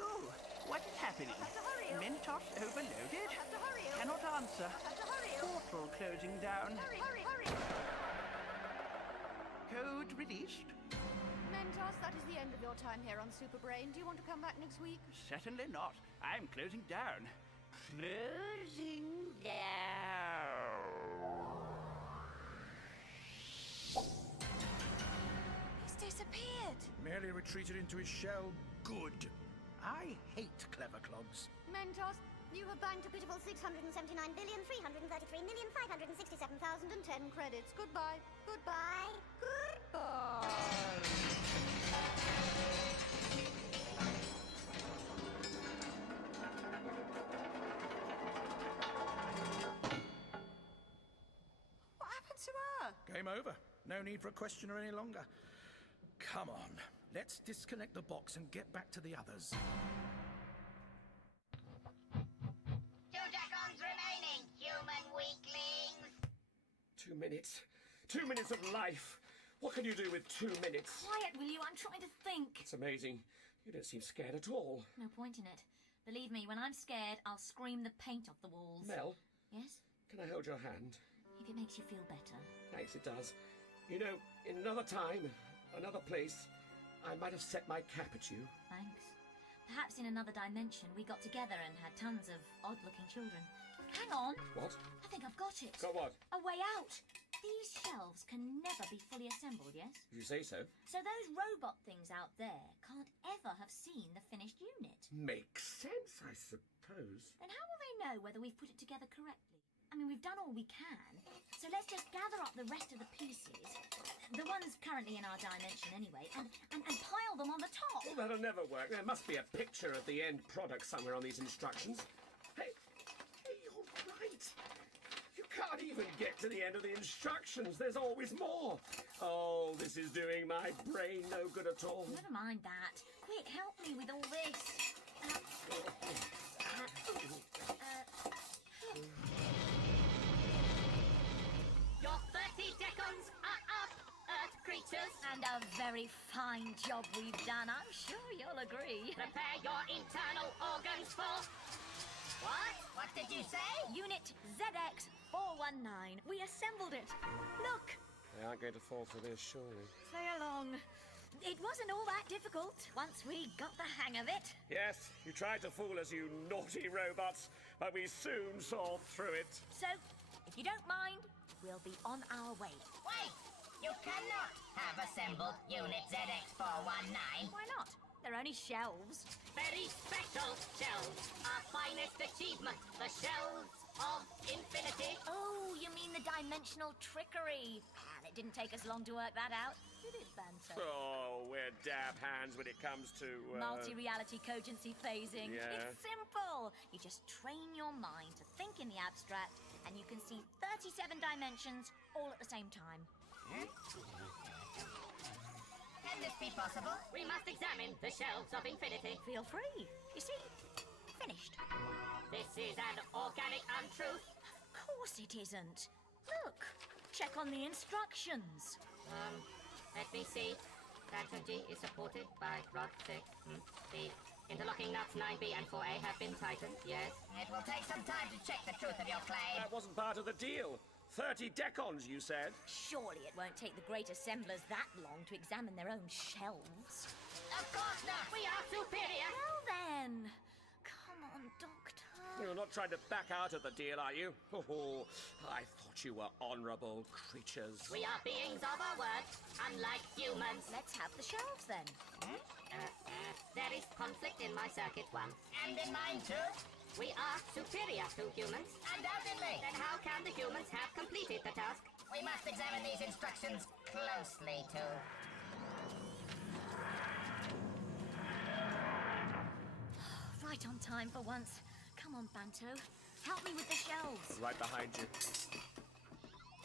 Oh, what is happening? Horio. Mentos overloaded? Horio. Cannot answer. Horio. Portal closing down. Hurry. Code released. Mentos, that is the end of your time here on Superbrain. Do you want to come back next week? Certainly not. I'm closing down. Closing down. He's disappeared. Merely retreated into his shell. Good. I hate clever clogs. Mentos, you have banked a pitiful 679,333,567,010 credits. Goodbye. Goodbye. What happened to her? Game over. No need for a questioner any longer. Come on. Let's disconnect the box and get back to the others. 2 decons remaining, human weaklings. 2 minutes. 2 minutes of life. What can you do with 2 minutes? Quiet, will you? I'm trying to think. It's amazing. You don't seem scared at all. No point in it. Believe me, when I'm scared, I'll scream the paint off the walls. Mel? Yes? Can I hold your hand? If it makes you feel better. Thanks, it does. You know, in another time, another place, I might have set my cap at you. Thanks. Perhaps in another dimension we got together and had tons of odd-looking children. Hang on. What? I think I've got it. Got what? A way out. These shelves can never be fully assembled, yes? If you say so. So those robot things out there can't ever have seen the finished unit. Makes sense, I suppose. Then how will they know whether we've put it together correctly? I mean, we've done all we can, so let's just gather up the rest of the pieces, the ones currently in our dimension anyway, and pile them on the top. Well, that'll never work. There must be a picture of the end product somewhere on these instructions. Hey, you're right. You can't even get to the end of the instructions. There's always more. Oh, this is doing my brain no good at all. Never mind that. Quick, help me with all this. Your 30 decons are up, Earth creatures. And a very fine job we've done, I'm sure you'll agree. Prepare your internal organs for... What? What did you say? Unit ZX419. We assembled it. Look. They aren't going to fall for this, surely. Play along. It wasn't all that difficult once we got the hang of it. Yes, you tried to fool us, you naughty robots, but we soon saw through it. So, if you don't mind, we'll be on our way. Wait! You cannot have assembled Unit ZX419. Why not? They're only shelves. Very special shelves. Our finest achievement. The shelves of infinity. Oh, you mean the dimensional trickery. And it didn't take us long to work that out, did it, Banter? Oh, we're dab hands when it comes to... Multi-reality cogency phasing. Yeah. It's simple. You just train your mind to think in the abstract, and you can see 37 dimensions all at the same time. Can this be possible? We must examine the shelves of infinity. Feel free. You see, finished. This is an organic untruth. Of course it isn't. Look, check on the instructions. Let me see. Phantom G is supported by Rod 6. The interlocking nuts 9B and 4A have been tightened, yes. It will take some time to check the truth of your claim. That wasn't part of the deal. 30 decons, you said. Surely it won't take the great assemblers that long to examine their own shelves. Of course not! We are superior! Well then, come on, Doctor. You're not trying to back out of the deal, are you? Oh, I thought you were honourable creatures. We are beings of our word, unlike humans. Let's have the shelves then. There is conflict in my circuit once. And in mine too. We are superior to humans. Undoubtedly. Then how can the humans have completed the task? We must examine these instructions closely too. Right on time for once. Come on, Banto. Help me with the shelves. Right behind you.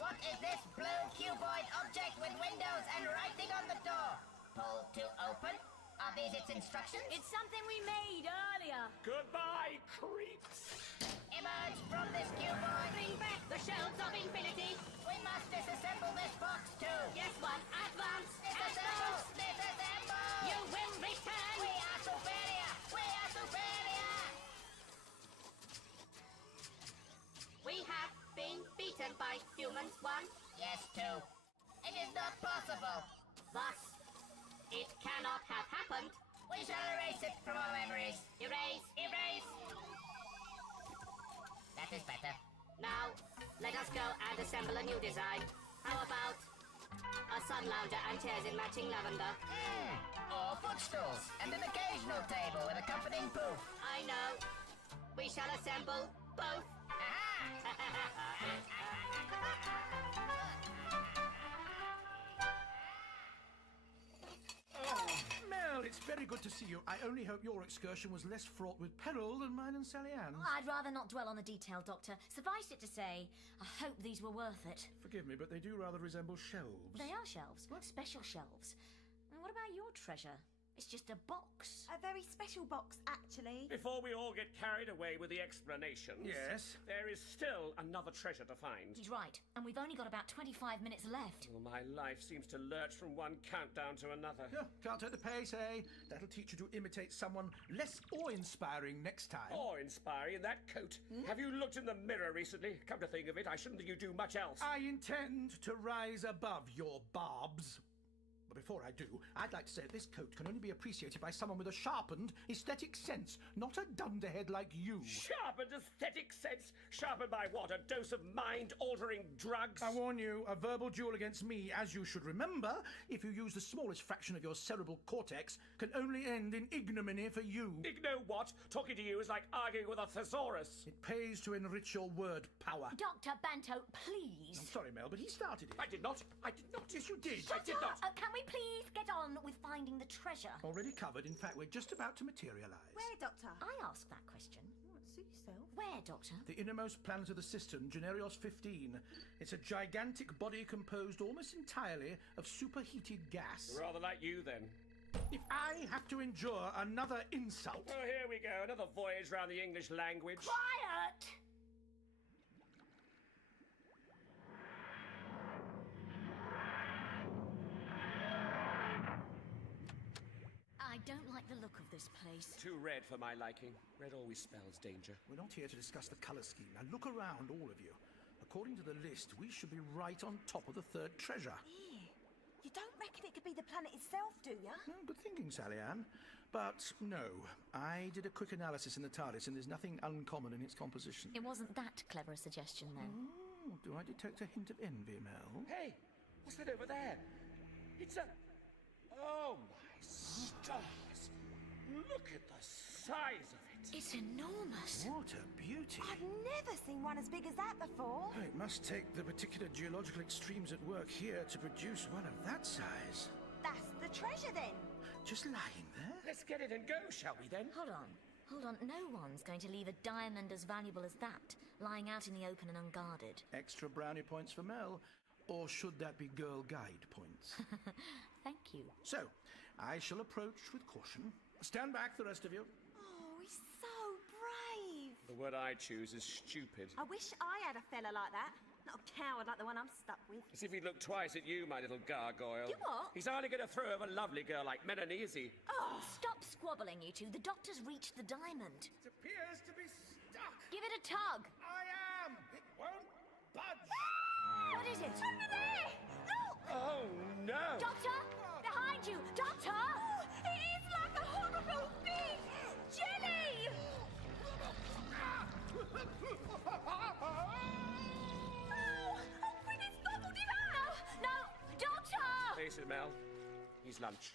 What is this blue cuboid object with windows and writing on the door? Pull to open? Are these its instructions? It's something we made earlier. Goodbye, creeps. Emerge from this cuboid. Bring back the shelves of infinity. We must disassemble this box too. Yes, one. Advance. Disassemble. not possible. Thus, it cannot have happened. We shall erase it from our memories. Erase, erase. That is better. Now, let us go and assemble a new design. How about a sun lounger and chairs in matching lavender? Or footstools and an occasional table with accompanying poof. I know. We shall assemble both. Mel, it's very good to see you. I only hope your excursion was less fraught with peril than mine and Sally Ann's. I'd rather not dwell on the detail, Doctor. Suffice it to say, I hope these were worth it. Forgive me, but they do rather resemble shelves. They are shelves. Special shelves. And what about your treasure? It's just a box. A very special box, actually. Before we all get carried away with the explanations... Yes? There is still another treasure to find. He's right. And we've only got about 25 minutes left. Well, my life seems to lurch from one countdown to another. Yeah, can't take the pace, eh? That'll teach you to imitate someone less awe-inspiring next time. Awe-inspiring, that coat. Have you looked in the mirror recently? Come to think of it, I shouldn't think you do much else. I intend to rise above your barbs. But before I do, I'd like to say that this coat can only be appreciated by someone with a sharpened aesthetic sense, not a dunderhead like you. Sharpened aesthetic sense? Sharpened by what? A dose of mind-altering drugs? I warn you, a verbal duel against me, as you should remember, if you use the smallest fraction of your cerebral cortex, can only end in ignominy for you. Igno what? Talking to you is like arguing with a thesaurus. It pays to enrich your word power. Dr. Banto, please. I'm sorry, Mel, but he started it. I did not. I did not. Yes, you did. Shut I did up! not. Can we please get on with finding the treasure? Already covered. In fact, we're just about to materialize. Where, Doctor? I asked that question. Suit yourself. Where, Doctor? The innermost planet of the system, Generios 15. It's a gigantic body composed almost entirely of superheated gas. Rather like you, then. If I have to endure another insult... Oh, here we go. Another voyage round the English language. Quiet! I don't like the look of this place. Too red for my liking. Red always spells danger. We're not here to discuss the colour scheme. Now look around, all of you. According to the list, we should be right on top of the third treasure. You don't reckon it could be the planet itself, do you? Good thinking, Sally Ann. But no, I did a quick analysis in the TARDIS and there's nothing uncommon in its composition. It wasn't that clever a suggestion, then. Oh, do I detect a hint of envy, Mel? Hey, what's that over there? It's a... Oh, my stars. Look at the size of it. It's enormous. What a beauty. I've never seen one as big as that before. It must take the particular geological extremes at work here to produce one of that size. That's the treasure, then. Just lying there? Let's get it and go, shall we, then? Hold on. No one's going to leave a diamond as valuable as that, lying out in the open and unguarded. Extra brownie points for Mel. Or should that be girl guide points? Thank you. So, I shall approach with caution. Stand back, the rest of you. Oh, he's so brave. The word I choose is stupid. I wish I had a fella like that. Not a coward like the one I'm stuck with. As if he'd look twice at you, my little gargoyle. You what? He's hardly going to throw over a lovely girl like Melanie, is he? Oh, stop squabbling, you two. The doctor's reached the diamond. It appears to be stuck. Give it a tug. I am. It won't budge. What is it? Over there! Look! Oh, no! Doctor! Behind you! Doctor! Oh, it is like a horrible big jelly! Oh, Quidditch bubbled him out! No! Doctor! Face it, Mel. He's lunch.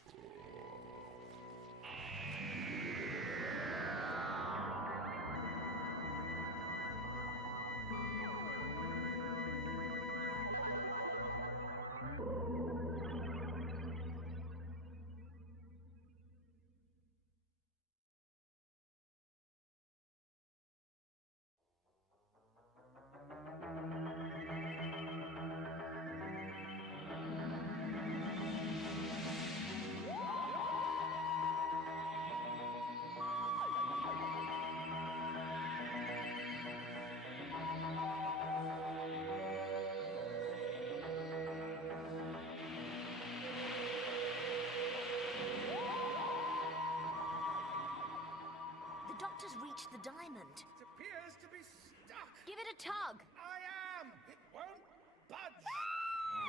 The doctor's reached the diamond. It appears to be stuck. Give it a tug. I am. It won't budge.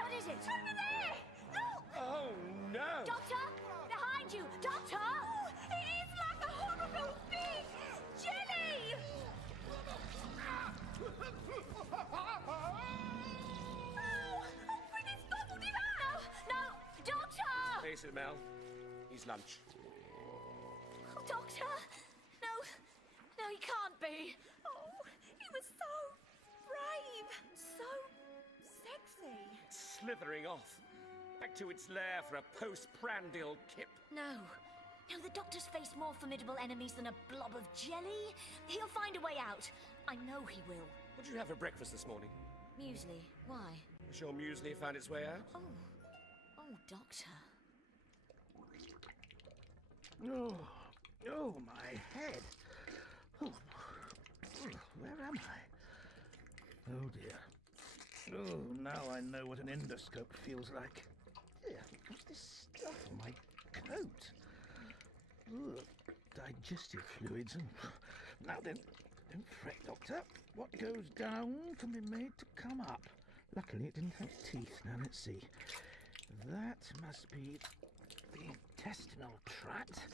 What is it? Over there! Oh, no! Doctor! Behind you! Doctor! Oh, it is like a horrible big jelly! Oh, Britain's bubbled him out! No, Doctor! Face it, Mel. He's lunch. Oh, Doctor! No, he can't be. Oh, he was so brave, so sexy. It's slithering off. Back to its lair for a post-prandial kip. No, the Doctor's faced more formidable enemies than a blob of jelly. He'll find a way out. I know he will. What did you have for breakfast this morning? Muesli. Why? You sure muesli found its way out? Oh, Doctor. Oh, my head. Oh, where am I? Oh, dear. Oh, now I know what an endoscope feels like. Yeah, what's this stuff on my coat? Ugh, digestive fluids. Now then, don't fret, Doctor. What goes down can be made to come up. Luckily, it didn't have teeth. Now, let's see. That must be the intestinal tract.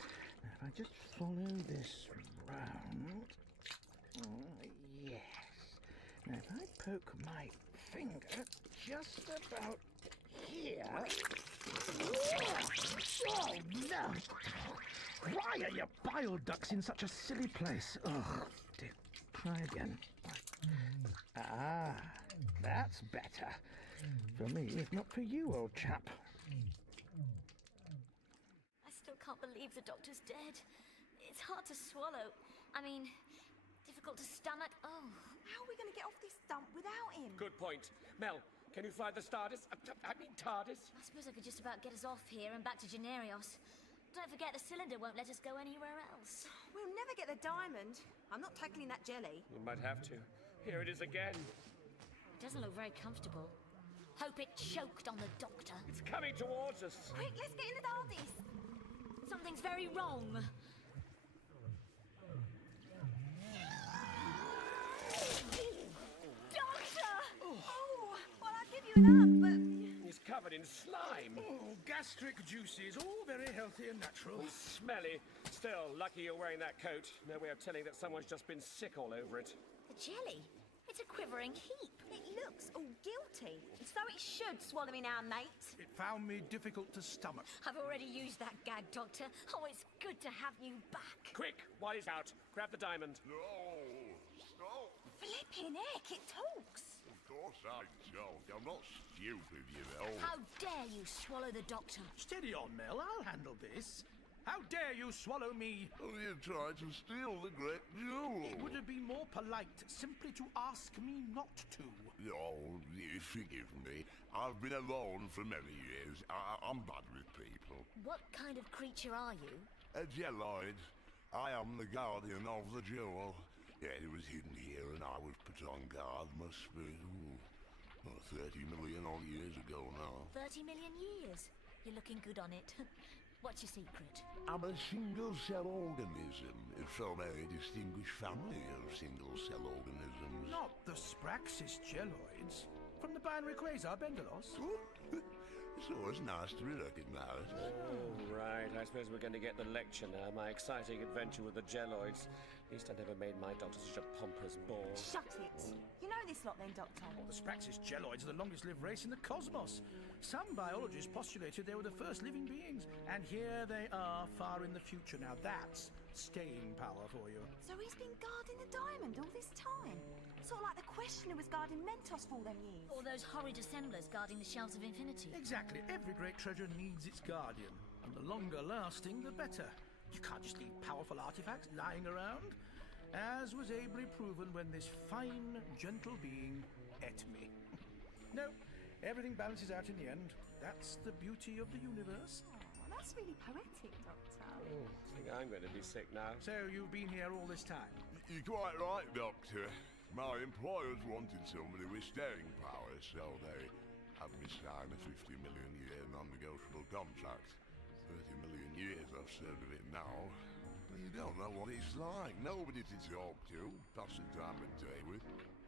Now, if I just follow this round... yes. Now, if I poke my finger just about here... Oh, no! Why are your bile ducts in such a silly place? Oh, dear. Try again. Ah, that's better. For me, if not for you, old chap. I still can't believe the Doctor's dead. It's hard to swallow. I mean, difficult to stomach. Oh. How are we going to get off this dump without him? Good point. Mel, can you fly the TARDIS? I mean TARDIS? I suppose I could just about get us off here and back to Generios. Don't forget the cylinder won't let us go anywhere else. We'll never get the diamond. I'm not tackling that jelly. We might have to. Here it is again. It doesn't look very comfortable. Hope it choked on the Doctor. It's coming towards us. Quick, let's get in the TARDIS. Something's very wrong. Doctor! Oh, well, I'll give you an hug, but... He's covered in slime. Oh, gastric juices, all very healthy and natural. And smelly. Still, lucky you're wearing that coat. No way of telling that someone's just been sick all over it. The jelly? It's a quivering heap. It looks all guilty. So it should, swallowing our mate. It found me difficult to stomach. I've already used that gag, Doctor. Oh, it's good to have you back. Quick, while he's out, grab the diamond. No, stop. Flipping heck, it talks. Of course I joke. I'm not stupid, you know. How dare you swallow the Doctor? Steady on, Mel. I'll handle this. How dare you swallow me? Oh, you tried to steal the great jewel. It would have been more polite simply to ask me not to. Oh, forgive me. I've been alone for many years. I'm bad with people. What kind of creature are you? A jelloid. I am the guardian of the jewel. Yeah, it was hidden here and I was put on guard. Must be 30 million odd years ago now. 30 million years. You're looking good on it. What's your secret? I'm a single-cell organism from a distinguished family of single-cell organisms. Not the Spraxis jelloids. From the binary quasar Bendalos. So it's nice to be recognised. Oh, right. I suppose we're going to get the lecture now. My exciting adventure with the jelloids. At least I never made my doctor such a pompous bore. Shut it. You know this lot then, Doctor? The Spraxis jelloids are the longest-lived race in the cosmos. Some biologists postulated they were the first living beings. And here they are, far in the future. Now that's staying power for you. So he's been guarding the diamond all this time? Sort of like the questioner was guarding Mentos for all them years. Or those horrid assemblers guarding the shelves of infinity. Exactly. Every great treasure needs its guardian. And the longer lasting, the better. You can't just leave powerful artifacts lying around. As was ably proven when this fine, gentle being ate me. No, everything balances out in the end. That's the beauty of the universe. Oh, that's really poetic, Doctor. Oh, I think I'm going to be sick now. So you've been here all this time? You're quite right, Doctor. My employers wanted somebody with staying power, so they had me sign a 50 million year non-negotiable contract. 30 million years I've served of it now. But you don't know what it's like. Nobody to talk to, pass the time of day with.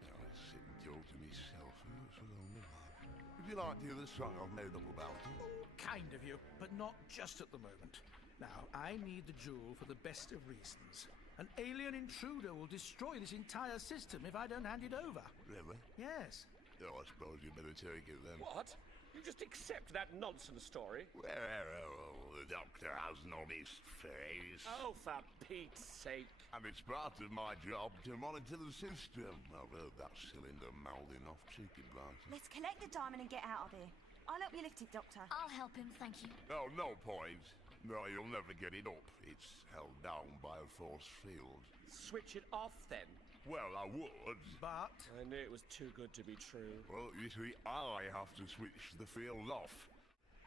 I sit and talk to myself. It's a lonely life. Would you like to hear the song I've made up about it? Kind of you, but not just at the moment. Now, I need the jewel for the best of reasons. An alien intruder will destroy this entire system if I don't hand it over. Really? Yes. Oh, I suppose you better take it then. What? You just accept that nonsense story? Well, the Doctor has an honest face. Oh, for Pete's sake. And it's part of my job to monitor the system. I've heard that cylinder mouthing off chicken bites. Let's collect the diamond and get out of here. I'll help you lift it, Doctor. I'll help him, thank you. Oh, no point. No, you'll never get it up. It's held down by a force field. Switch it off, then. Well, I would. But? I knew it was too good to be true. Well, you see, I have to switch the field off.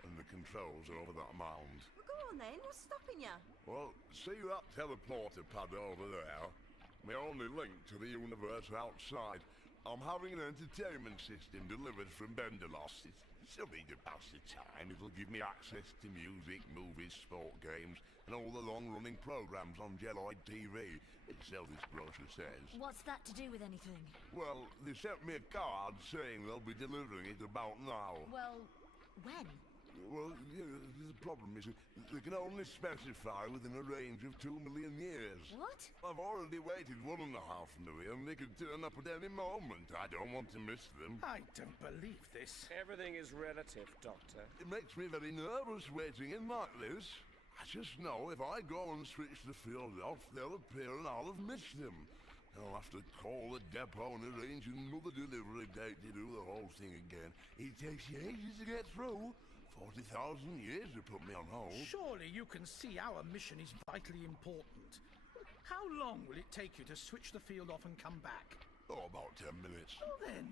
And the controls are over that mound. Well, go on then. What's stopping you? Well, see that teleporter pad over there? My only link to the universe outside. I'm having an entertainment system delivered from Benderloss. It's silly to pass the time. It'll give me access to music, movies, sport games, and all the long-running programs on Jelloid TV. It's so this brochure says. What's that to do with anything? Well, they sent me a card saying they'll be delivering it about now. Well, when? Well, yeah, the problem is they can only specify within a range of 2 million years. What? I've already waited 1.5 million. They could turn up at any moment. I don't want to miss them. I don't believe this. Everything is relative, Doctor. It makes me very nervous waiting in like this. I just know if I go and switch the field off, they'll appear and I'll have missed them. I'll have to call the depot and arrange another delivery date to do the whole thing again. It takes ages to get through. 40,000 years to put me on hold. Surely you can see our mission is vitally important. How long will it take you to switch the field off and come back? Oh, about 10 minutes. Well then,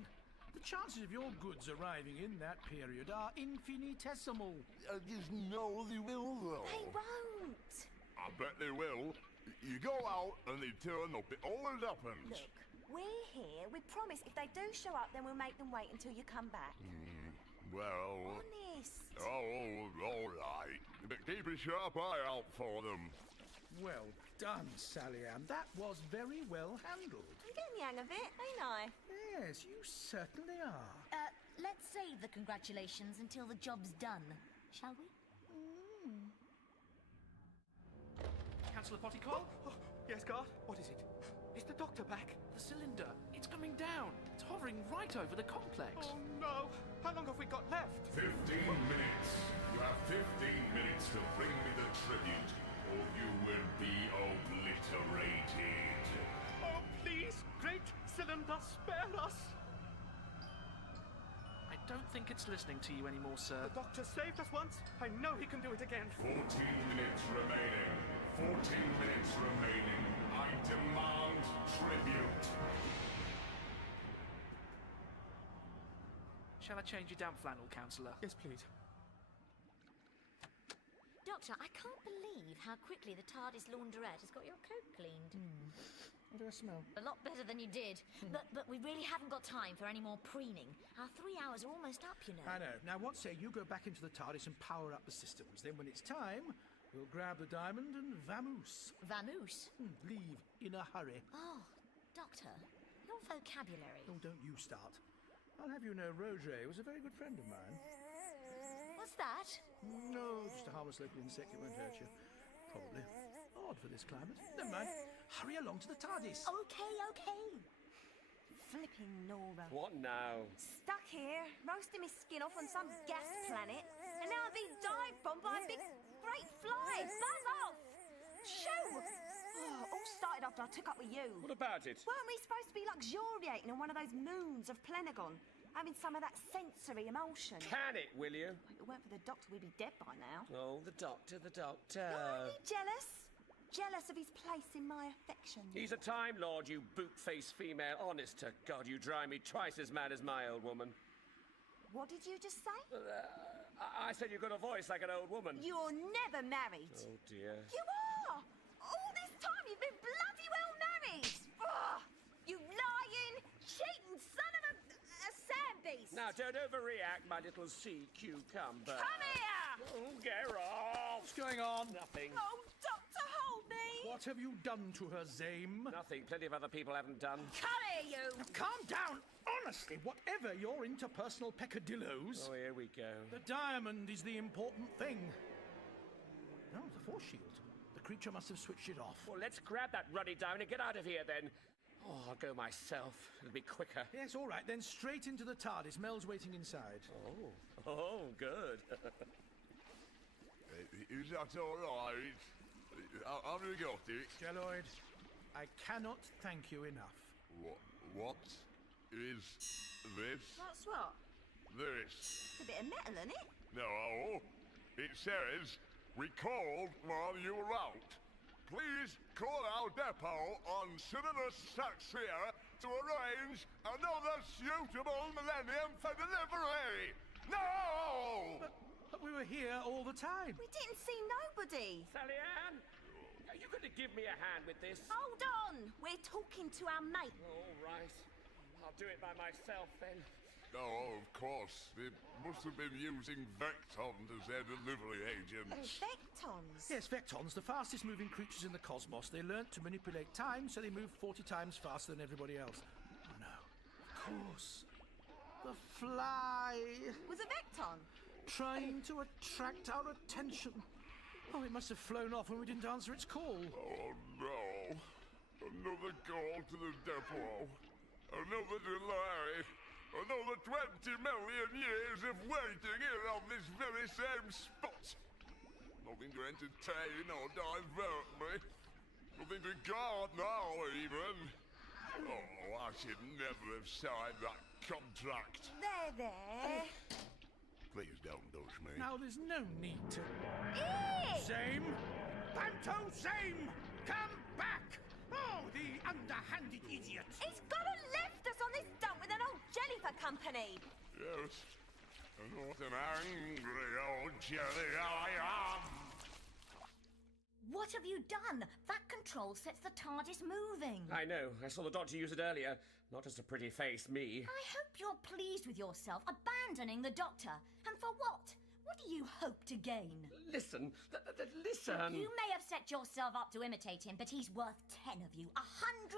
the chances of your goods arriving in that period are infinitesimal. I just know they will, though. They won't. I bet they will. You go out and they turn up. It always happens. Look, we're here. We promise if they do show up, then we'll make them wait until you come back. Well... Honest. Oh, all right. But keep a sharp eye out for them. Well done, Sally Ann. That was very well handled. I'm getting the hang of it, ain't I? Yes, you certainly are. Let's save the congratulations until the job's done, shall we? Councillor Pottycoil? Oh, yes, guard. What is it? Is the Doctor back? The cylinder. It's coming down. It's hovering right over the complex. Oh, no. How long have we got left? 15 minutes. You have 15 minutes to bring me the tribute, or you will be obliterated. Oh, please, great cylinder, spare us. I don't think it's listening to you anymore, sir. The Doctor saved us once. I know he can do it again. 14 minutes remaining. 14 minutes remaining. I demand tribute. Shall I change your damp flannel, Councillor? Yes, please. Doctor, I can't believe how quickly the TARDIS launderette has got your coat cleaned. What do I smell? A lot better than you did. But we really haven't got time for any more preening. Our 3 hours are almost up, you know. I know. Now, what say you go back into the TARDIS and power up the systems? Then when it's time, we'll grab the diamond and vamoose. Vamoose? Leave in a hurry. Oh, Doctor, your vocabulary. Oh, don't you start. I'll have you know Roger was a very good friend of mine. What's that? No, just a harmless local insect. It won't hurt you. Probably. Odd for this climate. Never mind. Hurry along to the TARDIS. Okay. Flipping Nora. What now? Stuck here, roasting my skin off on some gas planet, and now I'm being dive bombed by a big, great fly. Buzz off! Shoo! Oh, all started after I took up with you. What about it? Weren't we supposed to be luxuriating on one of those moons of Plenagon? Having some of that sensory emotion? Can it, will you? If it weren't for the Doctor, we'd be dead by now. Oh, the Doctor. Are you jealous? Jealous of his place in my affection? He's a Time Lord, you boot-faced female. Honest to God, you drive me twice as mad as my old woman. What did you just say? I said you've got a voice like an old woman. You're never married. Oh, dear. You are! All this time you've been bloody well married! Ugh! You lying, cheating son of a sand beast! Now, don't overreact, my little sea cucumber. Come here! Oh, get off! What's going on? Nothing. Oh, Doctor, hold me! What have you done to her, Zame? Nothing. Plenty of other people haven't done. Come here, you! Calm down! Honestly, whatever your interpersonal peccadillos... Oh, here we go. The diamond is the important thing. No, the force shield. The creature must have switched it off. Well, let's grab that ruddy diamond and get out of here, then. Oh, I'll go myself. It'll be quicker. Yes, all right, then straight into the TARDIS. Mel's waiting inside. Oh, good. Is that all right? How do we got it? Jelloid, I cannot thank you enough. What is this? What's what? This. It's a bit of metal, isn't it? No. It says, we called while you were out. Please call our depot on Cyrinus Saxia to arrange another suitable millennium for delivery. No! But we were here all the time. We didn't see nobody. Sally Ann, are you going to give me a hand with this? Hold on. We're talking to our mate. All right. I'll do it by myself, then. Oh, of course. They must have been using Vectons as their delivery agents. Vectons? Yes, Vectons, the fastest moving creatures in the cosmos. They learnt to manipulate time, so they move 40 times faster than everybody else. Oh, no. Of course. The fly. Was a Vecton? Trying to attract our attention. Oh, it must have flown off when we didn't answer its call. Oh, no. Another call to the depot. Another delay. Another 20 million years of waiting here on this very same spot. Nothing to entertain or divert me. Nothing to guard now, even. Oh, I should never have signed that contract. There. Please don't touch me. Now, there's no need to... Eek! Zame! Panto Zame! Come back! Oh, the underhanded idiot! He's gone and left us on this dump with an old jelly for company. Yes. And what an angry old jelly I am! What have you done? That control sets the TARDIS moving. I know. I saw the doctor use it earlier. Not just a pretty face, me. I hope you're pleased with yourself, abandoning the doctor. And for what? What do you hope to gain? Listen. Listen. You may have set yourself up to imitate him, but he's worth 10 of you.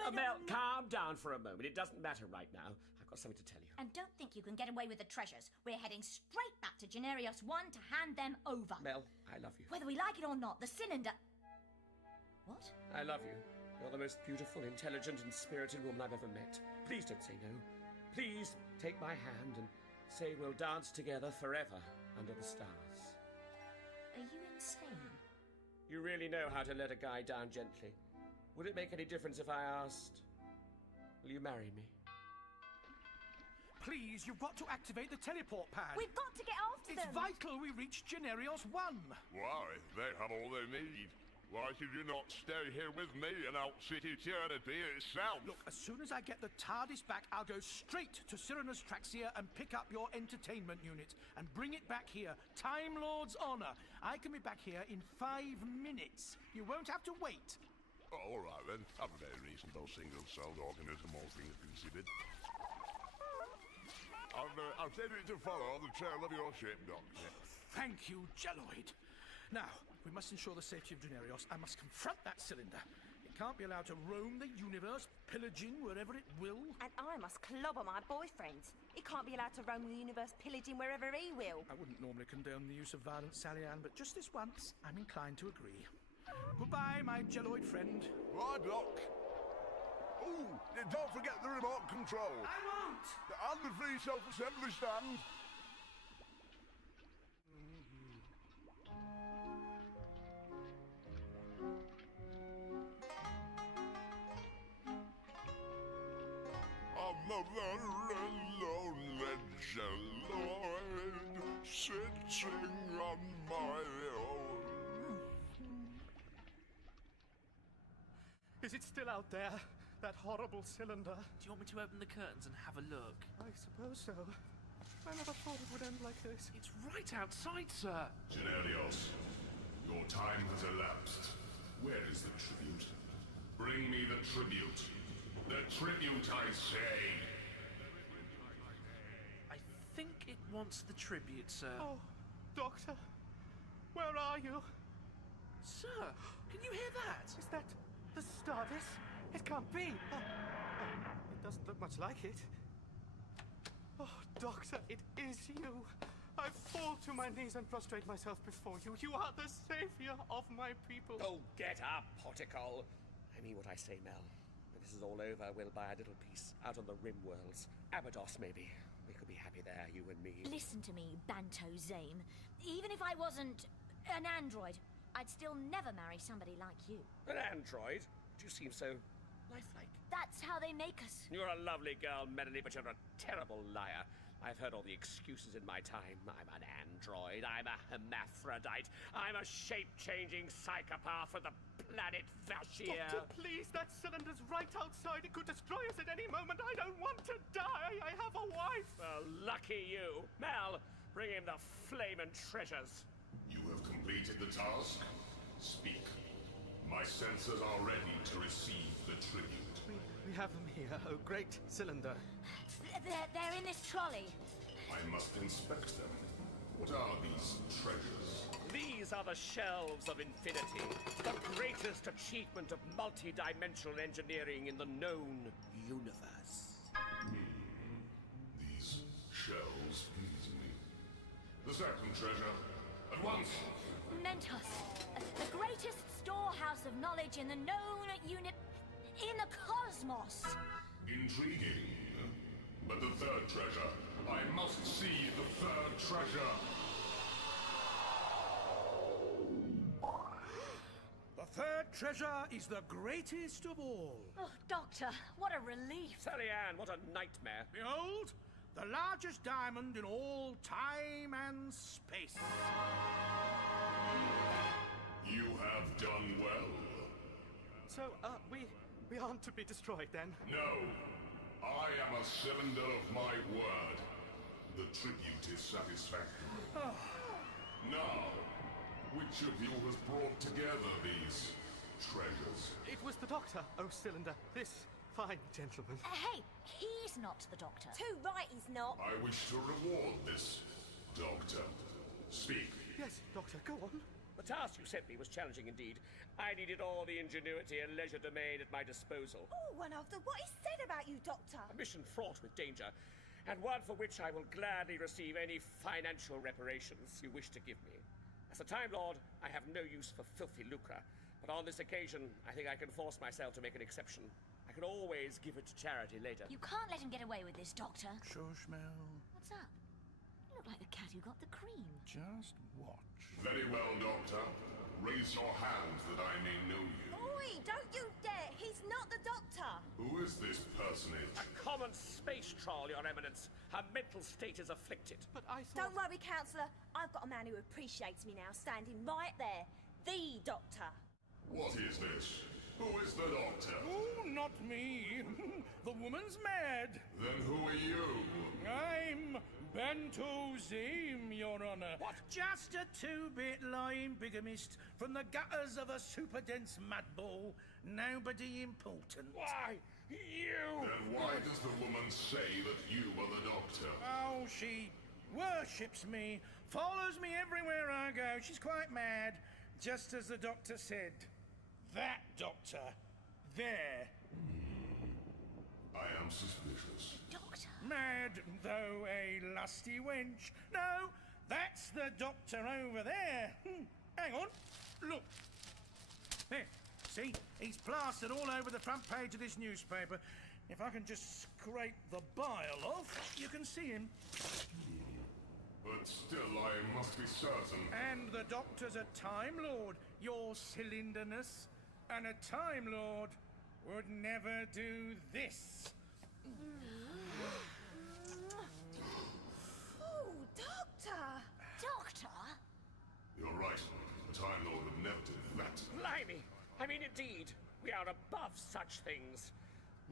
100 Mel, calm down for a moment. It doesn't matter right now. I've got something to tell you. And don't think you can get away with the treasures. We're heading straight back to Generios 1 to hand them over. Mel, I love you. Whether we like it or not, the cylinder... What? I love you. You're the most beautiful, intelligent, and spirited woman I've ever met. Please don't say no. Please take my hand and say we'll dance together forever under the stars. Are you insane? You really know how to let a guy down gently. Would it make any difference if I asked, will you marry me? Please, you've got to activate the teleport pad. We've got to get after It's them. vital we reach Generios 1. Why? They have all they need. Why should you not stay here with me and outsit eternity itself? Look, as soon as I get the TARDIS back, I'll go straight to Cyrinus Traxia and pick up your entertainment unit and bring it back here. Time Lord's honor. I can be back here in 5 minutes. You won't have to wait. Oh, all right, then. I'm a very reasonable single-celled organism, all things considered. I've sent it to follow on the trail of your ship, Doctor. Thank you, Jelloid. Now, we must ensure the safety of Generios. I must confront that cylinder. It can't be allowed to roam the universe, pillaging wherever it will. And I must clobber my boyfriend. He can't be allowed to roam the universe pillaging wherever he will. I wouldn't normally condone the use of violence, Sally Ann, but just this once, I'm inclined to agree. Goodbye, my Jelloid friend. Bye, Doc. Ooh, don't forget the remote control. I won't! And the free self-assembly stand. I'm a very lonely Jelloid, sitting on my own. Is it still out there? That horrible cylinder? Do you want me to open the curtains and have a look? I suppose so. I never thought it would end like this. It's right outside, sir. Generios, your time has elapsed. Where is the tribute? Bring me the tribute. The tribute, I say! I think it wants the tribute, sir. Oh, Doctor, where are you? Sir, can you hear that? Is that The STARDIS? It can't be. It doesn't look much like it. Oh, Doctor, it is you. I fall to my knees and prostrate myself before you. You are the savior of my people. Oh, get up, Potical. I mean what I say, Mel. When this is all over, we'll buy a little piece out on the rim worlds. Abydos, maybe. We could be happy there, you and me. Listen to me, Banto Zame. Even if I wasn't an android, I'd still never marry somebody like you. An android? You seem so lifelike. That's how they make us. You're a lovely girl, Melanie, but you're a terrible liar. I've heard all the excuses in my time. I'm an android. I'm a hermaphrodite. I'm a shape-changing psychopath for the planet Vashir. Doctor, please, that cylinder's right outside. It could destroy us at any moment. I don't want to die. I have a wife. Well, lucky you. Mel, bring him the flamin' treasures. You have completed the task. Speak. My sensors are ready to receive the tribute. We have them here. Oh, great cylinder. They're in this trolley. I must inspect them. What are these treasures? These are the shelves of infinity. The greatest achievement of multi-dimensional engineering in the known universe. These shells please me. The second treasure. At once. Mentos. The greatest storehouse of knowledge in the known in the cosmos. Intriguing. But the third treasure. I must see the third treasure. The third treasure is the greatest of all. Oh, Doctor, what a relief. Sally Ann, what a nightmare. Behold, the largest diamond in all time and space. You have done well. So, we aren't to be destroyed then? No. I am a cylinder of my word. The tribute is satisfactory. Now, which of you has brought together these treasures? It was the Doctor, oh Cylinder. This fine gentleman. Hey, he's not the Doctor. Too right he's not. I wish to reward this, Doctor. Speak. Yes, Doctor, go on. The task you sent me was challenging indeed. I needed all the ingenuity and leisure domain at my disposal. Oh, one after what he said about you, Doctor. A mission fraught with danger, and one for which I will gladly receive any financial reparations you wish to give me. As a Time Lord, I have no use for filthy lucre, but on this occasion, I think I can force myself to make an exception. I can always give it to charity later. You can't let him get away with this, Doctor. Shush, Mel. What's up? You look like the cat who got the cream. Just watch. Very well, Doctor. Raise your hand that I may know you. Oi, don't you dare! He's not the Doctor! Who is this personage? A common space troll, Your Eminence. Her mental state is afflicted. But I thought... Don't worry, Councillor. I've got a man who appreciates me now, standing right there. The Doctor. What is this? Who is the Doctor? Oh, not me. The woman's mad. Then who are you? I'm Banto Zame, Your Honor. What? Just a two-bit lying bigamist from the gutters of a super-dense madball. Nobody important. Why, you... Then why does the woman say that you are the Doctor? Oh, she worships me, follows me everywhere I go. She's quite mad, just as the Doctor said. That Doctor, there. I am suspicious. Doctor? Mad, though a lusty wench. No, that's the Doctor over there. Hang on, look. There, see? He's plastered all over the front page of this newspaper. If I can just scrape the bile off, you can see him. But still, I must be certain. And the Doctor's a Time Lord, your cylinderness. And a Time Lord would never do this. Oh, Doctor! Doctor? You're right. A Time Lord would never do that. Blimey! I mean, indeed, we are above such things.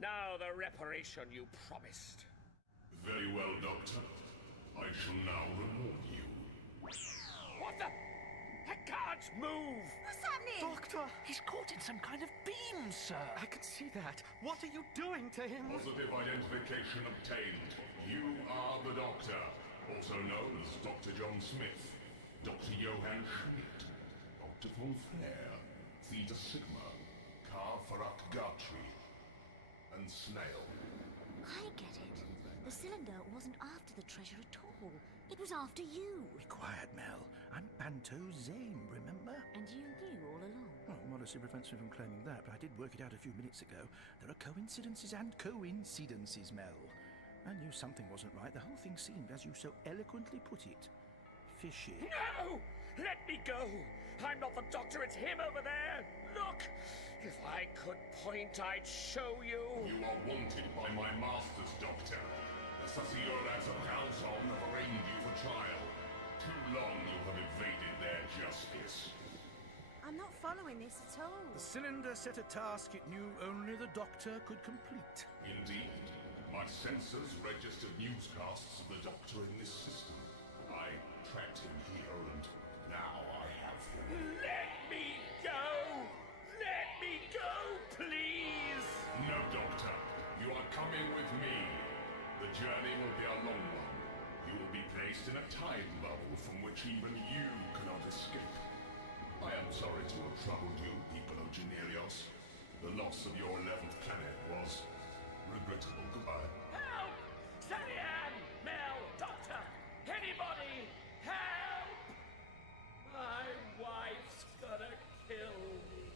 Now the reparation you promised. Very well, Doctor. I shall now reward you. What the? I can't move! What's happening? Doctor! He's caught in some kind of beam, sir. I can see that. What are you doing to him? Positive identification obtained. You are the Doctor, also known as Dr. John Smith, Dr. Johann Schmidt, Dr. von Flair, Theta Sigma, carve for Akgatri and Snail. I get it. The cylinder wasn't after the treasure at all. It was after you. Be quiet, Mel. I'm Banto Zane, remember? And you knew all along. Well, modesty prevents me from claiming that, but I did work it out a few minutes ago. There are coincidences and coincidences, Mel. I knew something wasn't right. The whole thing seemed, as you so eloquently put it, fishy. No! Let me go! I'm not the doctor, it's him over there! Look! If I could point, I'd show you! You are wanted by my masters, Doctor. The Sassioras of Calzon have arraigned you for trial. Too long you have evaded their justice. I'm not following this at all. The cylinder set a task it knew only the doctor could complete. Indeed. My sensors registered newscasts of the Doctor in this system. I tracked him here, and now I have him. Let me go! Let me go, please! No, Doctor. You are coming with me. The journey will be a long one. You will be placed in a time bubble from which even you cannot escape. I am sorry to have troubled you, people of Generios. The loss of your 11th planet was regrettable. Goodbye. Help! Sally-Ann! Mel! Doctor! Anybody! Help! My wife's gonna kill me.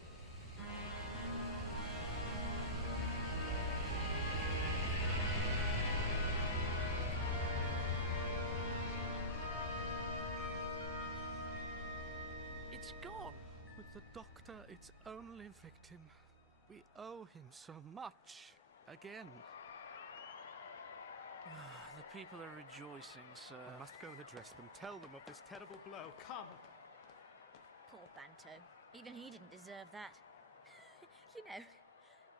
It's gone. With the Doctor its only victim. We owe him so much. Again. The people are rejoicing, sir. I must go and address them. Tell them of this terrible blow. Come. Poor Banto. Even he didn't deserve that. You know,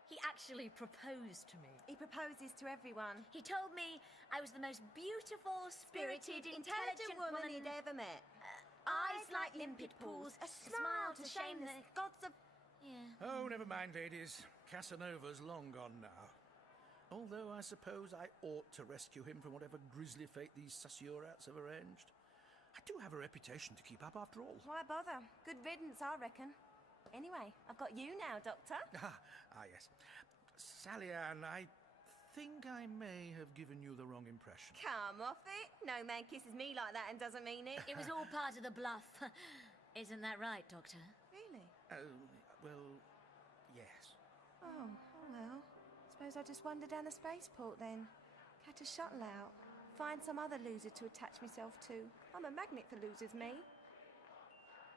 he actually proposed to me. He proposes to everyone. He told me I was the most beautiful, spirited, intelligent woman he'd ever met. Eyes like limpid pools, a smile to shame the gods of... Yeah. Oh, never mind, ladies. Casanova's long gone now. Although I suppose I ought to rescue him from whatever grisly fate these Sassurats have arranged. I do have a reputation to keep up, after all. Why bother? Good riddance, I reckon. Anyway, I've got you now, Doctor. Yes. Sally-Ann, I think I may have given you the wrong impression. Come off it. No man kisses me like that and doesn't mean it. It was all part of the bluff. Isn't that right, Doctor? Really? Well, yes. Oh, well. Suppose I'll just wander down the spaceport then. Catch a shuttle out. Find some other loser to attach myself to. I'm a magnet for losers, me.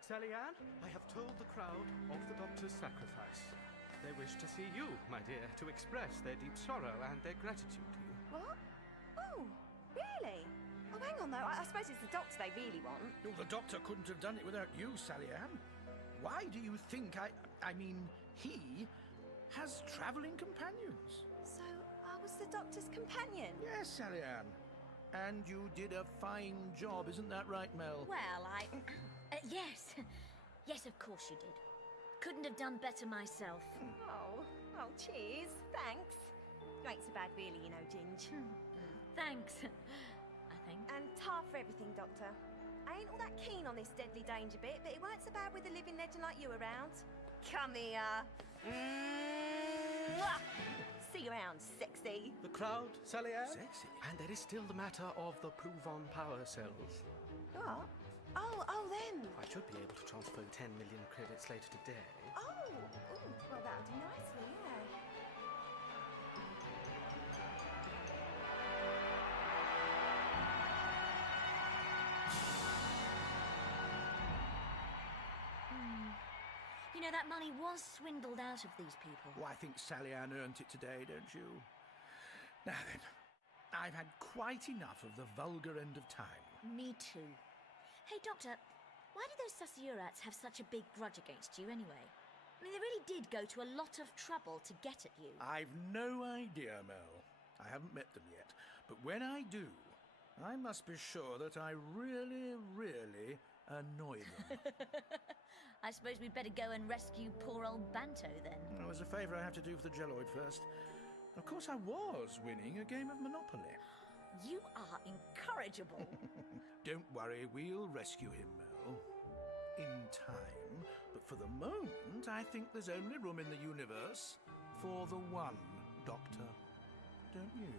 Sally-Ann, I have told the crowd of the Doctor's sacrifice. They wish to see you, my dear, to express their deep sorrow and their gratitude to you. What? Oh, really? Oh, hang on, though. I suppose it's the Doctor they really want. Oh, the Doctor couldn't have done it without you, Sally-Ann. Why do you think I mean, he has travelling companions? So, I was the Doctor's companion? Yes, Sally-Ann. And you did a fine job, isn't that right, Mel? Well, yes. Yes, of course you did. Couldn't have done better myself. Oh, cheers. Thanks. You ain't so bad, really, you know, Ginge. Thanks, I think. And tar for everything, Doctor. I ain't all that keen on this deadly danger bit, but it weren't so bad with a living legend like you around. Come here. Mwah! See you around, sexy. The crowd, Sally-Ann? Sexy? And there is still the matter of the Prouvon power cells. What? Oh, them. I should be able to transfer 10 million credits later today. Oh, ooh, well, that'll do nicely, yeah. You know, that money was swindled out of these people. Well, I think Sally-Ann earned it today, don't you? Now then, I've had quite enough of the vulgar end of time. Me too. Hey, Doctor, why do those Sassurats have such a big grudge against you anyway? I mean, they really did go to a lot of trouble to get at you. I've no idea, Mel. I haven't met them yet. But when I do, I must be sure that I really, really annoy them. I suppose we'd better go and rescue poor old Banto, then. Well, there's a favour I have to do for the Jelloid first. Of course, I was winning a game of Monopoly. You are incorrigible. Don't worry, we'll rescue him, Mel. in time, but for the moment, I think there's only room in the universe for the one Doctor. Don't you?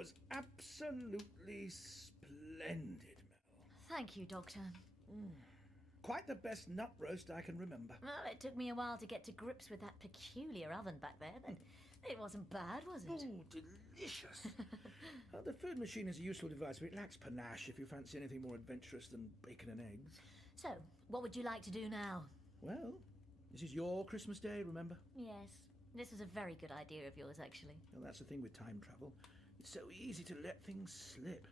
was absolutely splendid, Mel. Thank you, Doctor. Quite the best nut roast I can remember. Well, it took me a while to get to grips with that peculiar oven back there, but it wasn't bad, was it? Oh, delicious. The food machine is a useful device, but it lacks panache if you fancy anything more adventurous than bacon and eggs. So, what would you like to do now? Well, this is your Christmas Day, remember? Yes, this was a very good idea of yours, actually. Well, that's the thing with time travel. It's so easy to let things slip.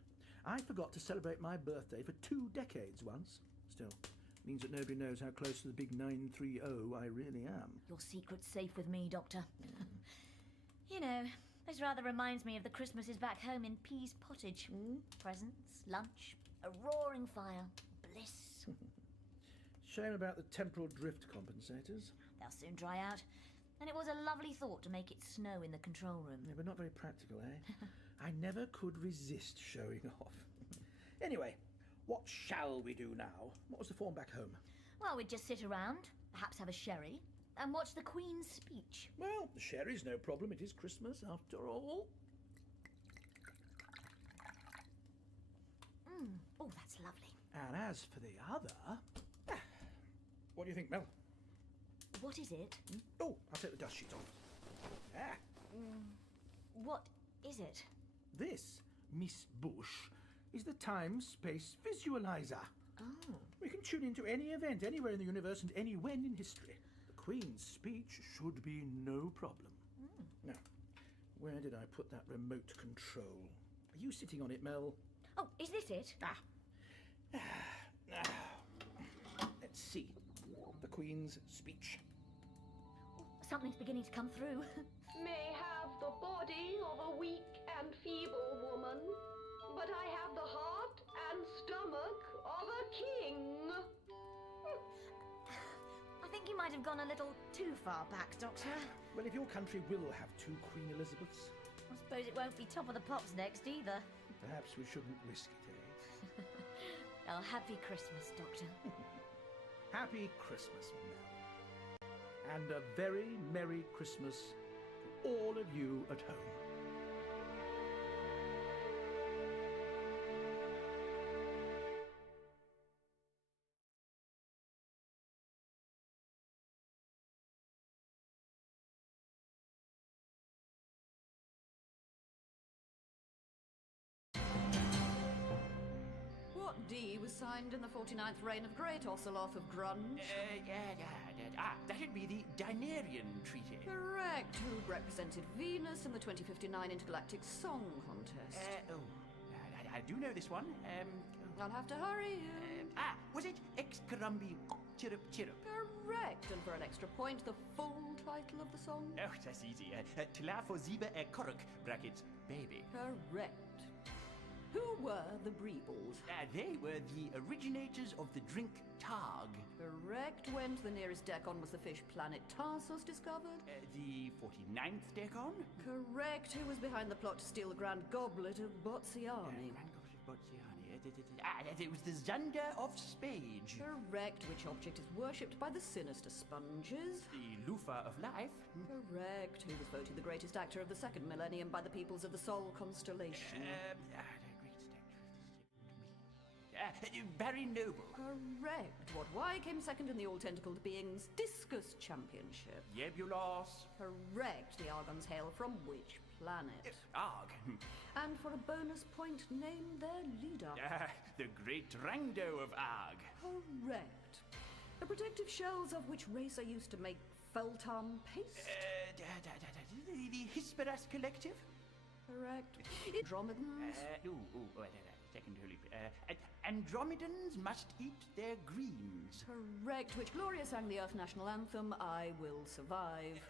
I forgot to celebrate my birthday for 2 decades once. Still, means that nobody knows how close to the big 930 I really am. Your secret's safe with me, Doctor. You know, this rather reminds me of the Christmases back home in Pease Pottage. Presents, lunch, a roaring fire, bliss. Shame about the temporal drift compensators. They'll soon dry out. And it was a lovely thought to make it snow in the control room. Yeah, but not very practical, eh? I never could resist showing off. Anyway, what shall we do now? What was the form back home? Well, we'd just sit around, perhaps have a sherry, and watch the Queen's speech. Well, the sherry's no problem. It is Christmas, after all. Oh, that's lovely. And as for the other... What do you think, Mel? What is it? Oh, I'll take the dust sheet off. What is it? This, Miss Bush, is the time-space visualizer. Oh. We can tune into any event anywhere in the universe and anywhere in history. The Queen's speech should be no problem. Now, where did I put that remote control? Are you sitting on it, Mel? Oh, is this it? Let's see. The Queen's speech. Something's beginning to come through. May have the body of a weak and feeble woman, but I have the heart and stomach of a king. I think you might have gone a little too far back, Doctor. Well, if your country will have 2 Queen Elizabeths... I suppose it won't be top of the pops next either. Perhaps we shouldn't risk it, eh? Oh, happy Christmas, Doctor. Happy Christmas, Mel. And a very Merry Christmas to all of you at home. What deed was signed in the 49th reign of Great Oceloth of Grunge? That'd be the Dinarian Treaty. Correct. Who represented Venus in the 2059 Intergalactic Song Contest? I do know this one. I'll have to hurry. Was it Excarumbi Chirrup Chirrup? Correct. And for an extra point, the full title of the song? Oh, that's easy. Tla for Ziba Korok, brackets, baby. Correct. Who were the Breebles? They were the originators of the drink Targ. Correct. When to the nearest Decon was the fish planet Tarsos discovered? The 49th Decon? Correct. Who was behind the plot to steal the Grand Goblet of Botsiani? It was the Xander of Spage. Correct. Which object is worshipped by the sinister sponges? The Lufa of Life. Correct. Who was voted the greatest actor of the 2nd millennium by the peoples of the Sol constellation? Barry Noble. Correct. What Y came second in the all-tentacled beings Discus Championship? Yebulos. Correct. The Argons hail from which planet? Arg. And for a bonus point, name their leader. The Great Rangdo of Arg. Correct. The protective shells of which race are used to make Feltarm paste? The Hesperus Collective. Correct. Andromedans. Second holy. Andromedans must eat their greens. Correct. Which Gloria sang the Earth National Anthem, I Will Survive.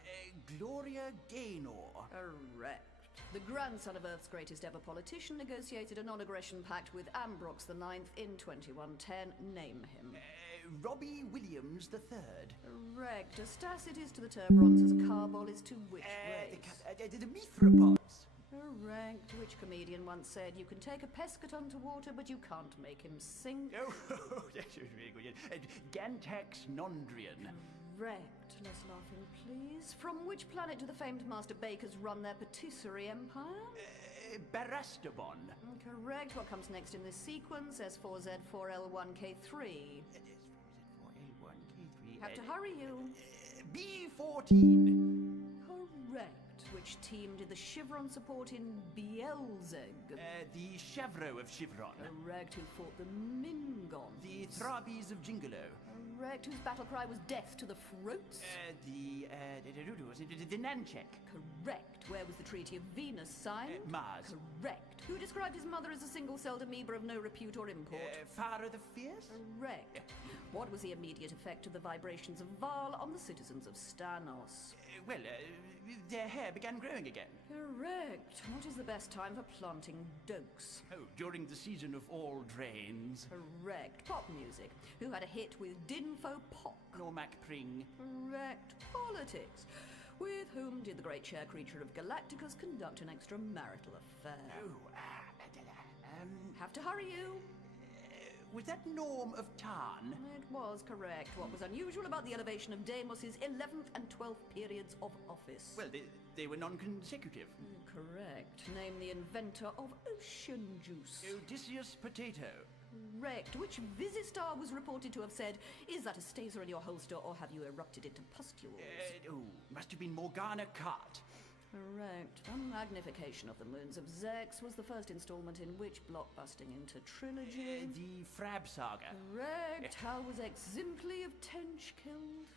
Gloria Gaynor. Correct. The grandson of Earth's greatest ever politician negotiated a non-aggression pact with Ambrox IX in 2110. Name him. Robbie Williams III. Correct. As Tacit is to the Turbronze as Carbol is to which race? The Mithrapods. Correct. Which comedian once said, you can take a pescaton to water, but you can't make him sink? Oh, that was very good. Gantax Nondrian. Correct. Less laughing, please. From which planet do the famed master bakers run their patisserie empire? Barastabon. Correct. What comes next in this sequence? S4Z4L1K3. S4Z4L1K3. Have to hurry you. B14. Correct. Which team did the Chevron support in Bielzeg? The Chavro of Chevron. Correct. Who fought the Mingons? The Throbbies of Jingalo. Correct. Whose battle cry was death to the throats? The Nanchek. Correct. Where was the Treaty of Venus signed? Mars. Correct. Who described his mother as a single-celled amoeba of no repute or import? Farah the Fierce? Correct. What was the immediate effect of the vibrations of Val on the citizens of Stanos? Their hair began growing again. Correct. What is the best time for planting dokes? Oh, during the season of all drains. Correct. Pop music. Who had a hit with Dinfo Pock? Normac Pring. Correct. Politics. With whom did the great chair creature of Galacticus conduct an extramarital affair? Have to hurry you. Was that Norm of Tarn? It was correct. What was unusual about the elevation of Deimos's 11th and 12th periods of office? Well, they were non-consecutive. Correct. Name the inventor of ocean juice. Odysseus Potato. Correct. Which Visistar was reported to have said, "Is that a staser in your holster, or have you erupted into pustules?" Must have been Morgana Cart. Correct. The Magnification of the Moons of Zex was the first installment in which blockbusting into trilogy? The Frab Saga. Correct. How was Eximply of Tench killed?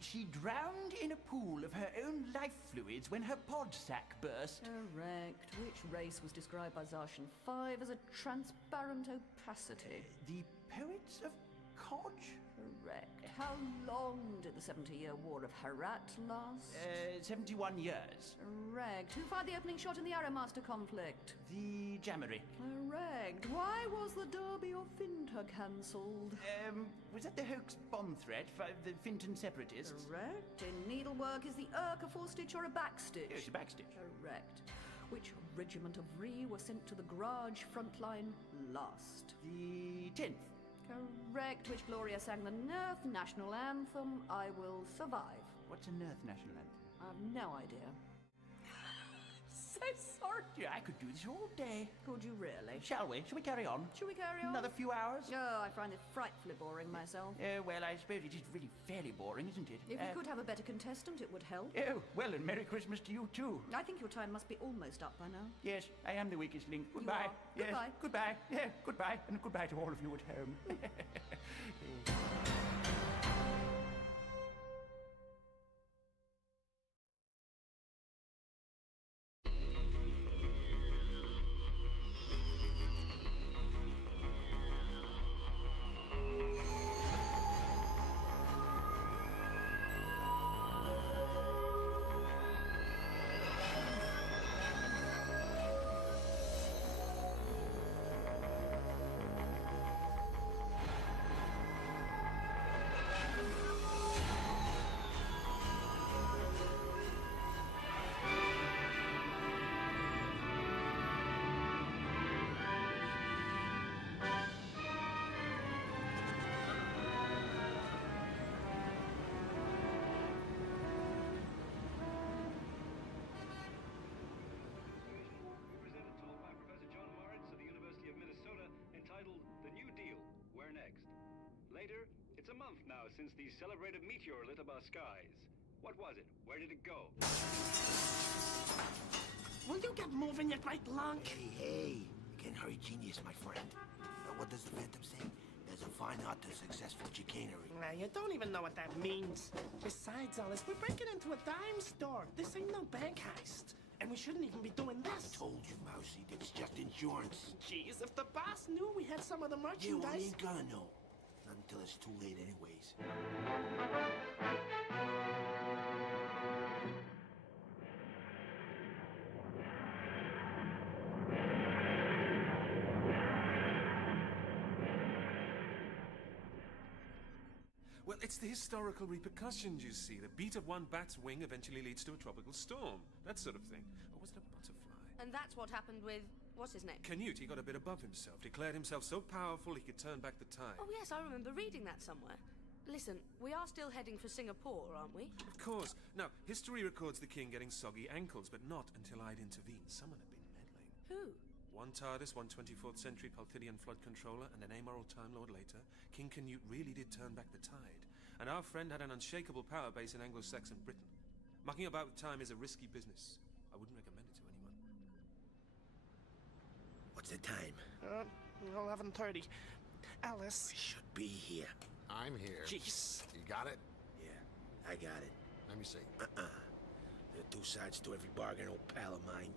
She drowned in a pool of her own life fluids when her pod sac burst. Correct. Which race was described by Zarshan 5 as a transparent opacity? The Poets of Kodj? Correct. How long did the 70-year War of Herat last? 71 years. Correct. Who fired the opening shot in the Arrowmaster conflict? The Jammery. Correct. Why was the Derby of Finter cancelled? Was that the hoax bomb threat for the Finton separatists? Correct. In needlework, is the Irk a forestitch or a backstitch? It's a backstitch. Correct. Which regiment of Ree were sent to the garage frontline last? The 10th. Correct. Which Gloria sang the Nerth national anthem, I Will Survive? What's a Nerth national anthem? I have no idea. So sorry. Yeah, I could do this all day. Could you really? Shall we? Shall we carry on? Shall we carry on? Another few hours? Oh, I find it frightfully boring myself. Well, I suppose it is really fairly boring, isn't it? If we could have a better contestant, it would help. Oh, well, and Merry Christmas to you, too. I think your time must be almost up by now. Yes, I am the weakest link. Goodbye. You are. Yes, Goodbye. Goodbye. Yeah, goodbye. And goodbye to all of you at home. It's a month now since the celebrated meteor lit up our skies. What was it? Where did it go? Will you get moving, you great lunk? Hey, you can't hurry genius, my friend. What does the Phantom say? There's a fine art to successful chicanery. Nah, you don't even know what that means. Besides all this, we're breaking into a dime store. This ain't no bank heist. And we shouldn't even be doing this. I told you, Mousy, it's just insurance. Jeez, if the boss knew we had some of the merchandise... Yeah, well, he ain't gonna know. Not until it's too late anyways. Well, it's the historical repercussions, you see. The beat of one bat's wing eventually leads to a tropical storm. That sort of thing. Or was it a butterfly? And that's what happened with... what's his name? Canute, he got a bit above himself. Declared himself so powerful he could turn back the time. Oh, yes, I remember reading that somewhere. Listen, we are still heading for Singapore, aren't we? Of course. Now, history records the king getting soggy ankles, but not until I'd intervened. Someone had been meddling. Who? One TARDIS, one 24th century Palthidian flood controller, and an amoral Time Lord later, King Canute really did turn back the tide. And our friend had an unshakable power base in Anglo-Saxon Britain. Mucking about with time is a risky business. I wouldn't recommend it to anyone. What's the time? 11:30. Alice. We should be here. I'm here. Jeez. You got it? Yeah, I got it. Let me see. There are two sides to every bargain, old pal of mine.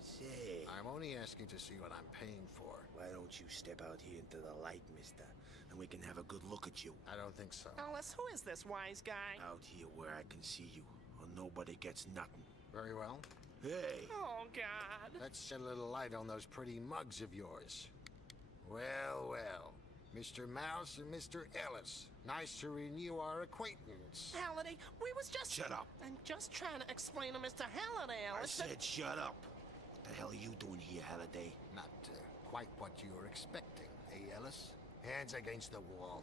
Say. I'm only asking to see what I'm paying for. Why don't you step out here into the light, mister, and we can have a good look at you. I don't think so. Alice, who is this wise guy? Out here where I can see you, or nobody gets nothing. Very well. Hey! Oh, God. Let's shed a little light on those pretty mugs of yours. Well, well. Mr. Mouse and Mr. Ellis. Nice to renew our acquaintance. Halliday, we was just... Shut up. I'm just trying to explain to Mr. Halliday, Alice. I said shut up. What the hell are you doing here, Halliday? Not quite what you were expecting, eh, Ellis? Hands against the wall.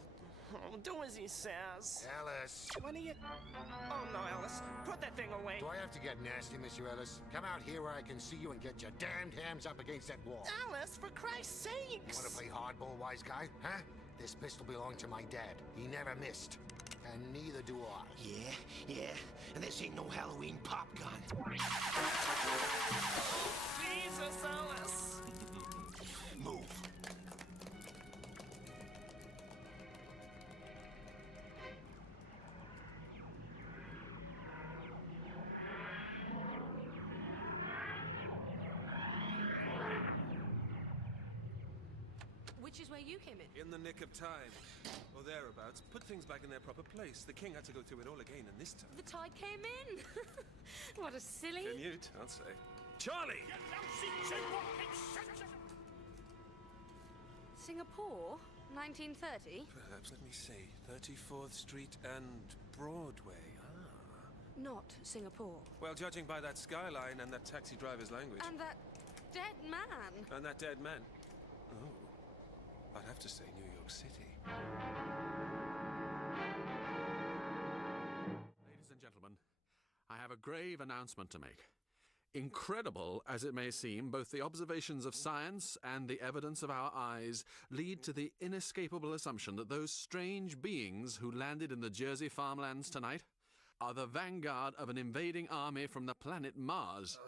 Oh, do as he says. Ellis! When are you... Oh, no, Alice. Put that thing away. Do I have to get nasty, Mr. Ellis? Come out here where I can see you and get your damned hams up against that wall. Alice, for Christ's sakes! You want to play hardball, wise guy? Huh? This pistol belonged to my dad. He never missed. And neither do I. Yeah. And this ain't no Halloween pop gun. Jesus, Alice! Move. Which is where you came in. In the nick of time. Or thereabouts. Put things back in their proper place. The king had to go through it all again, and this time... The tide came in. What a silly... Canute, I'll say. Charlie! Singapore? 1930? Perhaps, let me see. 34th Street and Broadway. Not Singapore. Well, judging by that skyline and that taxi driver's language. And that dead man. And that dead man. Oh. I'd have to say New York City. Ladies and gentlemen, I have a grave announcement to make. Incredible as it may seem, both the observations of science and the evidence of our eyes lead to the inescapable assumption that those strange beings who landed in the Jersey farmlands tonight are the vanguard of an invading army from the planet Mars.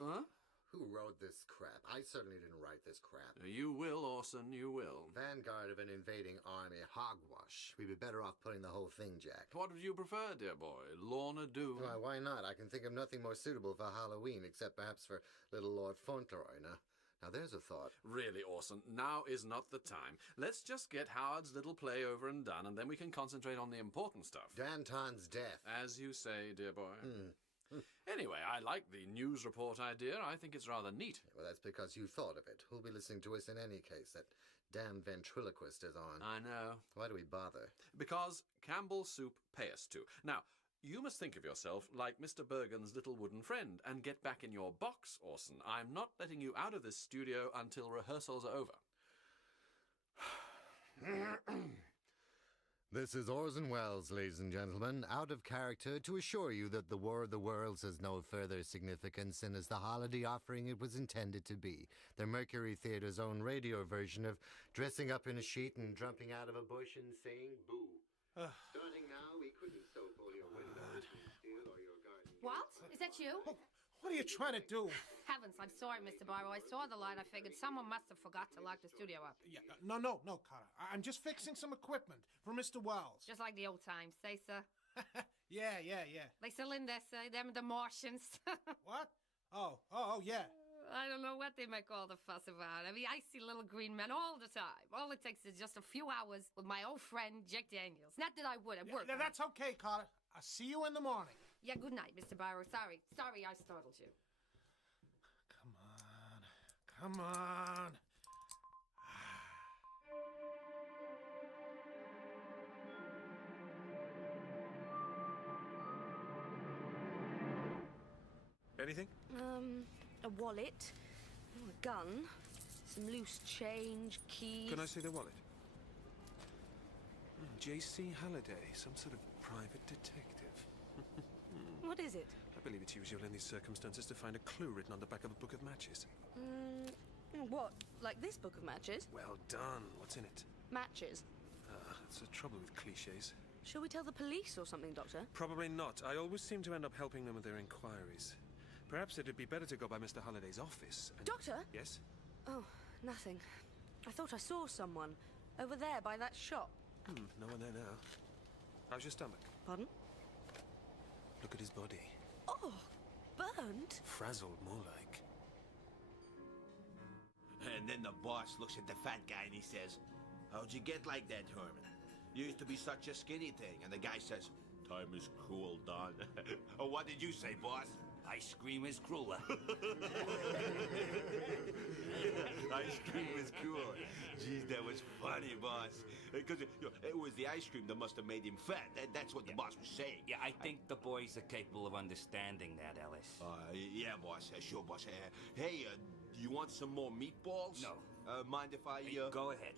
Huh? Who wrote this crap? I certainly didn't write this crap. You will, Orson, you will. Vanguard of an invading army. Hogwash. We'd be better off putting the whole thing, Jack. What would you prefer, dear boy? Lorna Doone? Why not? I can think of nothing more suitable for Halloween, except perhaps for little Lord Fauntleroy. Now there's a thought. Really, Orson, now is not the time. Let's just get Howard's little play over and done, and then we can concentrate on the important stuff. Danton's death. As you say, dear boy. Anyway, I like the news report idea. I think it's rather neat. Well, that's because you thought of it. Who'll be listening to us in any case? That damn ventriloquist is on. I know. Why do we bother? Because Campbell Soup pay us to. Now, you must think of yourself like Mr. Bergen's little wooden friend and get back in your box, Orson. I'm not letting you out of this studio until rehearsals are over. This is Orson Welles, ladies and gentlemen, out of character to assure you that the War of the Worlds has no further significance and is the holiday offering it was intended to be. The Mercury Theatre's own radio version of dressing up in a sheet and jumping out of a bush and saying boo. Starting now, we couldn't soap all your windows and steal all your garden. What? Is that you? What are you trying to do? Heavens, I'm sorry, Mr. Barrow. I saw the light. I figured someone must have forgot to lock the studio up. Yeah, no, Carter. I'm just fixing some equipment for Mr. Wells. Just like the old times, say, sir. Yeah. They still in there, say, them the Martians. What? Oh, yeah. I don't know what they make all the fuss about. I mean, I see little green men all the time. All it takes is just a few hours with my old friend, Jack Daniels. Not that I would at work. Yeah, that's okay, Carter. I'll see you in the morning. Yeah, good night, Mr. Barrow. Sorry I startled you. Come on. Anything? A wallet, a gun, some loose change, keys. Can I see the wallet? J.C. Halliday, some sort of private detective. What is it? I believe it's usual in these circumstances to find a clue written on the back of a book of matches. What? Like this book of matches? Well done. What's in it? Matches. That's the trouble with cliches. Shall we tell the police or something, Doctor? Probably not. I always seem to end up helping them with their inquiries. Perhaps it'd be better to go by Mr. Halliday's office and... Doctor? Yes? Oh, nothing. I thought I saw someone. Over there by that shop. No one there now. How's your stomach? Pardon? Look at his body. Oh, burnt? Frazzled, more like. And then the boss looks at the fat guy and he says, "How'd you get like that, Herman? You used to be such a skinny thing." And the guy says, "Time is cruel, Don." Oh, what did you say, boss? Ice cream is crueler. Ice cream is cool. Geez, that was funny, boss. Because it was the ice cream that must have made him fat. That's what the boss was saying. Yeah, I think the boys are capable of understanding that, Ellis. Yeah, boss. Sure, boss. Hey, you want some more meatballs? No. Mind if I... Hey, go ahead.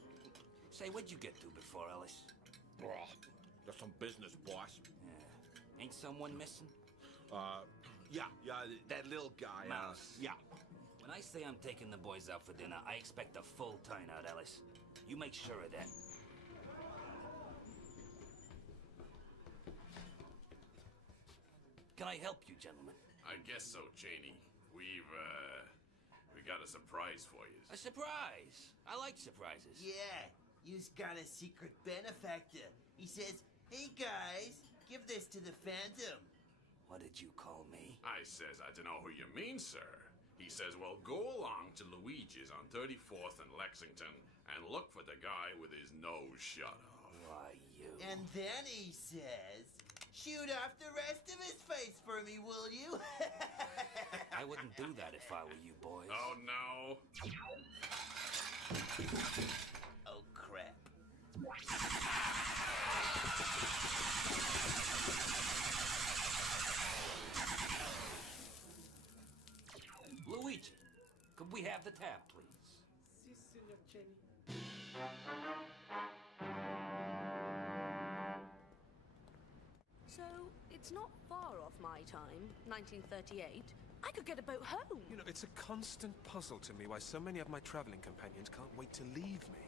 Say, what'd you get to before, Ellis? There's some business, boss. Yeah. Ain't someone missing? Yeah, that little guy. Mouse. Yeah. When I say I'm taking the boys out for dinner, I expect a full turnout, Ellis. You make sure of that. Can I help you, gentlemen? I guess so, Cheney. We got a surprise for you. A surprise! I like surprises. Yeah, you's got a secret benefactor. He says, "Hey guys, give this to the Phantom." What did you call me? I says, I don't know who you mean, sir. He says, well, go along to Luigi's on 34th and Lexington and look for the guy with his nose shut off. Why, you... And then he says, "Shoot off the rest of his face for me, will you?" I wouldn't do that if I were you boys. Oh, no. Oh, crap. Luigi, could we have the tab, please? Si, Signor Cheney. So, it's not far off my time, 1938. I could get a boat home. You know, it's a constant puzzle to me why so many of my traveling companions can't wait to leave me.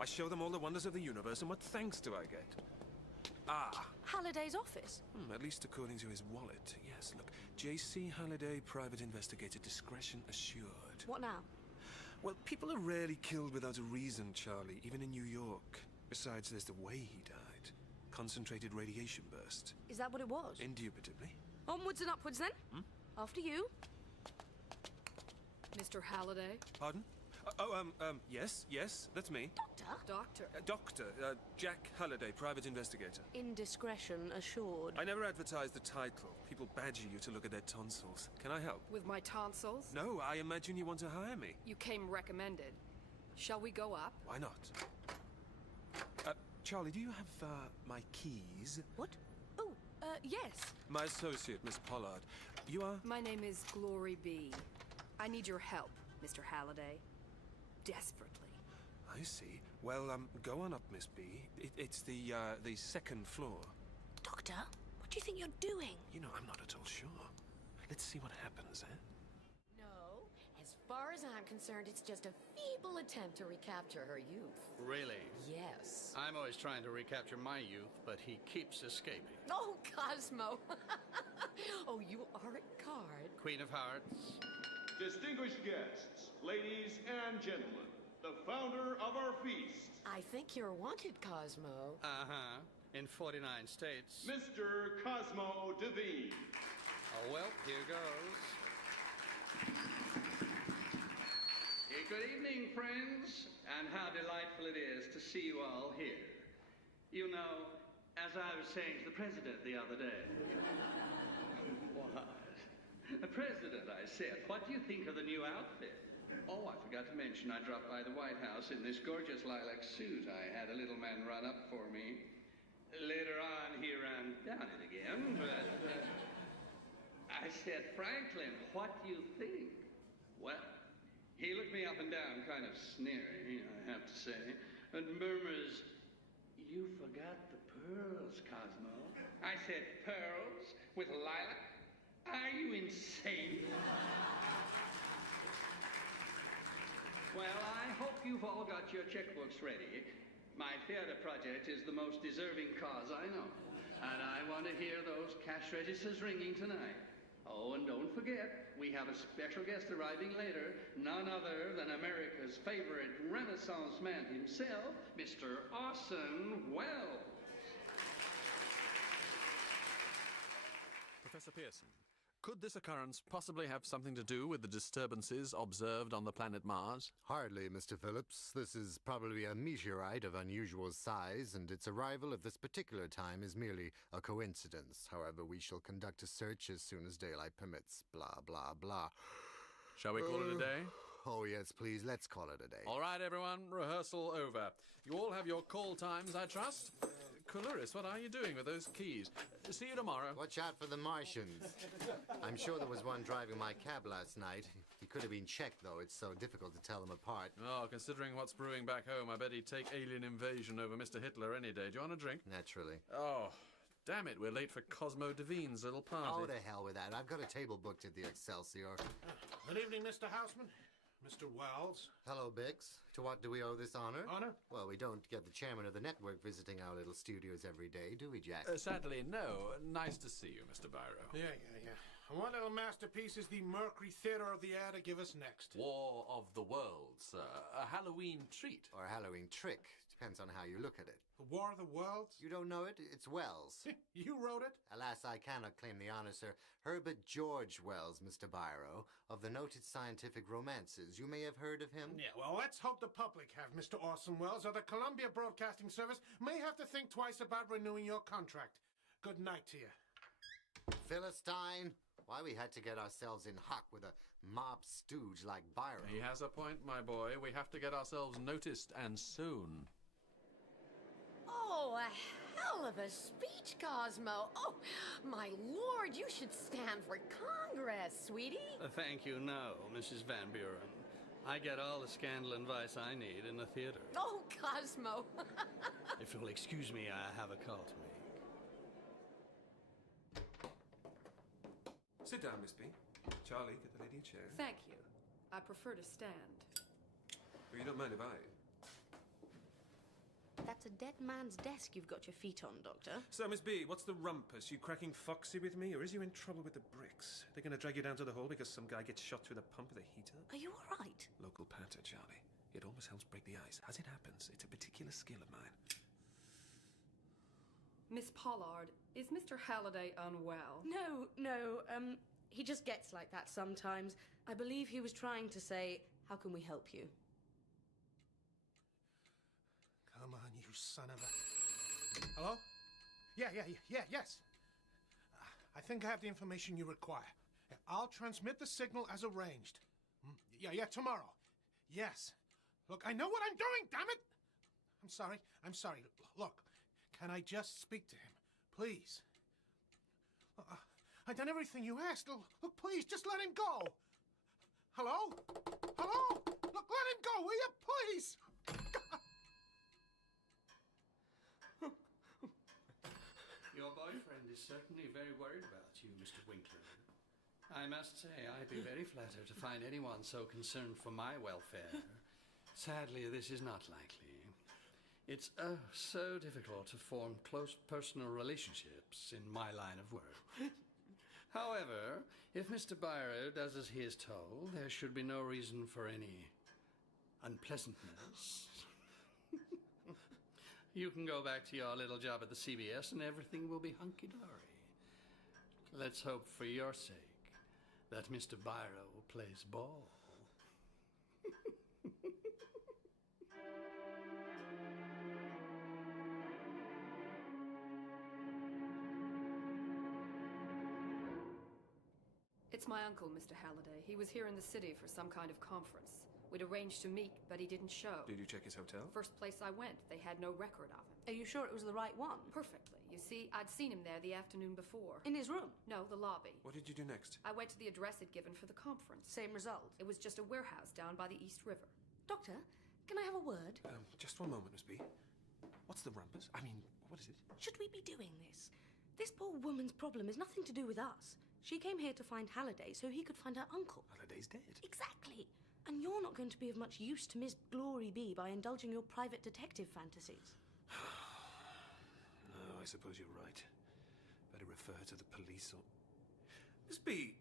I show them all the wonders of the universe, and what thanks do I get? Halliday's office? At least according to his wallet. Yes, look. J.C. Halliday, private investigator, discretion assured. What now? Well, people are rarely killed without a reason, Charlie, even in New York. Besides, there's the way he died. Concentrated radiation burst. Is that what it was? Indubitably. Onwards and upwards, then? After you. Mr. Halliday? Pardon? Yes, that's me. Doctor? Doctor, Jack Halliday, private investigator. Indiscretion assured. I never advertise the title. People badger you to look at their tonsils. Can I help? With my tonsils? No, I imagine you want to hire me. You came recommended. Shall we go up? Why not? Charlie, do you have, my keys? What? Oh, yes. My associate, Miss Pollard. You are? My name is Glory B. I need your help, Mr. Halliday. Desperately. I see. Well, go on up, Miss B. It's the second floor. Doctor, what do you think you're doing? You know, I'm not at all sure. Let's see what happens, eh? No. As far as I'm concerned, it's just a feeble attempt to recapture her youth. Really? Yes. I'm always trying to recapture my youth, but he keeps escaping. Oh, Cosmo. Oh, you are a card. Queen of Hearts. Distinguished guests, ladies and gentlemen, the founder of our feast. I think you're wanted, Cosmo. Uh-huh. In 49 states. Mr. Cosmo Devine. Oh, well, here goes. Good evening, friends, and how delightful it is to see you all here. You know, as I was saying to the President the other day... What? President, I said, what do you think of the new outfit? Oh, I forgot to mention I dropped by the White House in this gorgeous lilac suit I had a little man run up for me. Later on, he ran down it again, but... I said, Franklin, what do you think? Well, he looked me up and down, kind of sneering, I have to say, and murmurs, You forgot the pearls, Cosmo. I said pearls with lilac. Are you insane? Well, I hope you've all got your checkbooks ready. My theater project is the most deserving cause I know. And I want to hear those cash registers ringing tonight. Oh, and don't forget, we have a special guest arriving later, none other than America's favorite Renaissance man himself, Mr. Orson Welles. Professor Pearson, could this occurrence possibly have something to do with the disturbances observed on the planet Mars? Hardly, Mr. Phillips. This is probably a meteorite of unusual size, and its arrival at this particular time is merely a coincidence. However, we shall conduct a search as soon as daylight permits. Blah, blah, blah. Shall we call it a day? Oh, yes, please. Let's call it a day. All right, everyone. Rehearsal over. You all have your call times, I trust? Coluris, what are you doing with those keys? See you tomorrow. Watch out for the Martians. I'm sure there was one driving my cab last night. He could have been checked, though. It's so difficult to tell them apart. Oh, considering what's brewing back home, I bet he'd take alien invasion over Mr. Hitler any day. Do you want a drink? Naturally. Oh, damn it. We're late for Cosmo Devine's little party. Oh, the hell with that. I've got a table booked at the Excelsior. Good evening, Mr. Houseman. Mr. Wells. Hello, Bix. To what do we owe this honor? Honor? Well, we don't get the chairman of the network visiting our little studios every day, do we, Jack? Sadly, no. Nice to see you, Mr. Byro. Yeah. And what little masterpiece is the Mercury Theatre of the Air to give us next? War of the Worlds. A Halloween treat. Or a Halloween trick. Depends on how you look at it. The War of the Worlds? You don't know it? It's Wells. You wrote it? Alas, I cannot claim the honor, sir. Herbert George Wells, Mr. Byro, of the noted scientific romances. You may have heard of him? Yeah, well, let's hope the public have, Mr. Orson Welles, or the Columbia Broadcasting Service may have to think twice about renewing your contract. Good night to you. Philistine, why we had to get ourselves in hock with a mob stooge like Byro. He has a point, my boy. We have to get ourselves noticed, and soon. Oh, a hell of a speech, Cosmo. Oh, my lord, you should stand for Congress, sweetie. Thank you, no, Mrs. Van Buren. I get all the scandal and vice I need in the theater. Oh, Cosmo. If you'll excuse me, I have a call to make. Sit down, Miss B. Charlie, get the lady a chair. Thank you. I prefer to stand. Oh, you don't mind if I... That's a dead man's desk you've got your feet on, Doctor. So, Miss B, what's the rumpus? You cracking foxy with me, or is you in trouble with the bricks? They're gonna drag you down to the hole because some guy gets shot through the pump with a heater? Are you all right? Local patter, Charlie. It always helps break the ice. As it happens, it's a particular skill of mine. Miss Pollard, is Mr. Halliday unwell? No, he just gets like that sometimes. I believe he was trying to say, how can we help you? Come on, you son of a... Hello? Yes. I think I have the information you require. I'll transmit the signal as arranged. Yeah, tomorrow. Yes. Look, I know what I'm doing, damn it! I'm sorry. Look, can I just speak to him? Please. I've done everything you asked. Look, please, just let him go. Hello? Look, let him go, will you, please? Your boyfriend is certainly very worried about you, Mr. Winkler. I must say, I'd be very flattered to find anyone so concerned for my welfare. Sadly, this is not likely. It's so difficult to form close personal relationships in my line of work. However, if Mr. Byro does as he is told, there should be no reason for any unpleasantness. You can go back to your little job at the CBS and everything will be hunky-dory. Let's hope for your sake that Mr. Byro plays ball. It's my uncle, Mr. Halliday. He was here in the city for some kind of conference. We'd arranged to meet, but he didn't show. Did you check his hotel? First place I went, they had no record of him. Are you sure it was the right one? Perfectly. You see, I'd seen him there the afternoon before. In his room? No, the lobby. What did you do next? I went to the address he'd given for the conference. Same result? It was just a warehouse down by the East River. Doctor, can I have a word? Just one moment, Miss B. What's the rumpus? I mean, what is it? Should we be doing this? This poor woman's problem is nothing to do with us. She came here to find Halliday so he could find her uncle. Halliday's dead. Exactly. And you're not going to be of much use to Miss Glory B by indulging your private detective fantasies. No, I suppose you're right. Better refer to the police or... Miss B,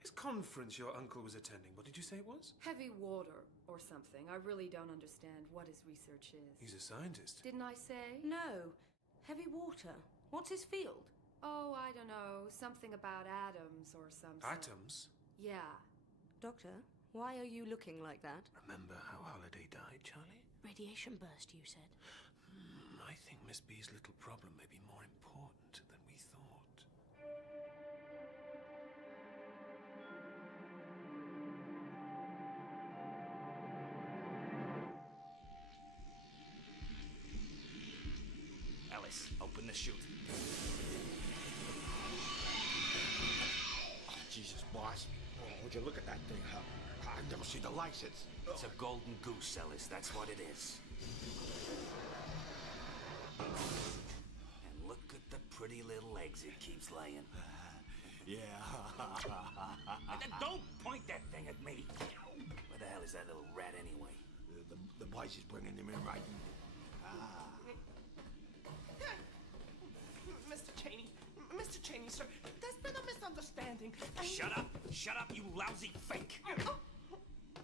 this conference your uncle was attending, what did you say it was? Heavy water or something. I really don't understand what his research is. He's a scientist. Didn't I say? No. Heavy water. What's his field? Oh, I don't know. Something about atoms or something. Atoms? Yeah. Doctor, why are you looking like that? Remember how Halliday died, Charlie? Radiation burst, you said. I think Miss B's little problem may be more important than we thought. Alice, open the chute. Oh, Jesus, boss. Oh, would you look at that thing? I've never seen the license. It's a golden goose, Ellis. That's what it is. And look at the pretty little eggs it keeps laying. Yeah. And then don't point that thing at me. Where the hell is that little rat anyway? The boys is bringing him in right. Mr. Cheney, sir, there's been a misunderstanding. Shut up! Shut up, you lousy fake!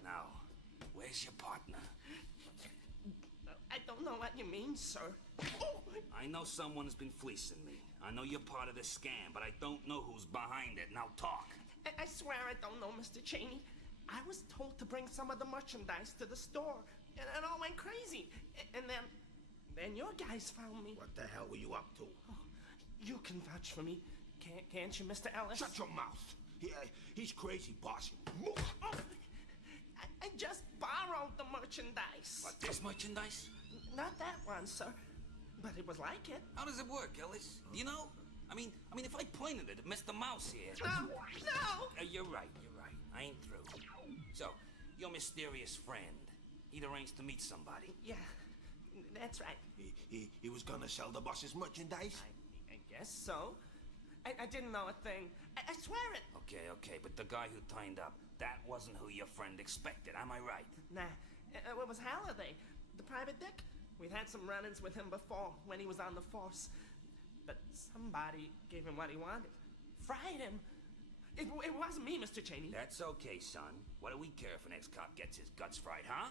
Now, where's your partner? I don't know what you mean, sir. I know someone's been fleecing me. I know you're part of the scam, but I don't know who's behind it. Now talk. I swear I don't know, Mr. Cheney. I was told to bring some of the merchandise to the store, and it all went crazy. And then your guys found me. What the hell were you up to? You can vouch for me, can't you, Mr. Ellis? Shut your mouth. He's crazy, boss. I just borrowed the merchandise. What, this merchandise? Not that one, sir. But it was like it. How does it work, Ellis? Do you know? I mean, if I pointed it at Mr. Mouse here... No! You're right. I ain't through. So, your mysterious friend, he'd arranged to meet somebody. Yeah, that's right. He was gonna sell the boss's merchandise? I guess so. I didn't know a thing. I swear it. Okay, but the guy who turned up, that wasn't who your friend expected, am I right? Nah, it was Halliday, the private dick. We'd had some run-ins with him before, when he was on the force. But somebody gave him what he wanted. Fried him. It wasn't me, Mr. Cheney. That's okay, son. What do we care if an ex-cop gets his guts fried, huh?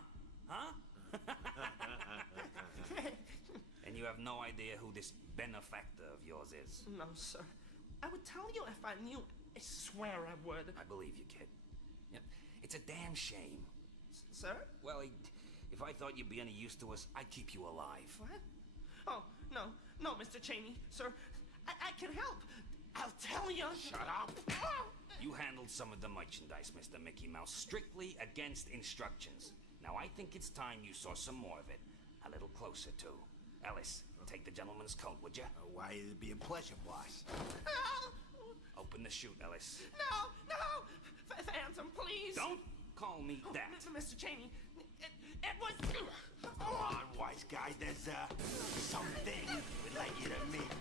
And you have no idea who this benefactor of yours is? No, sir. I would tell you if I knew. I swear I would. I believe you, kid. Yeah, it's a damn shame. Sir? Well, if I thought you'd be any use to us, I'd keep you alive. What? Oh, no, Mr. Cheney. Sir, I can help. I'll tell you. Shut up. You handled some of the merchandise, Mr. Mickey Mouse, strictly against instructions. Now I think it's time you saw some more of it. A little closer, too. Ellis, take the gentleman's coat, would you? Why, it'd be a pleasure, boss. Open the chute, Ellis. No! Phantom, please! Don't call me that. Mr. Cheney, it was... Come on, wise guy, there's, something we'd like you to meet.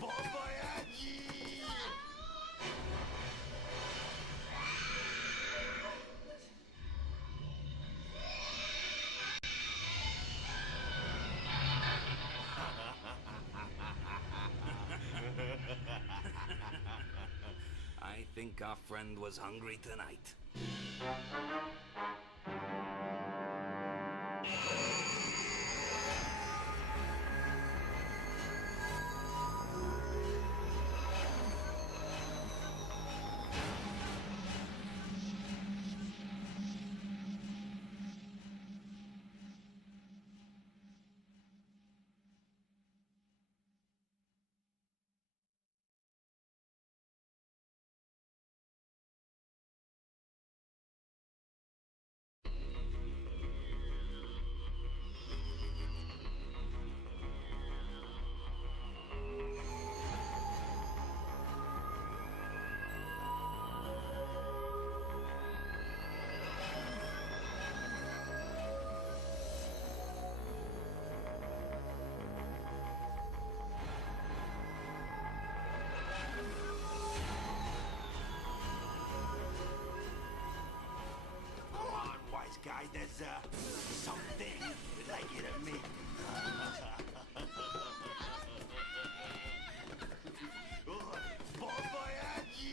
Bon voyage! I think our friend was hungry tonight. guy there's something you'd like you to meet. Bon voyage!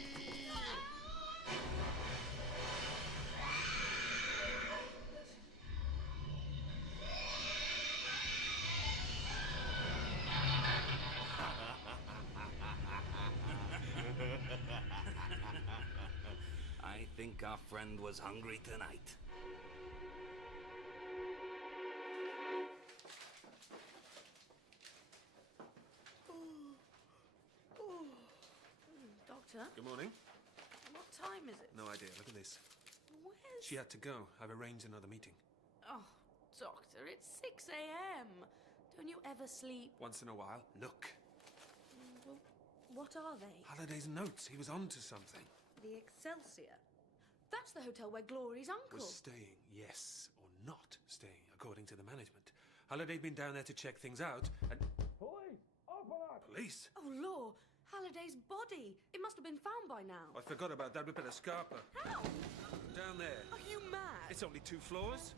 I think our friend was hungry tonight. Doctor, Good morning. what time is it? No idea. Look at this. Where's... She had to go. I've arranged another meeting. Oh, Doctor, it's 6 a.m. Don't you ever sleep? Once in a while. Look. Well, what are they? Halliday's notes. He was on to something. The Excelsior. That's the hotel where Glory's uncle... Was staying, yes, or not staying, according to the management. Halliday'd been down there to check things out, and... Police! Open up! Police? Oh, law! Halliday's body! It must have been found by now. I forgot about that. We better scarper. How? Down there. Are you mad? It's only 2 floors.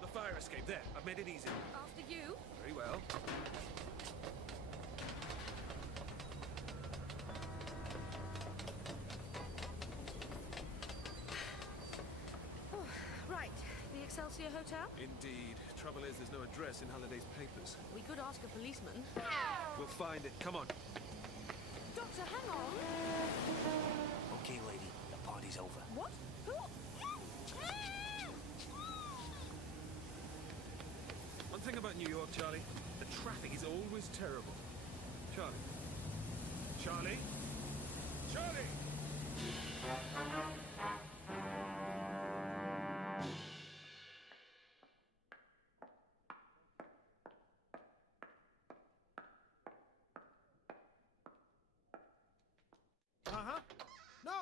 The fire escape. There. I've made it easy. After you? Very well. Oh, right. The Excelsior Hotel? Indeed. Trouble is, there's no address in Halliday's papers. We could ask a policeman. We'll find it. Come on. Doctor, hang on! Okay, lady, the party's over. What? Who? One thing about New York, Charlie, the traffic is always terrible. Charlie. Charlie? Charlie!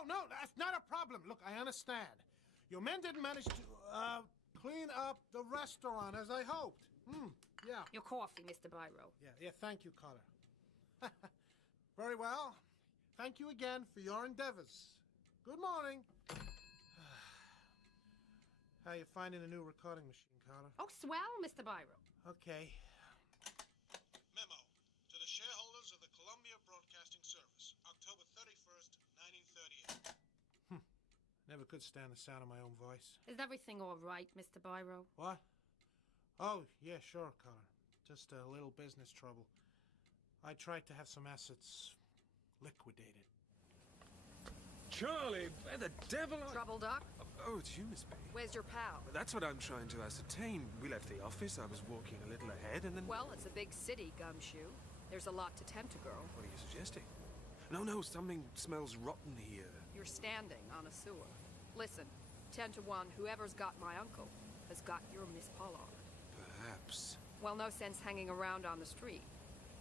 No, that's not a problem. Look, I understand. Your men didn't manage to, clean up the restaurant as I hoped. Yeah. Your coffee, Mr. Byro. Yeah, thank you, Carter. Very well. Thank you again for your endeavors. Good morning. How you finding the new recording machine, Carter? Oh, swell, Mr. Byro. Okay. Memo to the shareholders of the Columbia Broadcasting Service, October 31st, 1938. Never could stand the sound of my own voice. Is everything all right, Mr. Byro? What? Oh, yeah, sure, Connor. Just a little business trouble. I tried to have some assets liquidated. Charlie, where the devil are... Trouble, Doc? Oh, it's you, Miss May. Where's your pal? That's what I'm trying to ascertain. We left the office, I was walking a little ahead, and then... Well, it's a big city, Gumshoe. There's a lot to tempt a girl. What are you suggesting? No, something smells rotten here. You're standing on a sewer. Listen, 10 to 1, whoever's got my uncle has got your Miss Pollard. Perhaps. Well, no sense hanging around on the street.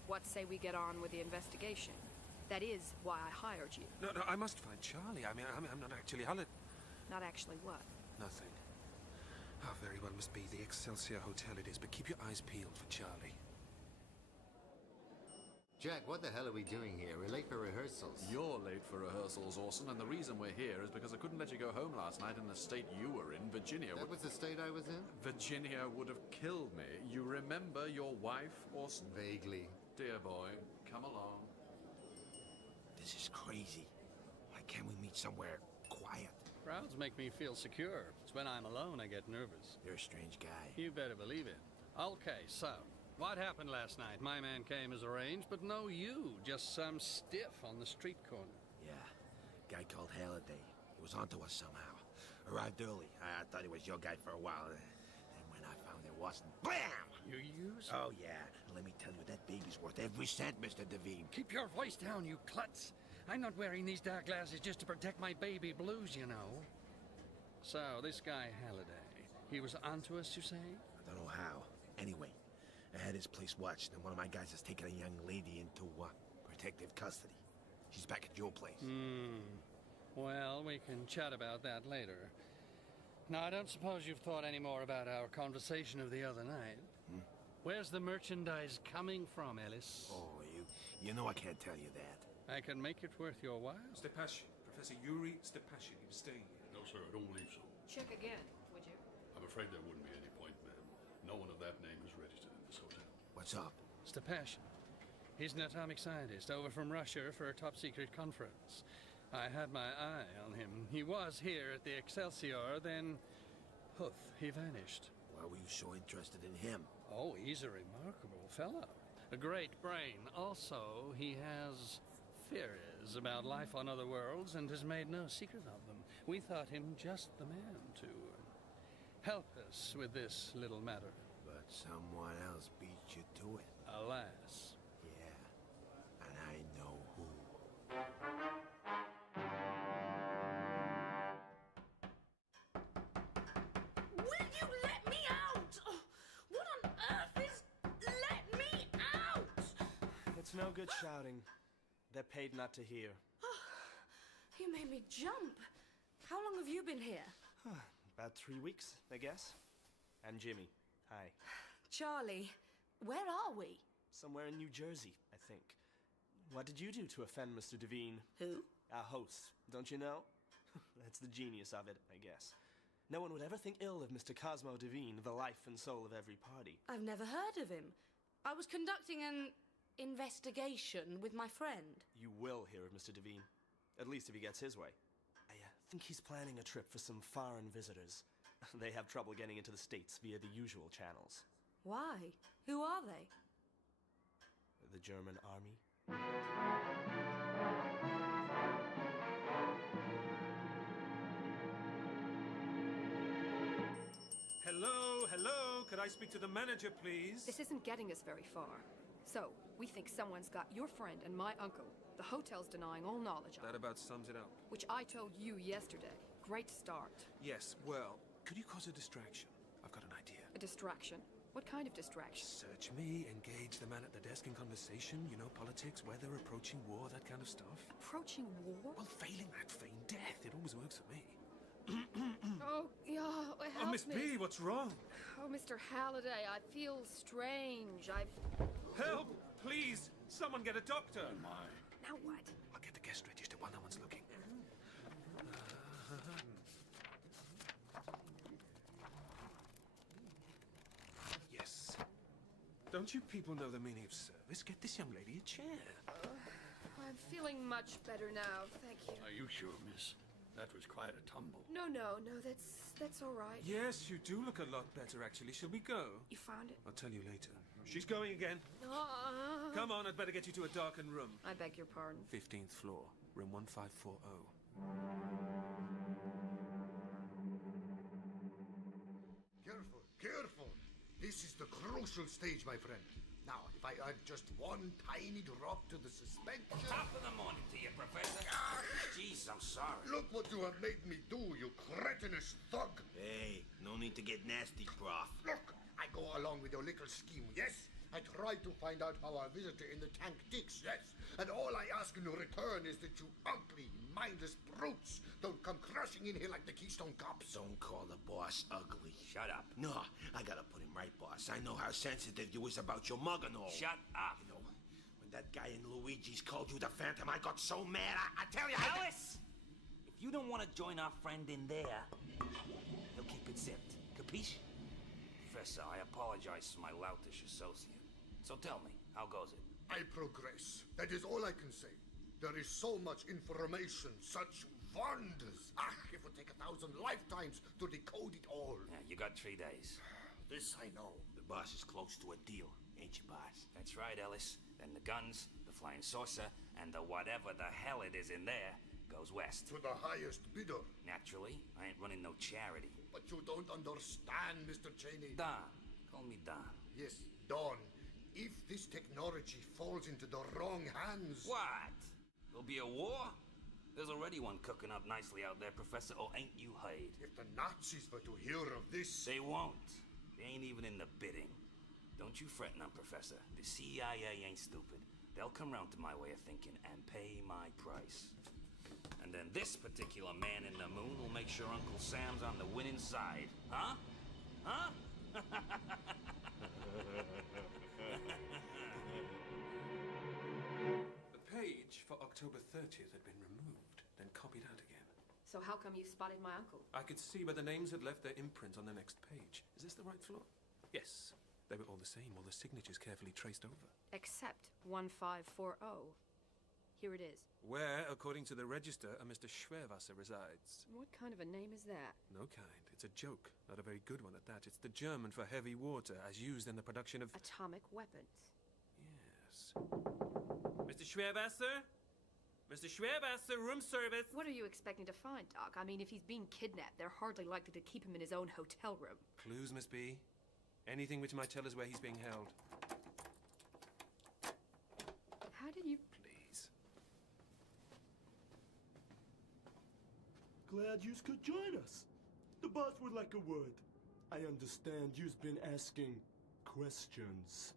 What say we get on with the investigation? That is why I hired you. No, I must find Charlie. I mean, I'm not actually Halliday. Not actually what? Nothing. Oh, very well, must be the Excelsior Hotel it is, but keep your eyes peeled for Charlie. Jack, what the hell are we doing here? We're late for rehearsals. You're late for rehearsals, Orson, and the reason we're here is because I couldn't let you go home last night in the state you were in. Virginia That was the state I was in? Virginia would have killed me. You remember your wife, Orson? Vaguely. Dear boy, come along. This is crazy. Why can't we meet somewhere quiet? Crowds make me feel secure. It's when I'm alone I get nervous. You're a strange guy. You better believe it. Okay, so, what happened last night? My man came as arranged, but no you. Just some stiff on the street corner. Yeah, guy called Halliday. He was onto us somehow. Arrived early. I thought he was your guy for a while. Then when I found there wasn't, BAM! You use? Oh, yeah. Let me tell you, that baby's worth every cent, Mr. Devine. Keep your voice down, you klutz. I'm not wearing these dark glasses just to protect my baby blues, you know. So, this guy Halliday, he was onto us, you say? I don't know how. Anyway, I had his place watched, and one of my guys has taken a young lady into protective custody. She's back at your place. Well, we can chat about that later. Now, I don't suppose you've thought any more about our conversation of the other night. Where's the merchandise coming from, Ellis? Oh, you know I can't tell you that. I can make it worth your while. Stepashin. Professor Yuri Stepashin. He was staying here. No No, sir, I don't believe so. Check again, would you? I'm afraid there wouldn't be any point, ma'am. No one of that name is registered in this hotel. What's up? Stepashin. He's an atomic scientist over from Russia for a top-secret conference. I had my eye on him. He was here at the Excelsior, then... Poof, he vanished. Why were you so interested in him? Oh, he's a remarkable fellow. A great brain. Also, he has theories about life on other worlds and has made no secret of them. We thought him just the man to help us with this little matter. But someone else beat you to it. Alas. Yeah, and I know who. Will you let me out? Oh, what on earth is... Let me out! It's no good shouting. They're paid not to hear. You made me jump. How long have you been here? About 3 weeks, I guess. And Jimmy. Hi. Charlie, where are we? Somewhere in New Jersey, I think. What did you do to offend Mr. Devine? Who? Our host, don't you know? That's the genius of it, I guess. No one would ever think ill of Mr. Cosmo Devine, the life and soul of every party. I've never heard of him. I was conducting an investigation with my friend. You will hear of Mr. Devine. At least if he gets his way. I think he's planning a trip for some foreign visitors. They have trouble getting into the States via the usual channels. Why? Who are they? The German army. Hello, hello. Could I speak to the manager, please? This isn't getting us very far. So, we think someone's got your friend and my uncle. The hotel's denying all knowledge of That it, about sums it up. which I told you yesterday. Great start. Yes, well, could you cause a distraction? I've got an idea. A distraction? What kind of distraction? Search me, engage the man at the desk in conversation, you know, politics, weather, approaching war, that kind of stuff. Approaching war? Well, failing that, feign death. It always works for me. Oh, yeah, help Miss me. B, what's wrong? Oh, Mr. Halliday, I feel strange. Help! Please! Someone get a doctor! Oh, my. Now what? I'll get the guest register while no one's looking. Yes. Don't you people know the meaning of service? Get this young lady a chair. I'm feeling much better now, thank you. Are you sure, miss? That was quite a tumble. No, that's all right. Yes, you do look a lot better, actually. Shall we go? You found it? I'll tell you later. She's going again. Come on, I'd better get you to a darkened room. I beg your pardon. 15th floor, room 1540. Careful, careful. This is the crucial stage, my friend. Now, if I add just one tiny drop to the suspension... Top of the morning to you, Professor. Jeez, I'm sorry. Look what you have made me do, you cretinous thug. Hey, no need to get nasty, prof. Look, I go along with your little scheme, yes? I try to find out how our visitor in the tank ticks, yes? And all I ask in return is that you ugly, mindless brutes don't come crashing in here like the Keystone Cops. Don't call the boss ugly. Shut up. No, I gotta put him right, boss. I know how sensitive you is about your mug and all. Shut up. You know, when that guy in Luigi's called you the Phantom, I got so mad, I tell you... Alice! If you don't want to join our friend in there, he'll keep it zipped. Capiche? Professor, I apologize to my loutish associate. So tell me, how goes it? I progress. That is all I can say. There is so much information, such wonders. It would take 1,000 lifetimes to decode it all. Yeah, you got 3 days. This I know. The boss is close to a deal, ain't you, boss? That's right, Ellis. Then the guns, the flying saucer, and the whatever the hell it is in there goes west. To the highest bidder. Naturally, I ain't running no charity. But you don't understand, Mr. Cheney. Don. Call me Don. Yes, Don. If this technology falls into the wrong hands... What? There'll be a war? There's already one cooking up nicely out there, Professor, or ain't you heard? If the Nazis were to hear of this... They won't. They ain't even in the bidding. Don't you fret none, Professor. The CIA ain't stupid. They'll come round to my way of thinking and pay my price. And then this particular man in the moon will make sure Uncle Sam's on the winning side. Huh? Huh? The page for October 30th had been removed, then copied out again. So how come you spotted my uncle? I could see where the names had left their imprint on the next page. Is this the right floor? Yes. They were all the same, all the signatures carefully traced over. Except 1540. Here it is. Where, according to the register, a Mr. Schwerwasser resides. What kind of a name is that? No kind. It's a joke. Not a very good one at that. It's the German for heavy water, as used in the production of... Atomic weapons. Yes. Mr. Schwerwasser? Mr. Schwerwasser, room service. What are you expecting to find, Doc? I mean, if he's being kidnapped, they're hardly likely to keep him in his own hotel room. Clues, Miss B. Anything which might tell us where he's being held. How did you... Please. Glad you could join us. The boss would like a word. I understand you've been asking questions.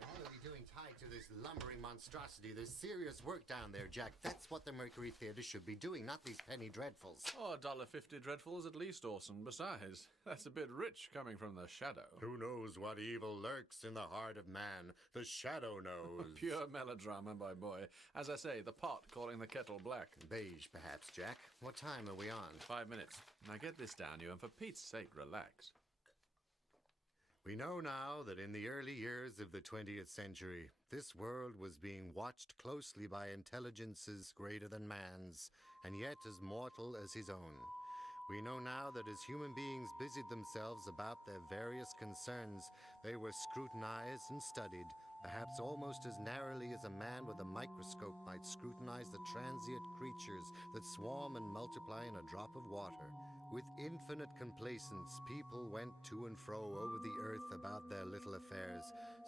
What are we doing tied to this lumbering monstrosity? There's serious work down there, Jack. That's what the Mercury Theatre should be doing, not these penny dreadfuls. Oh, $1.50 dreadfuls at least, Orson. Besides, that's a bit rich coming from the Shadow. Who knows what evil lurks in the heart of man? The Shadow knows. Pure melodrama, my boy. As I say, the pot calling the kettle black. Beige, perhaps, Jack. What time are we on? 5 minutes. Now get this down, you, and for Pete's sake, relax. We know now that in the early years of the 20th century, this world was being watched closely by intelligences greater than man's, and yet as mortal as his own. We know now that as human beings busied themselves about their various concerns, they were scrutinized and studied, perhaps almost as narrowly as a man with a microscope might scrutinize the transient creatures that swarm and multiply in a drop of water. With infinite complacence, people went to and fro over the earth about their little affairs,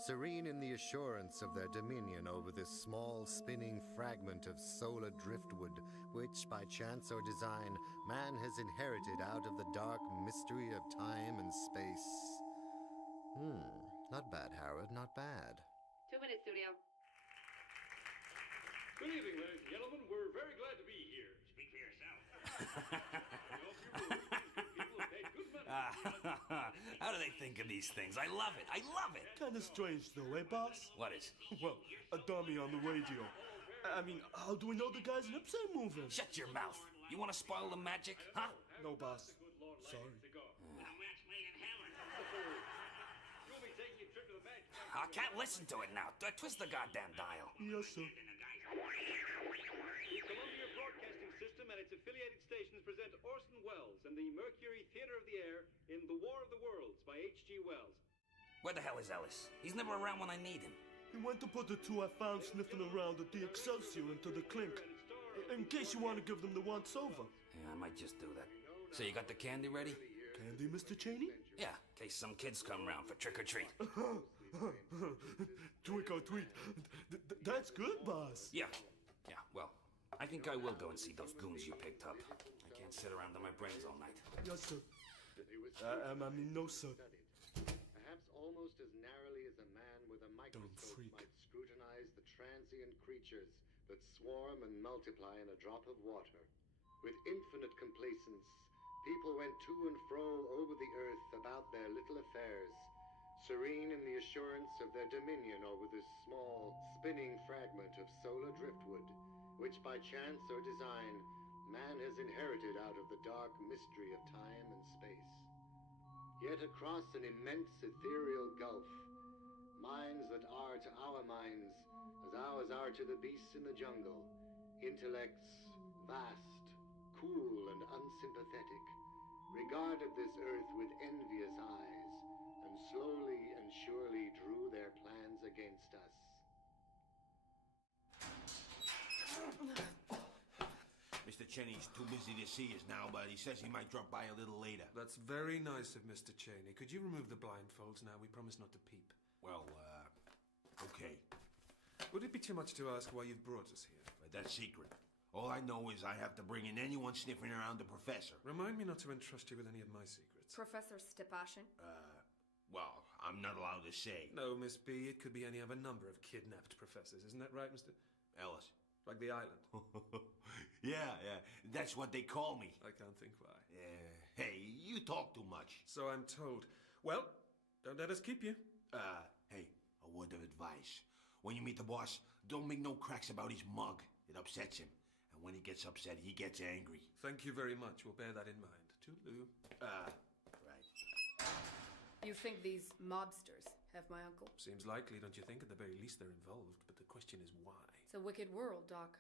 serene in the assurance of their dominion over this small spinning fragment of solar driftwood, which, by chance or design, man has inherited out of the dark mystery of time and space. Not bad, Howard, not bad. 2 minutes, studio. Good evening, ladies and gentlemen. We're very glad to be here. Speak for yourself. How do they think of these things? I love it. I love it. Kinda strange though, eh, boss? What is? Well, a dummy on the radio. I mean, how do we know the guy's lips ain't moving? Shut your mouth. You want to spoil the magic, huh? No, boss. Sorry. I can't listen to it now. Twist the goddamn dial. Yes, sir. The Columbia Broadcasting System and its affiliated stations present Orson Welles and the Mercury Theatre of the Air in The War of the Worlds by H.G. Wells. Where the hell is Ellis? He's never around when I need him. He went to put the two I found sniffing around at the Excelsior into the clink. In case you want to give them the once-over. Yeah, I might just do that. So you got the candy ready? Candy, Mr. Cheney? Yeah, in case some kids come round for trick-or-treat. Trick or treat. That's good, boss. Yeah, well, I think I will go and see those goons you picked up. I can't sit around on my brains all night. Yes, sir. I mean, no, sir. Perhaps almost as narrowly as a man with a microscope might scrutinize the transient creatures that swarm and multiply in a drop of water. With infinite complacence, people went to and fro over the earth about their little affairs, serene in the assurance of their dominion over this small, spinning fragment of solar driftwood, which by chance or design, man has inherited out of the dark mystery of time and space. Yet across an immense ethereal gulf, minds that are to our minds as ours are to the beasts in the jungle, intellects vast, cool and unsympathetic, regarded this earth with envious eyes, and slowly and surely drew their plans against us. Mr. Cheney's too busy to see us now, but he says he might drop by a little later. That's very nice of Mr. Cheney. Could you remove the blindfolds now? We promise not to peep. Well, okay. Would it be too much to ask why you've brought us here? But that's secret. All I know is I have to bring in anyone sniffing around the professor. Remind me not to entrust you with any of my secrets. Professor Stepashin? Well, I'm not allowed to say. No, Miss B, it could be any of a number of kidnapped professors. Isn't that right, Mr. Ellis? Like the island. Yeah. That's what they call me. I can't think why. Hey, you talk too much. So I'm told. Well, don't let us keep you. Hey, a word of advice. When you meet the boss, Don't make no cracks about his mug. It upsets him. And when he gets upset, he gets angry. Thank you very much. We'll bear that in mind. Toodaloo. Right. You think these mobsters have my uncle? Seems likely, don't you think? At the very least, they're involved. But the question is why? It's a wicked world, Doc.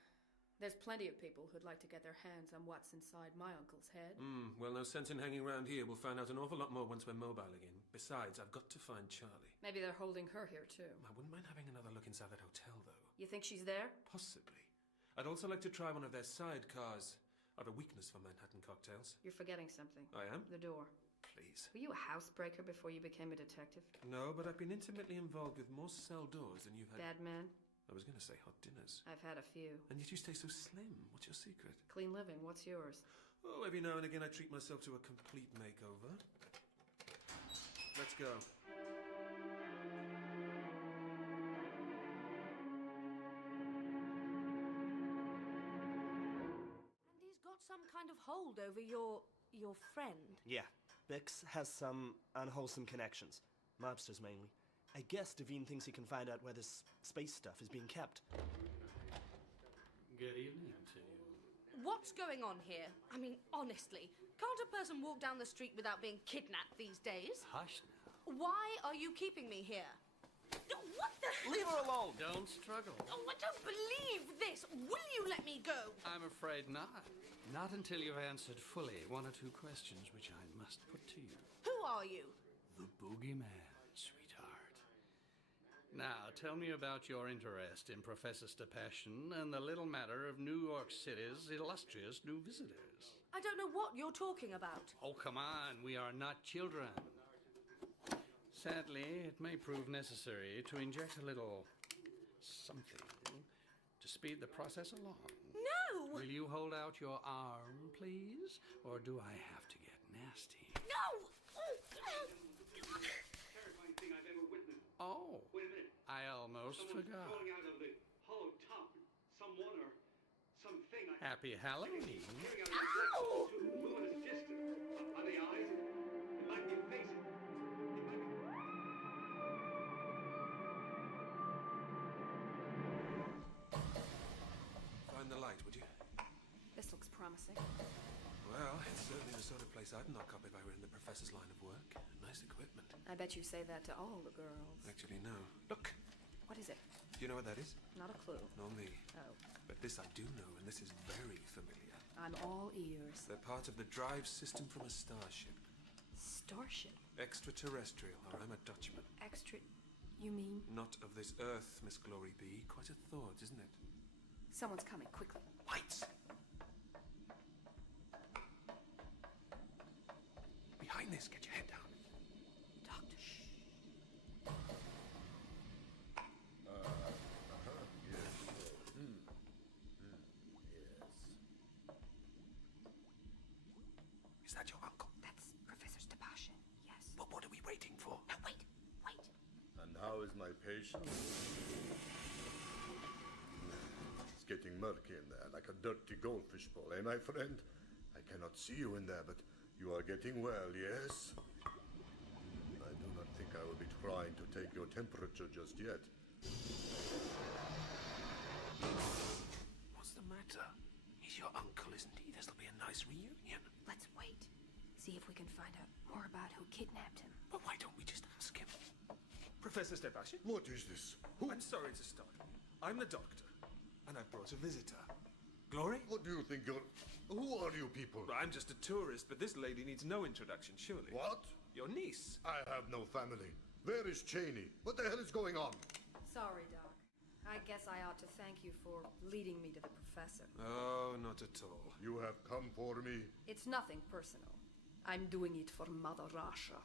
There's plenty of people who'd like to get their hands on what's inside my uncle's head. Well, no sense in hanging around here. We'll find out an awful lot more once we're mobile again. Besides, I've got to find Charlie. Maybe they're holding her here, too. I wouldn't mind having another look inside that hotel, though. You think she's there? Possibly. I'd also like to try one of their sidecars. I have a weakness for Manhattan cocktails. You're forgetting something. I am? The door. Please. Were you a housebreaker before you became a detective? No, but I've been intimately involved with more cell doors than you've had... Bad man? I was going to say hot dinners. I've had a few. And yet you stay so slim. What's your secret? Clean living. What's yours? Oh, every now and again I treat myself to a complete makeover. Let's go. And he's got some kind of hold over your friend. Yeah, Bix has some unwholesome connections. Mobsters mainly. I guess Devine thinks he can find out where this space stuff is being kept. Good evening to you. What's going on here? I mean, honestly, can't a person walk down the street without being kidnapped these days? Hush now. Why are you keeping me here? What the... Leave her alone! Don't struggle. Oh, I don't believe this! Will you let me go? I'm afraid not. Not until you've answered fully one or two questions which I must put to you. Who are you? The boogeyman, sweetheart. Now, tell me about your interest in Professor Stepashin and the little matter of New York City's illustrious new visitors. I don't know what you're talking about. Oh, come on, we are not children. Sadly, it may prove necessary to inject a little something to speed the process along. No! Will you hold out your arm, please? Or do I have to get nasty? No! Terrifying thing I've ever witnessed. Oh, Wait a minute. I almost Someone's forgot. crawling out of the hollow top. Someone or something. Happy Halloween. Peering out of his legs to the luminous distance. Are they eyes? It might be a face. It might be... Find the light, would you? This looks promising. Well, it's certainly the sort of place I'd knock up if I were in the professor's line of work. Nice equipment. I bet you say that to all the girls. Actually, no. Look! What is it? Do you know what that is? Not a clue. Nor me. Oh. But this I do know, and this is very familiar. I'm all ears. They're part of the drive system from a starship. Starship? Extraterrestrial, or I'm a Dutchman. Extra... You mean? Not of this Earth, Miss Glory be. Quite a thought, isn't it? Someone's coming, quickly. Lights! Behind this, get your head down. Doctor, shh. Is that your uncle? That's Professor Stepashin, yes. But what are we waiting for? No, wait. And how is my patient? It's getting murky in there, like a dirty goldfish bowl, eh, my friend? I cannot see you in there, but you are getting well, yes? I do not think I will be trying to take your temperature just yet. What's the matter? He's your uncle, isn't he? This'll be a nice reunion. Let's wait. See if we can find out more about who kidnapped him. But why don't we just ask him? Professor Stepashin? What is this? Who? I'm sorry to start. I'm the doctor, and I've brought a visitor. Glory? What do you think you're... Who are you people? I'm just a tourist, but this lady needs no introduction, surely. What? Your niece. I have no family. Where is Cheney? What the hell is going on? Sorry, Doc. I guess I ought to thank you for leading me to the professor. Oh, not at all. You have come for me? It's nothing personal. I'm doing it for Mother Russia.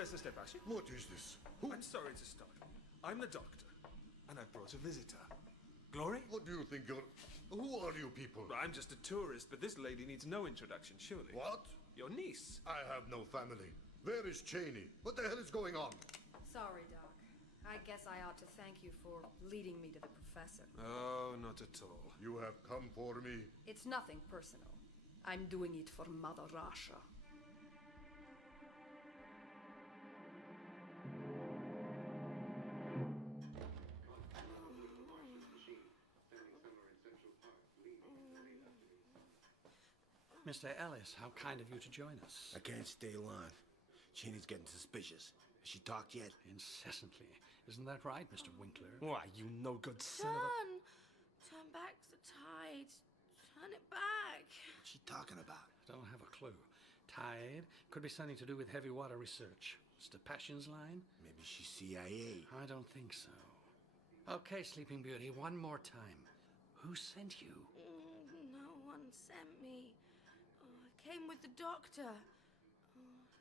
Professor Stepashin? What is this? I'm sorry to start. I'm the doctor, and I've brought a visitor. Glory? What do you think you're... Who are you people? I'm just a tourist, but this lady needs no introduction, surely. What? Your niece. I have no family. Where is Cheney? What the hell is going on? Sorry, Doc. I guess I ought to thank you for leading me to the professor. Oh, not at all. You have come for me. It's nothing personal. I'm doing it for Mother Russia. Mr. Ellis, how kind of you to join us. I can't stay long. Cheney's getting suspicious. Has she talked yet? Incessantly. Isn't that right, Mr. Winkler? Why, you no good son of a... Turn back the tide. Turn it back. What's she talking about? Don't have a clue. Tide could be something to do with heavy water research. Mr. Passion's line? Maybe she's CIA. I don't think so. Okay, Sleeping Beauty, one more time. Who sent you? No one sent me. I came with the doctor.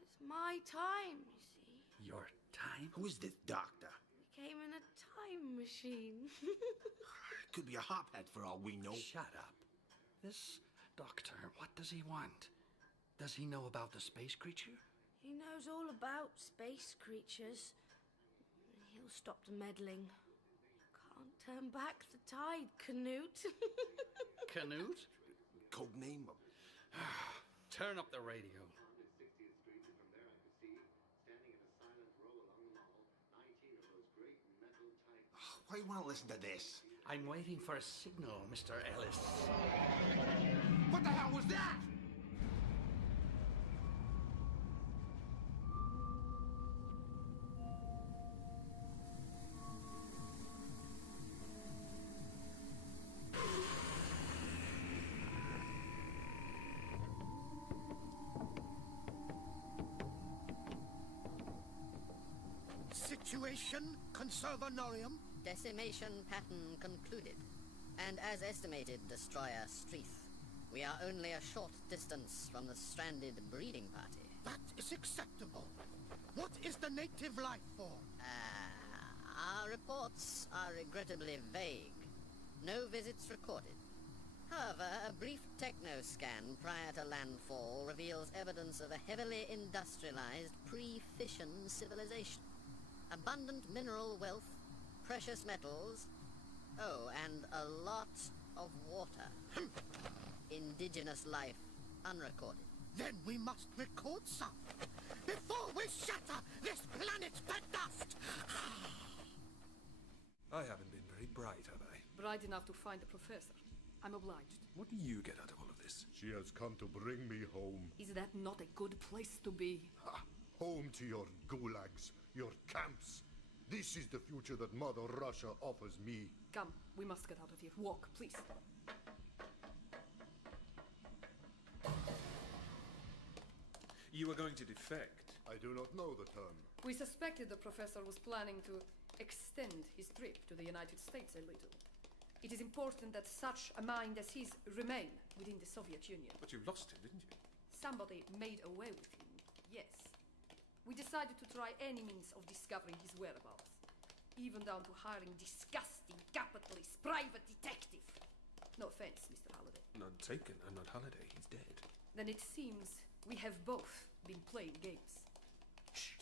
It's my time, you see. Your time? Who is this doctor? We came in a time machine. Could be a hophead for all we know. Shut up. This doctor, what does he want? Does he know about the space creature? He knows all about space creatures. He'll stop the meddling. Can't turn back the tide, Canute. Canute? Code name? Turn up the radio. Why do you want to listen to this? I'm waiting for a signal, Mr. Ellis. What the hell was that? Situation, Conservanorium. Decimation pattern concluded. And as estimated, Destroyer Streath, we are only a short distance from the stranded breeding party. That is acceptable. What is the native life form? Our reports are regrettably vague. No visits recorded. However, a brief techno-scan prior to landfall reveals evidence of a heavily industrialized pre-fission civilization. Abundant mineral wealth, precious metals, and a lot of water. Indigenous life unrecorded. Then we must record some before we shatter this planet to dust. I haven't been very bright, have I? Bright enough to find the professor. I'm obliged. What do you get out of all of this? She has come to bring me home. Is that not a good place to be? Ha! Home to your gulags, your camps. This is the future that Mother Russia offers me. Come, we must get out of here. Walk, please. You were going to defect. I do not know the term. We suspected the professor was planning to extend his trip to the United States a little. It is important that such a mind as his remain within the Soviet Union. But you lost him, didn't you? Somebody made away with him, yes. We decided to try any means of discovering his whereabouts, even down to hiring disgusting capitalist private detective. No offense, Mr. Halliday. None taken. I'm not Halliday. He's dead. Then it seems we have both been playing games. Shh.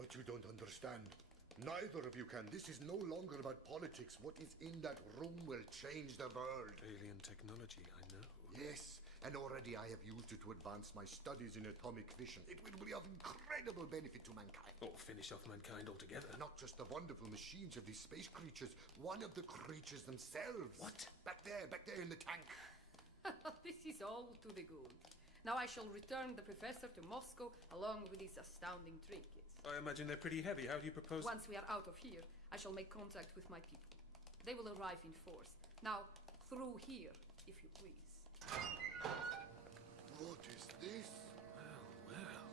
But you don't understand. Neither of you can. This is no longer about politics. What is in that room will change the world. Alien technology, I know. Yes, and already I have used it to advance my studies in atomic fission. It will be of incredible benefit to mankind. Or finish off mankind altogether. Not just the wonderful machines of these space creatures, one of the creatures themselves. What? Back there in the tank. This is all to the good. Now I shall return the professor to Moscow along with his astounding trinkets. I imagine they're pretty heavy. How do you propose... Once we are out of here, I shall make contact with my people. They will arrive in force. Now, through here, if you please. What is this? Well.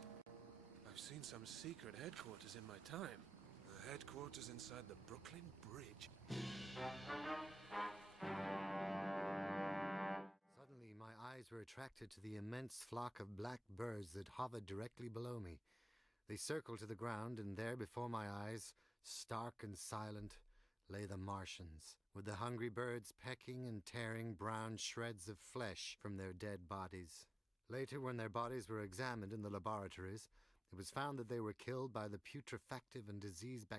I've seen some secret headquarters in my time. The headquarters inside the Brooklyn Bridge. Suddenly, my eyes were attracted to the immense flock of black birds that hovered directly below me. They circled to the ground, and there before my eyes, stark and silent, lay the Martians, with the hungry birds pecking and tearing brown shreds of flesh from their dead bodies. Later, when their bodies were examined in the laboratories, it was found that they were killed by the putrefactive and diseased bacteria